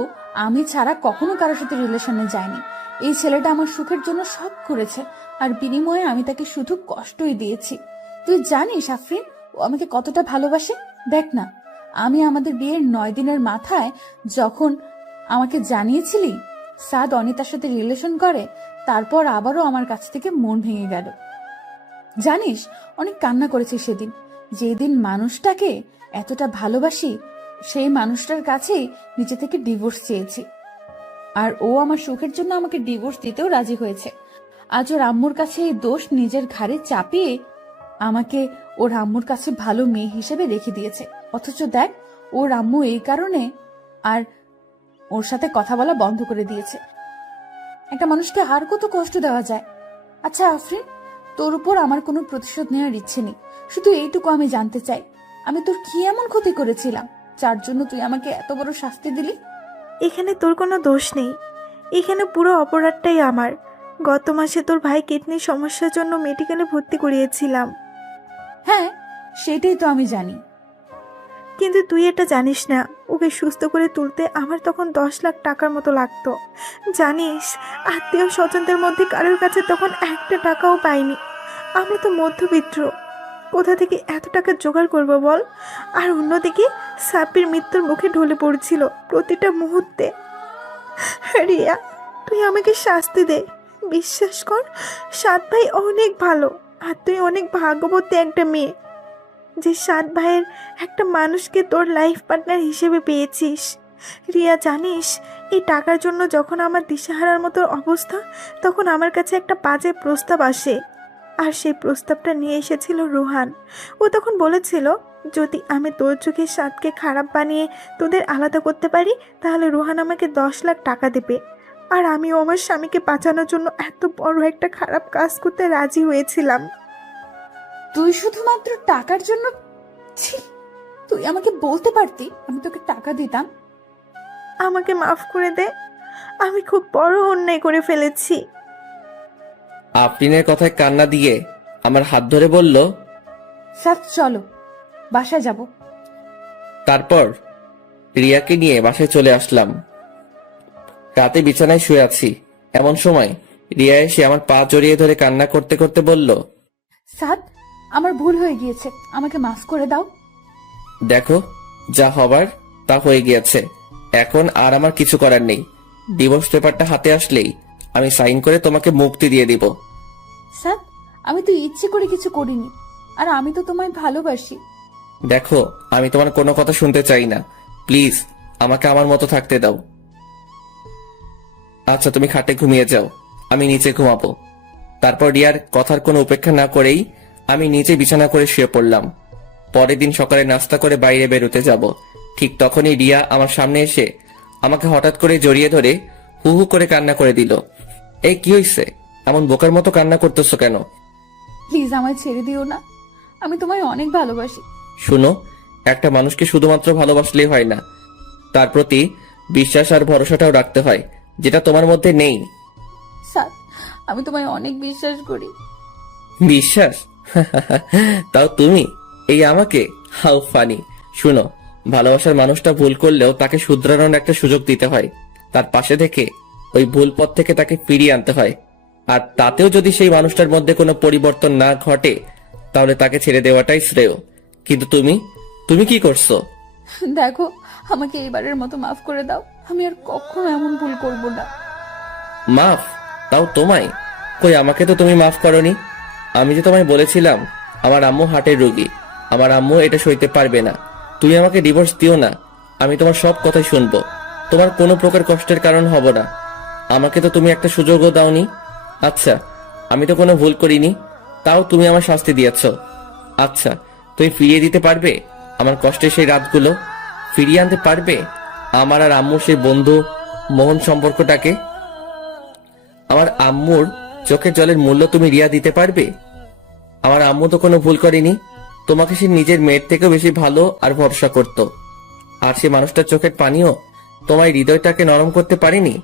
আমি ছাড়া কখনো কারোর সাথে রিলেশনে যায়নি। এই ছেলেটা আমার সুখের জন্য সব করেছে, আর বিনিময়ে আমি তাকে শুধু কষ্টই দিয়েছি। তুই জানিস আফরিন, ও আমাকে কতটা ভালোবাসে। দেখ না, আমি আমাদের বিয়ের 9 দিনের মাথায় যখন আমাকে জানিয়েছিলি সাদ অনিতার সাথে রিলেশন করে, তারপর আবারও আমার কাছ থেকে মন ভেঙে গেল। জানিস, অনেক কান্না করেছি সেদিন। যেদিন মানুষটাকে এতটা ভালোবাসি, সেই মানুষটার কাছেই নিজে থেকে ডিভোর্স চেয়েছি, আর ও আমার সুখের জন্য আমাকে ডিভোর্স দিতেও রাজি হয়েছে। আজ ওর আম্মুর কাছে এই দোষ নিজের ঘাড়ে চাপিয়ে আমাকে ওর আম্মুর কাছে ভালো মেয়ে হিসেবে রেখে দিয়েছে। অথচ দেখ, ওর আম্মু এই কারণে আর ওর সাথে কথা বলা বন্ধ করে দিয়েছে। একটা মানুষকে আর কত কষ্ট দেওয়া যায়। আচ্ছা আফরিন, তোর উপর আমার কোনো প্রতিশোধ নেওয়ার ইচ্ছে নেই। শুধু এইটুকু আমি জানতে চাই, আমি তোর কি এমন ক্ষতি করেছিলাম যার জন্য তুই আমাকে এত বড় শাস্তি দিলি? এখানে তোর কোনো দোষ নেই, এখানে পুরো অপরাধটাই আমার। গত মাসে তোর ভাই কিডনির সমস্যার জন্য মেডিকেলে ভর্তি করিয়েছিলাম। হ্যাঁ, সেটাই তো আমি জানি। কিন্তু তুই এটা জানিস না, ওকে সুস্থ করে তুলতে আমার তখন 10 লাখ টাকার মতো লাগতো। জানিস, আত্মীয় স্বজনদের মধ্যে কারোর কাছে তখন 1 টাকাও পাইনি। আমরা তো মধ্যবিত্ত, কোথা থেকে এত টাকা জোগাড় করবো বল? আর অন্যদিকে সাব্বির মৃত্যুর মুখে ঢলে পড়ছিল প্রতিটা মুহূর্তে। রিয়া, তুই আমাকে শাস্তি দে। বিশ্বাস কর, সাত ভাই অনেক ভালো, আর তুই অনেক ভাগ্যবতী একটা মেয়ে যে 7 ভাইয়ের একটা মানুষকে তোর লাইফ পার্টনার হিসেবে পেয়েছিস। রিয়া, জানিস, এই টাকার জন্য যখন আমার দিশাহারার মতো অবস্থা, তখন আমার কাছে একটা বাজে প্রস্তাব আসে। আর সেই প্রস্তাবটা নিয়ে এসেছিল রোহান। ও তখন বলেছিল, যদি আমি তোর চোখে সাতকে খারাপ বানিয়ে তোদের আলাদা করতে পারি, তাহলে রোহান আমাকে 10 লাখ টাকা দেবে। আর আমিও আমার স্বামীকে বাঁচানোর জন্য এত বড় একটা খারাপ কাজ করতে রাজি হয়েছিলাম। তুই শুধুমাত্র টাকার জন্য? ছি, তুই আমাকে বলতে পারতি, আমি তোকে টাকা দিতাম। আমাকে মাফ করে দে, আমি খুব বড় অন্যায় করে ফেলেছি। আফরিনের কথায় কান্না দিয়ে আমার হাত ধরে বলল, সাথ চলো, বাসায় যাব। তারপর রিয়াকে নিয়ে বাসায় চলে আসলাম। রাতে বিছানায় শুয়ে আছি, এমন সময় রিয়া এসে আমার পা জড়িয়ে ধরে কান্না করতে করতে বলল, সাদ, আমার ভুল হয়ে গিয়েছে, আমাকে মাফ করে দাও। দেখো, যা হবার তা হয়ে গিয়েছে, এখন আর আমার কিছু করার নেই। ডিভোর্স পেপারটা হাতে আসলেই আমি সাইন করে তোমাকে মুক্তি দিয়ে দিব। সাদ, আমি তো ইচ্ছে করে কিছু করিনি, আর আমি তো তোমায় ভালোবাসি। দেখো, আমি তোমার কোনো কথা শুনতে চাই না, প্লিজ আমাকে আমার মতো থাকতে দাও। আচ্ছা, তুমি খাটে ঘুমিয়ে যাও, আমি নিচে ঘুমাবো। তারপর রিয়ার কথার কোনো উপেক্ষা না করেই আমি নিচে বিছানা করে শুয়ে পড়লাম। পরের দিন সকালে নাস্তা করে বাইরে বেরোতে যাব, ঠিক তখনই রিয়া আমার সামনে এসে আমাকে হঠাৎ করে জড়িয়ে ধরে হু হু করে কান্না করে দিল। এই কি হইছে? এমন বোকার মতো কান্না করতেছো কেন? প্লিজ আমায় ছেড়ে দিও না, আমি তোমায় অনেক ভালোবাসি। শুনো, একটা মানুষকে শুধুমাত্র ভালোবাসলেই হয় না, তার প্রতি বিশ্বাস আর ভরসাটাও রাখতে হয়, যেটা তোমার মধ্যে নেই। সাদ, আমি তোমায় অনেক বিশ্বাস করি। বিশ্বাস? তাও তুমি, এই আমাকে? How funny. শুনো, ভালোবাসার মানুষটা ভুল করলেও তাকে শুধরানোর একটা সুযোগ দিতে হয়, তার পাশে থেকে ওই ভুল পথ থেকে তাকে ফিরিয়ে আনতে হয়। আর তাতেও যদি সেই মানুষটার মধ্যে কোনো পরিবর্তন না ঘটে, তাহলে তাকে ছেড়ে দেওয়াটাই শ্রেয়। কিন্তু তুমি কি করছো? দেখো, আমাকে এবারের মতো মাফ করে দাও, আমি আর কখনো এমন ভুল করব না। মাফ? তাও তোমায়? কই, আমাকে তো তুমি মাফ করনি। আমি যে তোমায় বলেছিলাম আমার আম্মু হার্টের রোগী, আমার আম্মু এটা সইতে পারবে না। তুমি আমাকে ডিভোর্স দিও না, আমি তোমার সব কথাই শুনবো, তোমার কোনো প্রকার কষ্টের কারণ হব না। আমাকে তো তুমি একটা সুযোগও দাওনি। আচ্ছা, আমি তো কোনো ভুল করিনি, তাও তুমি আমার শাস্তি দিয়েছ। আচ্ছা, তুমি ফিরিয়ে দিতে পারবে আমার কষ্টের সেই রাতগুলো? ফিরিয়ে আনতে পারবে আমার আর আম্মুর সেই বন্ধু মোহন সম্পর্কটাকে? আমার আম্মুর চোখের জলের মূল্য তুমি রিয়া দিতে পারবে? আমার আম্মু তো কোনো ভুল করেনি, তোমাকে সে নিজের মেয়ের থেকেও বেশি ভালো আর ভরসা করত। আর সে মানুষটার চোখের পানিও তোমার হৃদয়টাকে নরম করতে পারেনি।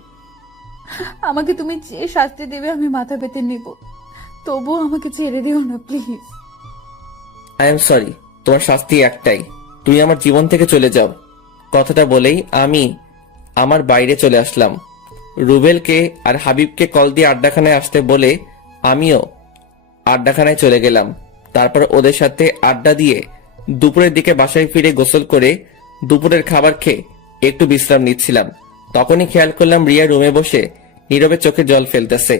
আমাকে তুমি যে শাস্তি দেবে আমি মাথা পেতে নিব, তবুও আমাকে ছেড়ে দিও না প্লিজ। আই এম সরি, তোমার শাস্তি একটাই, তুমি আমার জীবন থেকে চলে যাও। কথাটা বলেই আমি আমার বাইরে চলে আসলাম। রুবেলকে আর হাবিবকে কল দিয়ে আড্ডাখানায় আসতে বলে আমিও আড্ডাখানায় চলে গেলাম। তারপর ওদের সাথে আড্ডা দিয়ে দুপুরের দিকে বাসায় ফিরে গোসল করে দুপুরের খাবার খেয়ে একটু বিশ্রাম নিচ্ছিলাম। তখনই খেয়াল করলাম রিয়া রুমে বসে নীরবে চোখে জল ফেলতেছে।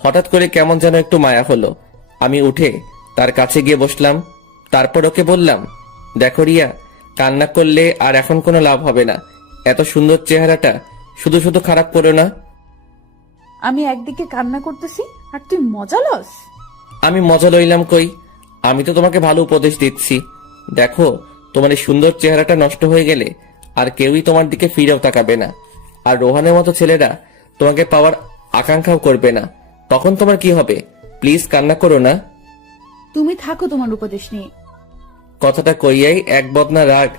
হঠাৎ করে কেমন যেন একটু মায়া হলো। আমি উঠে তার কাছে গিয়ে বসলাম। তারপর ওকে বললাম, দেখো রিয়া, কান্না করলে আর এখন কোনো লাভ হবে না। এত সুন্দর চেহারাটা শুধু শুধু খারাপ করো না। আমি একদিকে কান্না করতেছি আর তুই মজা লস। আমি মজা লইলাম কই? আমি তো তোমাকে ভালো উপদেশ দিচ্ছি। দেখো, তোমার এই সুন্দর চেহারাটা নষ্ট হয়ে গেলে আর কেউই তোমার দিকে ফিরেও তাকাবে না। আর রোহানের মতো ছেলেরা তোমাকে পাওয়ার আকাঙ্ক্ষাও করবে না। তখন তোমার কি হবে? প্লিজ কান্না করো না। তুমি থাকো তোমার উপদেশ নিয়ে। কথাটা কইয়াই এক বদনা রাগ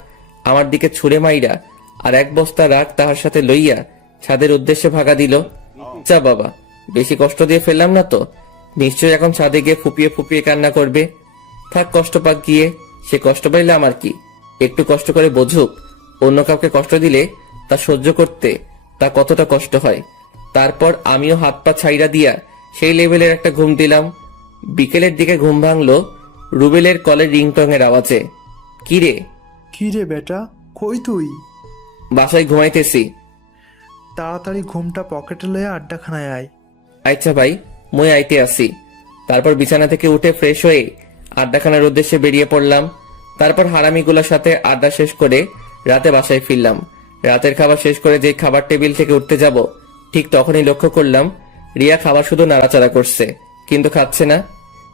আমার দিকে ছুঁড়ে মাইরা আর এক বস্তা রাগ তাহার সাথে লইয়া ছাদের উদ্দেশ্যে ভাগা দিল। যা বাবা, বেশি কষ্ট দিয়ে ফেললাম না তো? নিশ্চয়ই এখন ছাদে গিয়ে ফুপিয়ে ফুপিয়ে কান্না করবে। থাক, কষ্ট পাক গিয়ে। সে কষ্ট পাইলে আমার কি? একটু কষ্ট করে বোঝুক। অন্য কাউকে কষ্ট দিলে তা সহ্য করতে তা কতটা কষ্ট হয়। তারপর আমিও হাত পা ছাইরা দিয়া সেই লেভেলের একটা ঘুম দিলাম। বিকেলের দিকে ঘুম ভাঙলো রুবেলের কলের রিংটং এর আওয়াজে। কিরে? কি রে বেটা, কই তুই? বাসায় ঘুমাইতেছি। তাড়াতাড়ি ঘুমটা পকেটে লয়ে আড্ডাখানায় আয়। আচ্ছা ভাই, মই আইতে আসি। তারপর বিছানা থেকে উঠে ফ্রেশ হয়ে আড্ডাখানার উদ্দেশ্যে বেরিয়ে পড়লাম। তারপর হারামিগুলোর সাথে আড্ডা শেষ করে রাতে বাসায় ফিরলাম। রাতের খাবার শেষ করে যে খাবার টেবিল থেকে উঠতে যাব, ঠিক তখনই লক্ষ্য করলাম রিয়া খাবার শুধু নাড়াচাড়া করছে, কিন্তু খাচ্ছে না।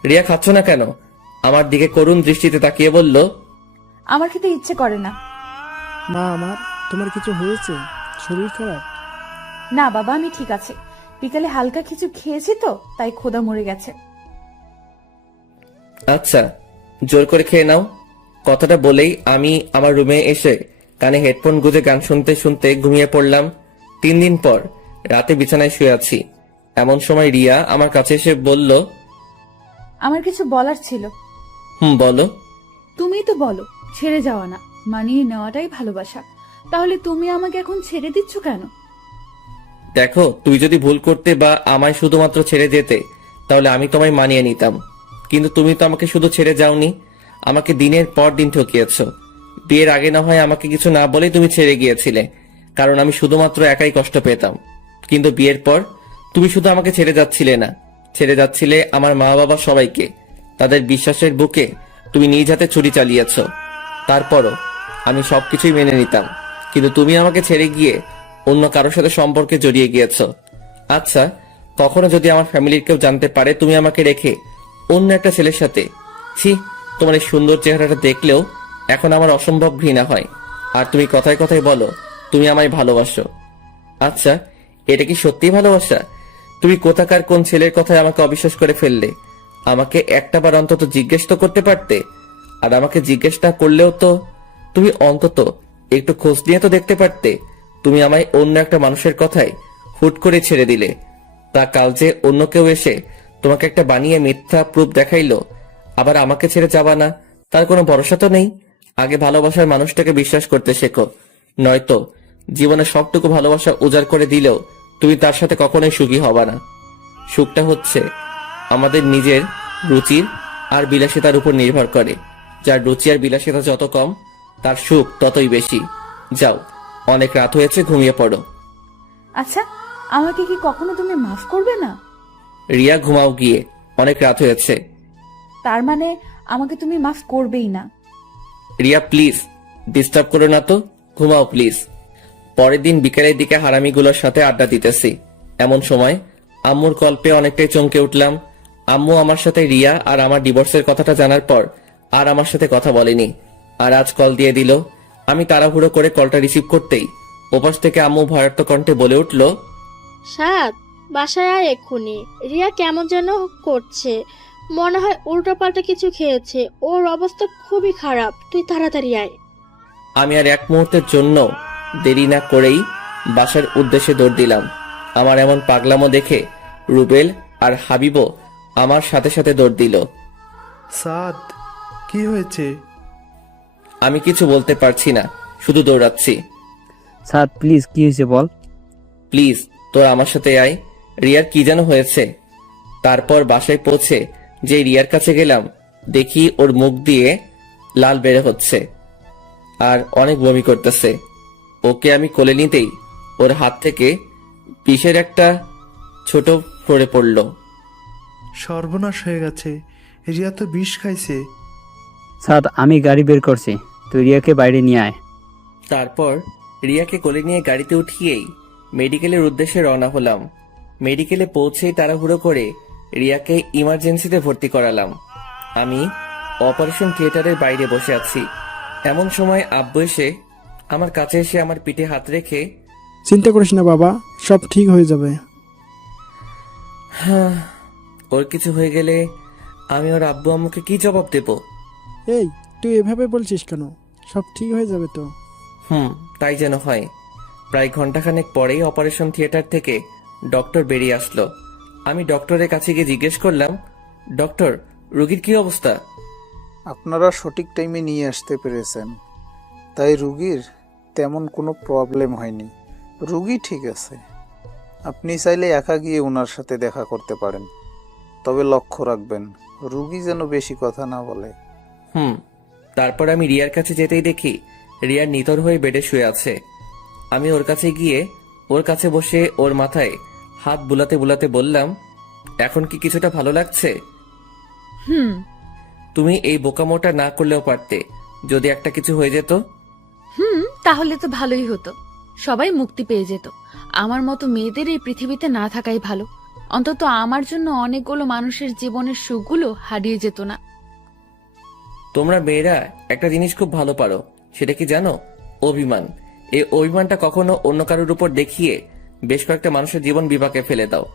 রিয়া, খাচ্ছ না কেন? আমার দিকে করুণ দৃষ্টিতে তাকিয়ে বলল, আমার খেতে ইচ্ছে করে না। মা, আমার তোমার কিছু হয়েছে? শরীর খারাপ? না বাবা, আমি ঠিক আছে। বিকালে হালকা কিছু খেয়েছি তো, তাই ক্ষুধা মরে গেছে। আচ্ছা, জোর করে খেয়ে নাও। কথাটা বলেই আমি আমার রুমে এসে কানে হেডফোন গুঁজে গান শুনতে শুনতে ঘুমিয়ে পড়লাম। 3 দিন পর রাতে বিছানায় শুয়ে আছি। এমন সময় রিয়া আমার কাছে এসে বলল, আমার কিছু বলার ছিল। বলো। তুমিই তো বলো ছেড়ে যাওয়া না, মানিয়ে নেওয়াটাই ভালোবাসা। তাহলে তুমি আমাকে এখন ছেড়ে দিচ্ছ কেন? দেখো, তুই যদি ভুল করতে বা আমায় শুধুমাত্র ছেড়ে যেতে, তাহলে আমি তোমায় মানিয়ে নিতাম। কিন্তু তুমি তো আমাকে শুধু ছেড়ে যাওনি, আমাকে দিনের পর দিন ঠকিয়েছ। বিয়ের আগে না হয় আমাকে কিছু না বলেই তুমি ছেড়ে গিয়েছিলে, কারণ আমি শুধুমাত্র একাই কষ্ট পেতাম। কিন্তু বিয়ের পর তুমি শুধু আমাকে ছেড়ে যাচ্ছিলে না, ছেড়ে যাচ্ছিলে আমার মা বাবা সবাইকে। তাদের বিশ্বাসের বুকে তুমি নিজ হাতে ছুরি চালিয়েছ। তারপরও আমি সবকিছুই মেনে নিতাম, কিন্তু তুমি আমাকে ছেড়ে গিয়ে অন্য কারোর সাথে সম্পর্কে জড়িয়ে গিয়েছ। আচ্ছা, কখনো যদি আমার ফ্যামিলির কেউ জানতে পারে তুমি আমাকে রেখে অন্য একটা ছেলের সাথে, ছি, তোমার এই সুন্দর চেহারাটা দেখলেও এখন আমার অসম্ভব ঘৃণা হয়। আর তুমি কথায় কথায় বলো তুমি আমায় ভালোবাসো। আচ্ছা, এটা কি সত্যি ভালোবাসা? তুমি কোথাকার কোন ছেলের কথায় আমাকে অবিশ্বাস করে ফেললে? আমাকে একটাবার অন্তত জিজ্ঞেস তো করতে পারতে। আর আমাকে জিজ্ঞেস না করলেও তো তুমি অন্তত একটু খোঁজ নিয়ে তো দেখতে পারতে। তুমি আমায় অন্য একটা মানুষের কথায় হুট করে ছেড়ে দিলে। তা কাল যে অন্য কেউ এসে তোমাকে একটা বানিয়ে মিথ্যা প্রুফ দেখাইলো, আবার আমাকে ছেড়ে যাবা না, তার কোনো ভরসা তো নেই। আগে ভালোবাসার মানুষটাকে বিশ্বাস করতে শেখো, নয়তো জীবনে সবটুকু ভালোবাসা উজাড় করে দিলেও তুমি তার সাথে কখনোই সুখী হবা না। সুখটা হচ্ছে আমাদের নিজের রুচির আর বিলাসিতার উপর নির্ভর করে। যার রুচি আর বিলাসিতা যত কম, তার সুখ ততই বেশি। যাও, অনেক রাত হয়েছে, ঘুমিয়ে পড়ো। আচ্ছা, আমাকে কি কখনো তুমি মাফ করবে না? রিয়া, ঘুমাও গিয়ে, অনেক রাত হয়েছে। তার মানে আমাকে তুমি মাফ করবেই না? রিয়া প্লিজ, ডিস্টার্ব করো না তো, ঘুমাও প্লিজ। পরের দিন বিকেলের দিকে হারামিগুলোর সাথে আড্ডা দিতেছি। এমন সময় আম্মুর কল পেয়ে অনেকটাই চমকে উঠলাম। আম্মু আমার সাথে রিয়া আর আমার ডিভোর্সের কথাটা জানার পর আর আমার সাথে কথা বলেনি, আর আজ কল দিয়ে দিল। আমি তাড়াহুড়ো করে কলটা রিসিভ করতেই ওপাশ থেকে আম্মু ভয়ার্থ কণ্ঠে বলে উঠল, সাদ, বাসায় আয় এক্ষুনি। রিয়া কেমন যেন করছে, মনে হয় উল্টোপাল্টা কিছু খেয়েছে। ওর অবস্থা খুবই খারাপ, তুই তাড়াতাড়ি আয়। আমি আর এক মুহূর্তের জন্য দেরি না করেই বাসার উদ্দেশ্যে দৌড় দিলাম। আমার এমন পাগলামো দেখে রুবেল আর হাবিবও আমার সাথে সাথে দৌড় দিল। সাদ, কি হয়েছে? আমি কিছু বলতে পারছি না, শুধু দৌড়াচ্ছি। সাদ প্লিজ কি হয়েছে বল। প্লিজ তোর আমার সাথে আয়। রিয়ার কি যেন হয়েছে। তারপর বাসায় পৌঁছে যে রিয়ার কাছে গেলাম, দেখি ওর মুখ দিয়ে লাল বের হচ্ছে আর অনেক বমি করতেছে। ওকে আমি কোলে নিতেই ওর হাত থেকে বিষের একটা ছোট পড়ে পড়ল। সর্বনাশ হয়ে গেছে, রিয়া তো বিষ খাইছে। সাদ আমি গাড়ি বের করছি, তুই রিয়াকে বাইরে নিয়ে আয়। তারপর রিয়াকে কোলে নিয়ে গাড়িতে উঠিয়েই মেডিকেলের উদ্দেশ্যে রওনা হলাম। মেডিকেলে পৌঁছেই তাড়াহুড়ো করে রিয়াকে ইমার্জেন্সিতে ভর্তি করালাম। আমি অপারেশন থিয়েটারের বাইরে বসে আছি। এমন সময় আব্বু এসে আমার কাছে এসে আমার পিঠে হাত রেখে, চিন্তা করিস না বাবা, সব ঠিক হয়ে যাবে। হ্যাঁ, ওর কিছু হয়ে গেলে আমি ওর আব্বু আম্মুকে কি জবাব দেব? এই তুই এভাবে বলছিস কেন? সব ঠিক হয়ে যাবে তো। তাই যেন হয়। প্রায় ঘন্টাখানেক পরেই অপারেশন থিয়েটার থেকে ডক্টর বেরিয়ে আসলো। আমি ডক্টরের কাছে গিয়ে জিজ্ঞেস করলাম, ডক্টর, রোগীর কি অবস্থা? আপনারা সঠিক টাইমে নিয়ে আসতে পেরেছেন, তাই রুগীর তেমন কোনো প্রবলেম হয়নি। রুগী ঠিক আছে। আপনি চাইলে একা গিয়ে ওনার সাথে দেখা করতে পারেন, তবে লক্ষ্য রাখবেন রুগী যেন বেশি কথা না বলে। তারপর আমি রিয়ার কাছে যেতেই দেখি রিয়া নিতর হয়ে বেডে শুয়ে আছে। আমি ওর কাছে গিয়ে ওর কাছে বসে ওর মাথায় হাত বুলাতে বুলাতে বললাম, এখন কি কিছুটা ভালো লাগছে? তুমি এই বোকামোটা না করলেও পারতে, যদি একটা কিছু হয়ে যেত। তাহলে তো ভালোই হতো, সবাই মুক্তি পেয়ে যেত। আমার মতো মেয়েদের এই পৃথিবীতে না থাকাই ভালো। অন্তত আমার জন্য অনেকগুলো মানুষের জীবনের সুখগুলো হারিয়ে যেত না। তোমরা মেয়েরা একটা জিনিস খুব ভালো পারো, সেটা কি জানো? অভিমান। এই অভিমানটা কখনো অন্য কারোর উপর দেখিয়ে বেশ কয়েকটা মানুষের জীবন বিপাকে ফেলে দাও,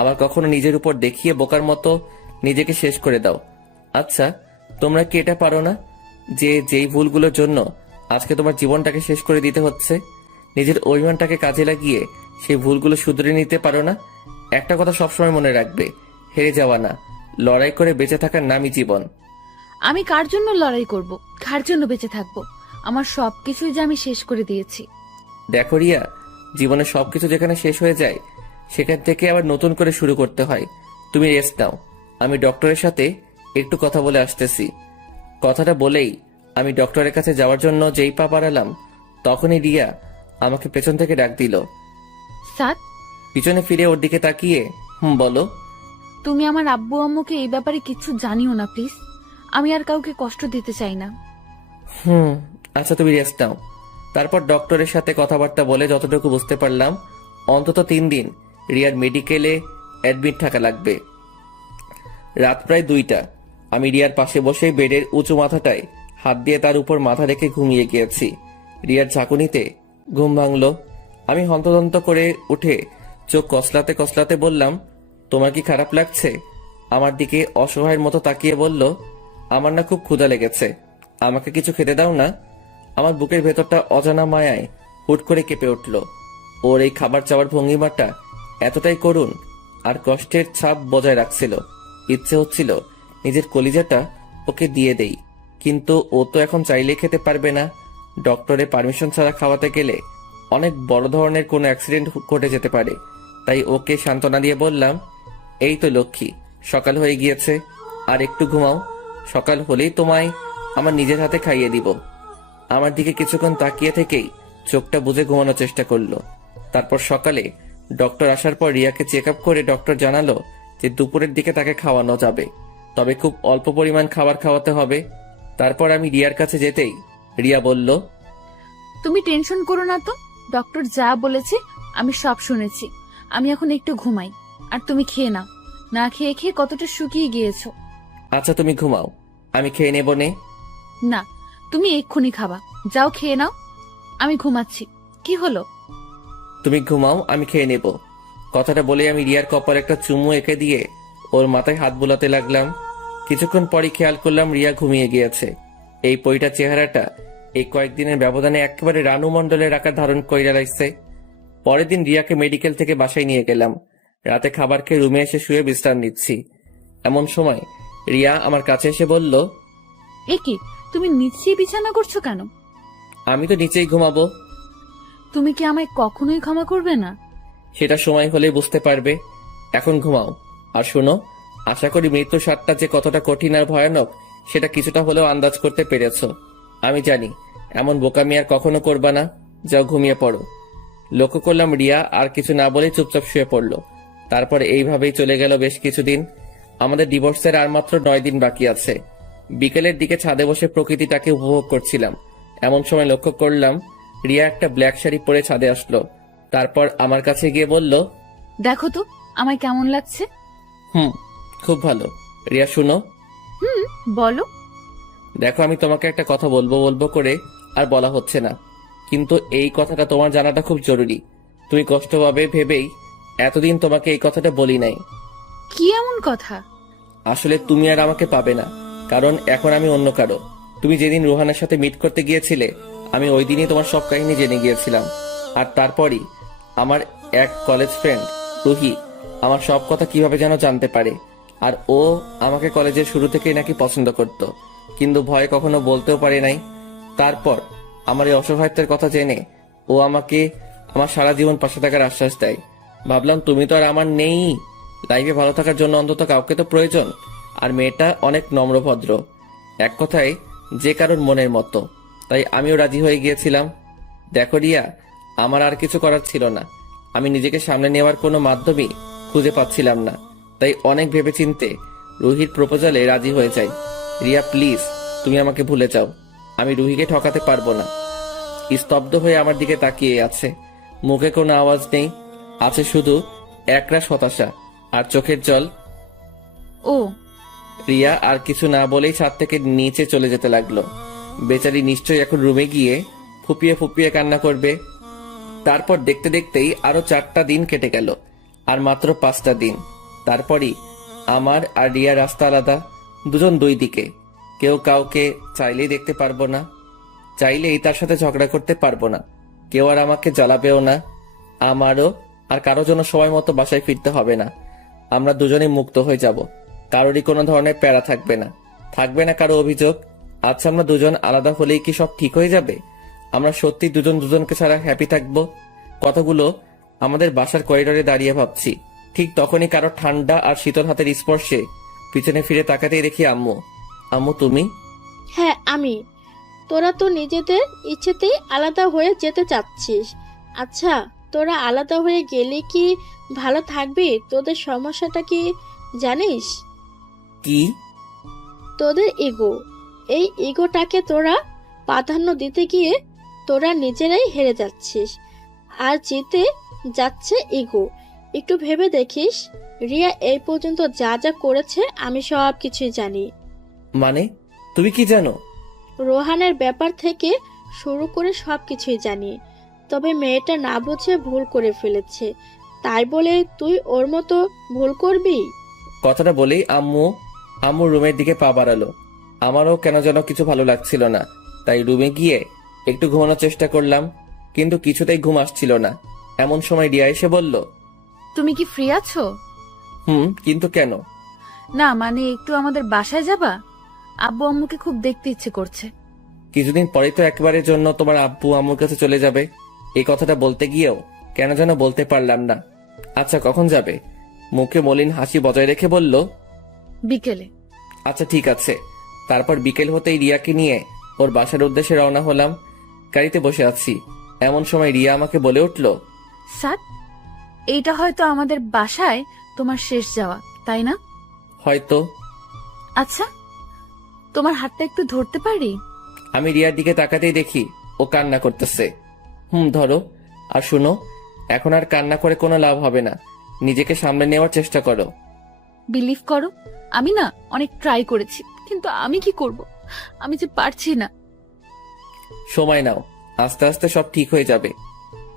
আবার কখনো নিজের উপর দেখিয়ে বোকার মতো নিজেকে শেষ করে দাও। আচ্ছা, তোমরা কি এটা পারো না যে যেই ভুলগুলোর জন্য আজকে তোমার জীবনটাকে শেষ করে দিতে হচ্ছে, নিজের অভিমানটাকে কাজে লাগিয়ে সেই ভুলগুলো শুধরে নিতে পারো না? একটা কথা সবসময় মনে রাখবে, হেরে যাওয়া না, লড়াই করে বেঁচে থাকার নামই জীবন। আমি কার জন্য লড়াই করব, কার জন্য বেঁচে থাকবো? আমার সবকিছুই যে আমি শেষ করে দিয়েছি। দেখো রিয়া, জীবনে সবকিছু যেখানে শেষ হয়ে যায় সেখান থেকে আবার নতুন করে শুরু করতে হয়। তুমি রেস্ট নাও, আমি ডক্টরের সাথে একটু কথা বলে আসতেছি। কথাটা বলেই আমি ডক্টরের কাছে যাওয়ার জন্য যেই পা বাড়ালাম, তখনই রিয়া আমাকে পেছন থেকে ডাক দিল। সাদ, পিছনে ফিরে ওর দিকে তাকিয়ে, বলো। তুমি আমার আব্বু আম্মুকে এই ব্যাপারে কিছু জানিও না প্লিজ। আমি আর কাউকে কষ্ট দিতে চাই না। আচ্ছা, তুমি রেস্ট নাও। তারপর ডক্টরের সাথে কথাবার্তা বলে যতটুকু বুঝতে পারলাম, অন্তত 3 দিন রিয়ার মেডিকেলে অ্যাডমিট থাকা লাগবে। রাত প্রায় 2টা। আমি রিয়ার পাশে বসে বেডের উঁচু মাথাটায় হাত দিয়ে তার উপর মাথা রেখে ঘুমিয়ে গিয়েছি। রিয়ার ঝাঁকুনিতে ঘুম ভাঙলো। আমি হন্তদন্ত করে উঠে চোখ কসলাতে কসলাতে বললাম, তোমার কি খারাপ লাগছে? আমার দিকে অসহায়ের মতো তাকিয়ে বলল, আমার না খুব ক্ষুধা লেগেছে, আমাকে কিছু খেতে দাও না। আমার বুকের ভেতরটা অজানা মায়ায় হুট করে কেঁপে উঠল। ওর এই খাবার চাওয়ার ভঙ্গিমাটা এতটাই করুণ আর কষ্টের ছাপ বজায় রাখছিল। ইচ্ছে হচ্ছিল নিজের কলিজাটা ওকে দিয়ে দেই, কিন্তু ও তো এখন চাইলে খেতে পারবে না। ডক্টরের পারমিশন ছাড়া খাওয়াতে গেলে অনেক বড় ধরনের কোনো অ্যাক্সিডেন্ট ঘটে যেতে পারে। তাই ওকে সান্ত্বনা দিয়ে বললাম, এই তো লক্ষ্মী, সকাল হয়ে গিয়েছে, আর একটু ঘুমাও, সকাল হলেই তোমায় আমার নিজের হাতে খাইয়ে দিব। আমার দিকে কিছুক্ষণ তাকিয়ে থেকেই চোখটা বুজে ঘুমানোর চেষ্টা করলো। তারপর সকালে ডক্টর আসার পর রিয়াকে চেক আপ করে ডক্টর জানালো যে দুপুরের দিকে তাকে খাওয়ানো যাবে, তবে খুব অল্প পরিমাণ খাবার খাওয়াতে হবে। তারপর আমি রিয়ার কাছে যেতেই রিয়া বলল, তুমি টেনশন করো না তো, ডক্টর যা বলেছে আমি সব শুনেছি। আমি এখন একটু ঘুমাই, আর তুমি খেয়ে নাও। না খেয়ে খেয়ে কতটা শুকিয়ে গিয়েছো। আচ্ছা, তুমি ঘুমাও, আমি খেয়ে নেব নে। না, তুমি এক্ষুনি খাবা, যাও খেয়ে নাও। আমি ঘুমাচ্ছি। কি হলো? তুমি ঘুমাও, আমি খেয়ে নেব। কথাটা বলে আমি রিয়ার কপালে একটা চুমু এঁকে দিয়ে ওর মাথায় হাত বুলাতে লাগলাম। কিছুক্ষণ পরই খেয়াল করলাম রিয়া ঘুমিয়ে গিয়েছে। এই পইটা চেহারাটা এই কয়েকদিনের ব্যবধানে একেবারে রানু মণ্ডলের আকার ধারণ কইরা লাগছে। পরের দিন রিয়াকে মেডিকেল থেকে বাসায় নিয়ে গেলাম। রাতে খাবার খেয়ে রুমে এসে শুয়ে বিশ্রাম নিচ্ছি। এমন সময় রিয়া আমার কাছে এসে বলল, এ কি, তুমি নিচেই বিছানা করছো কেন? আমি তো নিচেই ঘুমাবো। তুমি কি আমায় কখনোই ক্ষমা করবে না? সেটা সময় হলেই বুঝতে পারবে। এখন ঘুমাও। আর শোনো, আশা করি মৃত্যুর স্বাদটা যে কতটা কঠিন আর ভয়ানক সেটা কিছুটা হলেও আন্দাজ করতে পেরেছো। আমি জানি এমন বোকামি আর কখনো করবা না। যাও ঘুমিয়ে পড়ো। লক্ষ্য করলাম রিয়া আর কিছু না বলেই চুপচাপ শুয়ে পড়লো। তারপর এইভাবেই চলে গেল বেশ কিছুদিন। আমাদের ডিভোর্সের আর মাত্র 9 দিন বাকি আছে। বিকেলের দিকে ছাদে বসে প্রকৃতিটাকে উপভোগ করছিলাম। এমন সময় লক্ষ্য করলাম রিয়া একটা ব্ল্যাক শাড়ি পরে ছাদে আসলো। তারপর আমার কাছে গিয়ে বলল, দেখো তো আমায় কেমন লাগছে। খুব ভালো। রিয়া শুনো। বলো। দেখো, আমি তোমাকে একটা কথা বলবো করে আর বলা হচ্ছে না, কিন্তু এই কথাটা তোমার জানাটা খুব জরুরি। তুমি কষ্ট পাবে ভেবেই এতদিন তোমাকে এই কথাটা বলি নাই। কি এমন কথা? আসলে তুমি আর আমাকে পাবে না, কারণ এখন আমি অন্য কারো। তুমি যেদিন রোহানের সাথে মিট করতে গিয়েছিলে, আমি ওই দিনই তোমার সব কাহিনী জেনে গিয়েছিলাম। আর তারপরই আমার এক কলেজ ফ্রেন্ড রুহি আমার সব কথা কিভাবে যেন জানতে পারে। আর ও আমাকে কলেজের শুরু থেকেই নাকি পছন্দ করত, কিন্তু ভয় কখনো বলতেও পারে নাই। তারপর আমার এই অসহায়ত্বের কথা জেনে ও আমাকে আমার সারা জীবন পাশে থাকার আশ্বাস দেয়। ভাবলাম তুমি তো আর আমার নেই, লাইফে ভালো থাকার জন্য অন্তত কাউকে তো প্রয়োজন। আর মেয়েটা অনেক নম্রভদ্র, এক কথায় যে কারোর মনের মতো। তাই আমিও রাজি হয়ে গিয়েছিলাম। দেখো রিয়া, আমার আর কিছু করার ছিল না। আমি নিজেকে সামনে নেওয়ার কোনো মাধ্যমই খুঁজে পাচ্ছিলাম না। তাই অনেক ভেবেচিন্তে রুহির প্রপোজালে রাজি হয়ে যাই। রিয়া প্লিজ, তুমি আমাকে ভুলে যাও। আমি রুহিকে ঠকাতে পারবো না। স্তব্ধ হয়ে আমার দিকে তাকিয়ে আছে। মুখে কোনো আওয়াজ নেই, আছে শুধু একরাশ হতাশা আর চোখের জল। ও রিয়া আর কিছু না বলেই ছাদ থেকে নিচে চলে যেতে লাগলো। বেচারি নিশ্চয়ই এখন রুমে গিয়ে ফুপিয়ে ফুপিয়ে কান্না করবে। তারপর দেখতে দেখতেই আরো 4টা দিন কেটে গেল, আর মাত্র 5টা দিন। তারপরই আমার আর রিয়ার রাস্তা আলাদা, দুজন দুই দিকে। কেউ কাউকে চাইলেই দেখতে পারবো না, চাইলেই তার সাথে ঝগড়া করতে পারবো না। কেউ আর আমাকে জ্বালাবেও না। আমারও আর কারো জন্য সময় মতো বাসায় ফিরতে হবে না। আমরা দুজনেই মুক্ত হয়ে যাব। কারোরই কোনো ধরনের প্যারা থাকবে না, থাকবে না কারো অভিযোগ। আচ্ছা, আমরা দুজন আলাদা হলেই কি সব ঠিক হয়ে যাবে? আমরা সত্যি দুজন দুজনকে ছাড়া হ্যাপি থাকবো? কথাগুলো আমাদের বাসার করিডোরে দাঁড়িয়ে ভাবছি। ঠিক তখনই কারো ঠান্ডা আর শীতল হাতের স্পর্শে পিছনে ফিরে তাকাতেই দেখি আম্মু। আম্মু তুমি? হ্যাঁ আমি। তোরা তো নিজেদের ইচ্ছেতেই আলাদা হয়ে যেতে চাচ্ছিস। আচ্ছা, তোরা আলাদা হয়ে গেলে কি ভালো থাকবি? তোদের সমস্যাটা কি জানিস? কি? তোদের ইগো। এই ইগোটাকে তোরা প্রাধান্য দিতে গিয়ে তোরা নিজেরাই হেরে যাচ্ছিস, আর জিতে যাচ্ছে ইগো। একটু ভেবে দেখিস, রিয়া এই পর্যন্ত যা যা করেছে আমি সব কিছুই জানি। মানে তুমি কি জানো? রোহানের ব্যাপার থেকে শুরু করে সবকিছুই জানি। তবে মেয়েটা না বুঝে ভুল করে ফেলেছে, তাই বলে তুই ওর মতো ভুল করবি? কথাটা বলেই আম্মু রুমের দিকে পা বাড়ালো। আমারও কেন যেন কিছু ভালো লাগছিল না, তাই রুমে গিয়ে একটু ঘুমানোর চেষ্টা করলাম, কিন্তু কিছুতেই ঘুম আসছিল না। এমন সময় রিয়া এসে বলল, তুমি কি ফ্রি আছো? কিন্তু কেন? না মানে একটু আমাদের বাসায় যাবা? আব্বু আম্মুকে খুব দেখতে ইচ্ছে করছে। কিছুদিন পরে তো একবারের জন্য তোমার আব্বু আম্মুর কাছে চলে যাবে। এই কথাটা বলতে গিয়েও কেন যেন বলতে পারলাম না। আচ্ছা, কখন যাবে? মুখে মলিন হাসি বজায় রেখে বলল, বিকেলে। আচ্ছা ঠিক আছে। তারপর বিকেল হতেই রিয়াকে নিয়ে ওর বাসার উদ্দেশ্যে রওনা হলাম। গাড়িতে বসে আছি, এমন সময় রিয়া আমাকে বলে উঠল, সাত, এইটা হয়তো আমাদের বাসায় তোমার শেষ যাওয়া, তাই না? হয়তো। আচ্ছা, তোমার হাতটা একটু ধরতে পারি? আমি রিয়ার দিকে তাকাতেই দেখি ও কান্না করতেছে। ধরো। আর শুনো, এখন আর কান্না করে কোনো লাভ হবে না। নিজেকে সামলে নেওয়ার চেষ্টা করো। বিলিভ করো, আমি না অনেক ট্রাই করেছি, কিন্তু আমি কি করব, আমি যে পারছি না। সময় নাও, আস্তে আস্তে সব ঠিক হয়ে যাবে।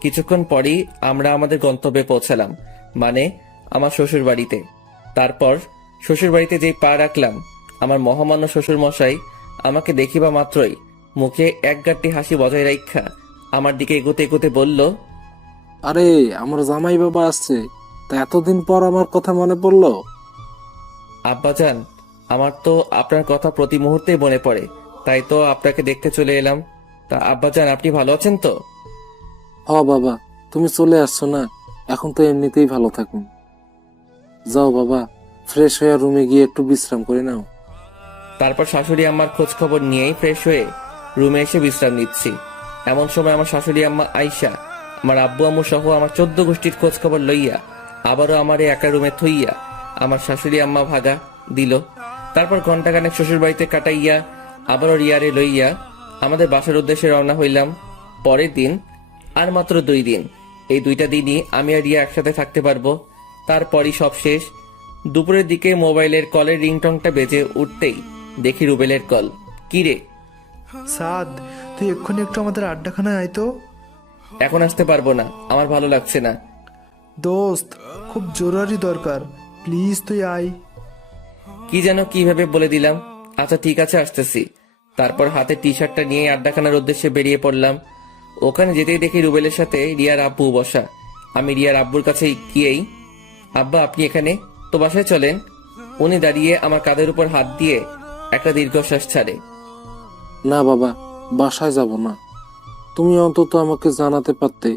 কিছুক্ষণ পরেই আমরা আমাদের গন্তব্যে পৌঁছালাম, মানে আমার শ্বশুর বাড়িতে। তারপর শ্বশুর বাড়িতে যেই পা রাখলাম, আমার মহামান্য শ্বশুর মশাই আমাকে দেখিবা মাত্রই মুখে এক গাঁটটি হাসি বজায় রাখা আমার দিকে এগোতে এগোতে বলল, আরে আমার জামাই বাবা আসছে, তা এতদিন পর আমার কথা মনে পড়লো? আব্বাজান, আমার তো আপনার কথা প্রতি মুহূর্তেই মনে পড়ে, তাই তো আপনাকে দেখতে চলে এলাম। তা আব্বাজান, আপনি ভালো আছেন তো? বাবা, তুমি চলে আসছো না, এখন তো এমনিতেই ভালো থাকুন। যাও বাবা, ফ্রেশ হয়ে রুমে গিয়ে একটু বিশ্রাম করে নাও। তারপর শাশুড়ি আম্মার খোঁজ খবর নিয়েই ফ্রেশ হয়ে রুমে এসে বিশ্রাম নিচ্ছি। এমন সময় আমার শাশুড়ি আম্মা আয়শা আমার আব্বু আম্মু সহ আমার 14 গোষ্ঠীর খোঁজ খবর লইয়া আবারও আমার এই একা রুমে থইয়া আমার শাশুড়ি আম্মা ভাগা দিল। তারপর ঘন্টাখানেক শ্বশুর বাড়িতে কাটাইয়া আবারও রিয়ারে লইয়া আমাদের বাসার উদ্দেশ্যে রওনা হইলাম। পরের দিন আর মাত্র 2 দিন, এই 2টা দিনই আমি আর রিয়া একসাথে থাকতে পারবো। তারপরই সব শেষ। দুপুরের দিকে মোবাইলের কলের রিংটংটা বেজে উঠতেই দেখি রুবেলের কল। কি রে? সাদ, তুই এক্ষুনি একটু আমাদের আড্ডাখানায় আয় তো। এখন আসতে পারবো না, আমার ভালো লাগছে না। দোস্ত, খুব জরুরি দরকার, প্লিজ তুই আয়। কি যেন কিভাবে বলে দিলাম। আচ্ছা ঠিক আছে, আসতেছি। তারপর হাতে টি শার্টটা নিয়ে আড্ডাখানার উদ্দেশ্যে বেরিয়ে পড়লাম। ওখানে যেতেই দেখি রুবেলের সাথে রিয়ার আব্বু বসা। আমি রিয়ার আব্বুর কাছে গিয়েই, আব্বা আপনি এখানে, তো বাসায় চলেন। উনি দাঁড়িয়ে আমার কাঁধের উপর হাত দিয়ে একটা দীর্ঘশ্বাস ছাড়ে। না বাবা, বাসায় যাব না। তুমি অন্তত আমাকে জানাতে পারতে,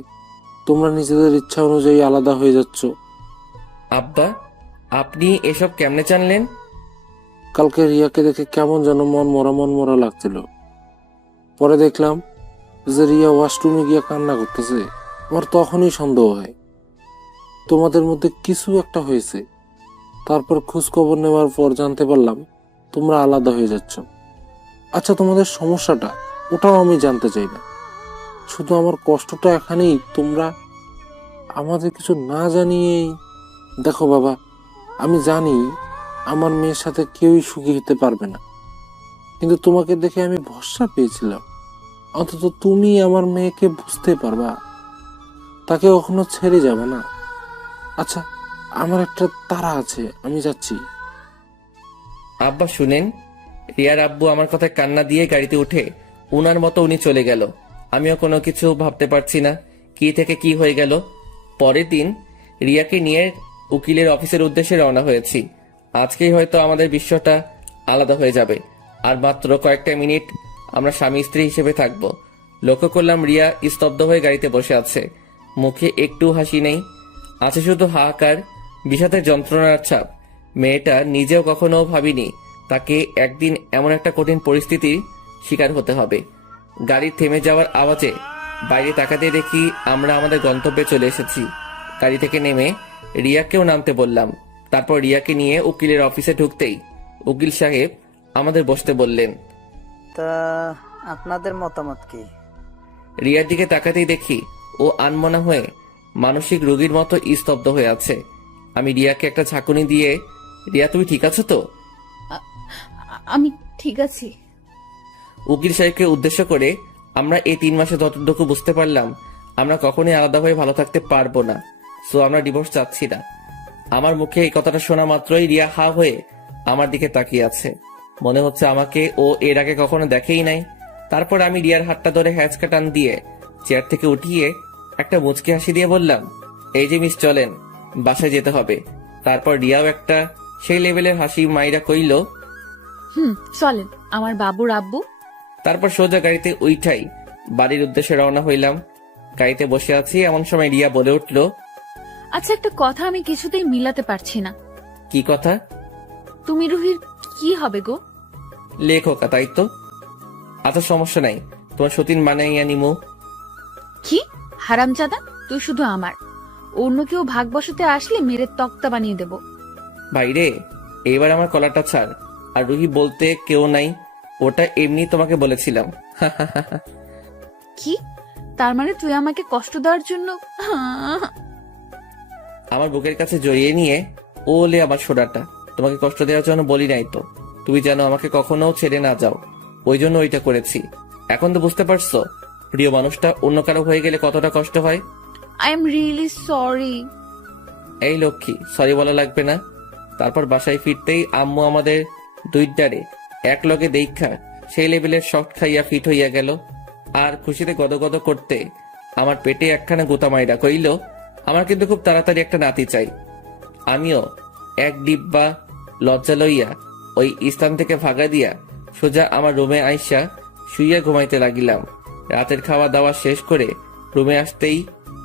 তোমরা নিজেদের ইচ্ছা অনুযায়ী আলাদা হয়ে যাচ্ছ। আব্বা, আপনি এসব কেমনে জানলেন? কালকে রিয়াকে দেখে কেমন যেন মন মরা লাগছিল। পরে দেখলাম যে রিয়া ওয়াশরুমে গিয়ে কান্না করতেছে। আমার তখনই সন্দেহ হয় তোমাদের মধ্যে কিছু একটা হয়েছে। তারপর খোঁজ খবর নেওয়ার পর জানতে পারলাম তোমরা আলাদা হয়ে যাচ্ছ। আচ্ছা, তোমাদের সমস্যাটা ওটাও আমি জানতে চাই না, শুধু আমার কষ্টটা এখানেই তোমরা আমাদের কিছু না জানিয়েই। দেখো বাবা, আমি জানি আমার মেয়ের সাথে কেউই সুখী হতে পারবে না, কিন্তু তোমাকে দেখে আমি ভরসা পেয়েছিলাম অন্তত তুমি আমার মেয়েকে বুঝতে পারবা, তাকে কখনো ছেড়ে যাবে না। আচ্ছা, আমার একটা তাড়া আছে, আমি যাচ্ছি। আব্বা শুনেন, রিয়ার আব্বু আমার কথায় কান্না দিয়ে গাড়িতে উঠে উনার মতো উনি চলে গেল। আমিও কোনো কিছু ভাবতে পারছি না কি থেকে কি হয়ে গেল। পরের দিন রিয়াকে নিয়ে উকিলের অফিসের উদ্দেশ্যে রওনা হয়েছি। আজকেই হয়তো আমাদের বিশ্বটা আলাদা হয়ে যাবে। আর মাত্র কয়েকটা মিনিট আমরা স্বামী স্ত্রী হিসেবে থাকবো। লক্ষ্য করলাম রিয়া স্তব্ধ হয়ে গাড়িতে বসে আছে, মুখে একটু হাসি নেই, আছে শুধু হাহাকার, বিষাদের যন্ত্রণার ছাপ। মেয়েটা নিজেও কখনো ভাবিনি তাকে একদিন এমন একটা কঠিন পরিস্থিতির শিকার হতে হবে। গাড়ি থেমে যাওয়ার আওয়াজে বাইরে তাকাতে দেখি আমরা আমাদের গন্তব্যে চলে এসেছি। গাড়ি থেকে নেমে রিয়াকেও নামতে বললাম। তারপর রিয়াকে নিয়ে উকিলের অফিসে ঢুকতেই উকিল সাহেব আমাদের বসতে বললেন। তা আপনাদের মতামত কি? রিয়ার দিকে তাকাতেই দেখি ও আনমনা হয়ে মানসিক রোগীর মতো স্তব্ধ হয়ে আছে। আমি রিয়াকে একটা ঝাঁকুনি দিয়ে, রিয়া তুমি ঠিক আছো তো? আমি ঠিক আছি। উকিল সাহেবকে উদ্দেশ্য করে, আমরা এই 3 মাসে যতটুকু বুঝতে পারলাম আমরা কখনোই আলাদা হয়ে ভালো থাকতে পারবো না, সো আমরা ডিভোর্স চাচ্ছি না। আমার মুখে এই কথাটা শোনা মাত্রই রিয়া হা হয়ে আমার দিকে তাকিয়ে আছে। মনে হচ্ছে আমাকে ও এর আগে কখনো দেখেই নাই। তারপর আমি রিয়ার হাতটা ধরে হ্যাঁচকা টান দিয়ে চেয়ার থেকে উঠিয়ে একটা মুচকি হাসি দিয়ে বললাম, এই যে মিস চলেন, বাসায় যেতে হবে। তারপর রিয়াও একটা সেই লেভেলের হাসি মাইরা কইল, চলেন আমার বাবুর আব্বু। তারপর সোজা গাড়িতে উইঠাই বাড়ির উদ্দেশ্যে রওনা হইলাম। গাড়িতে বসে আছি এমন সময় রিয়া বলে উঠল, আচ্ছা একটা কথা আমি কিছুতেই মিলাতে পারছি না। কি কথা? তুমি রুহির কি হবে গো? লেখকা, তাই তো। আচ্ছা সমস্যা নাই, তোমার সতীন বানাইয়া নিমু। কি হারামজাদা, তুই শুধু আমার, অন্য কেউ ভাগ বসাতে আসলে মেরে তক্তা বানিয়ে দেব। ভাইরে, এইবার আমার কলারটা ছাড়। আর রুহি বলতে কেউ নাই, ওটা এমনি তোমাকে বলেছিলাম। কি তার মানে তুই আমাকে কষ্ট দেওয়ার জন্য? আমার বুকের কাছে জড়িয়ে নিয়ে ওলে আমার সোডাটা, তোমাকে কষ্ট দেওয়ার জন্য বলি নাই তো। তুমি যেন আমাকে কখনো ছেড়ে না যাও, ওই জন্য ওইটা করেছি। এখন তো বুঝতে পারছো প্রিয় মানুষটা অন্য কারো হয়ে গেলে কতটা কষ্ট হয়। I am really sorry. এই লক্ষ্মী, সরি বলা লাগবে না। তারপর বাসায় ফিরতেই আম্মু আমাদের দুইটারে এক লগে দেখা সেই লেভেলের শক্ট খাইয়া ফিট হইয়া গেল। আর খুশিতে গদগদ করতে আমার পেটে একখানা গোতা মাইরা কইল, আমার কিন্তু খুব তাড়াতাড়ি একটা নাতি চাই। আমিও এক ডিব্বা লজ্জা লইয়া ওই স্থান থেকে ভাগা দিয়া সোজা আমার রুমে আইসা শুইয়া ঘুমাইতে লাগিলাম। রাতের খাওয়া দাওয়া শেষ করে রুমে আসতেই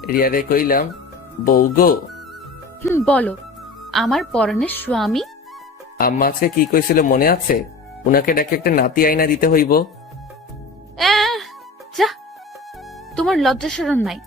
রিয়ারে কইলাম, বউ গো। বলো, আমার পরনের স্বামী। আম্মা আজকে কি কইছিল মনে আছে? উনাকে ডাকে একটা নাতি আয়না দিতে হইব। যা, তোমার লজ্জা শরম নাই।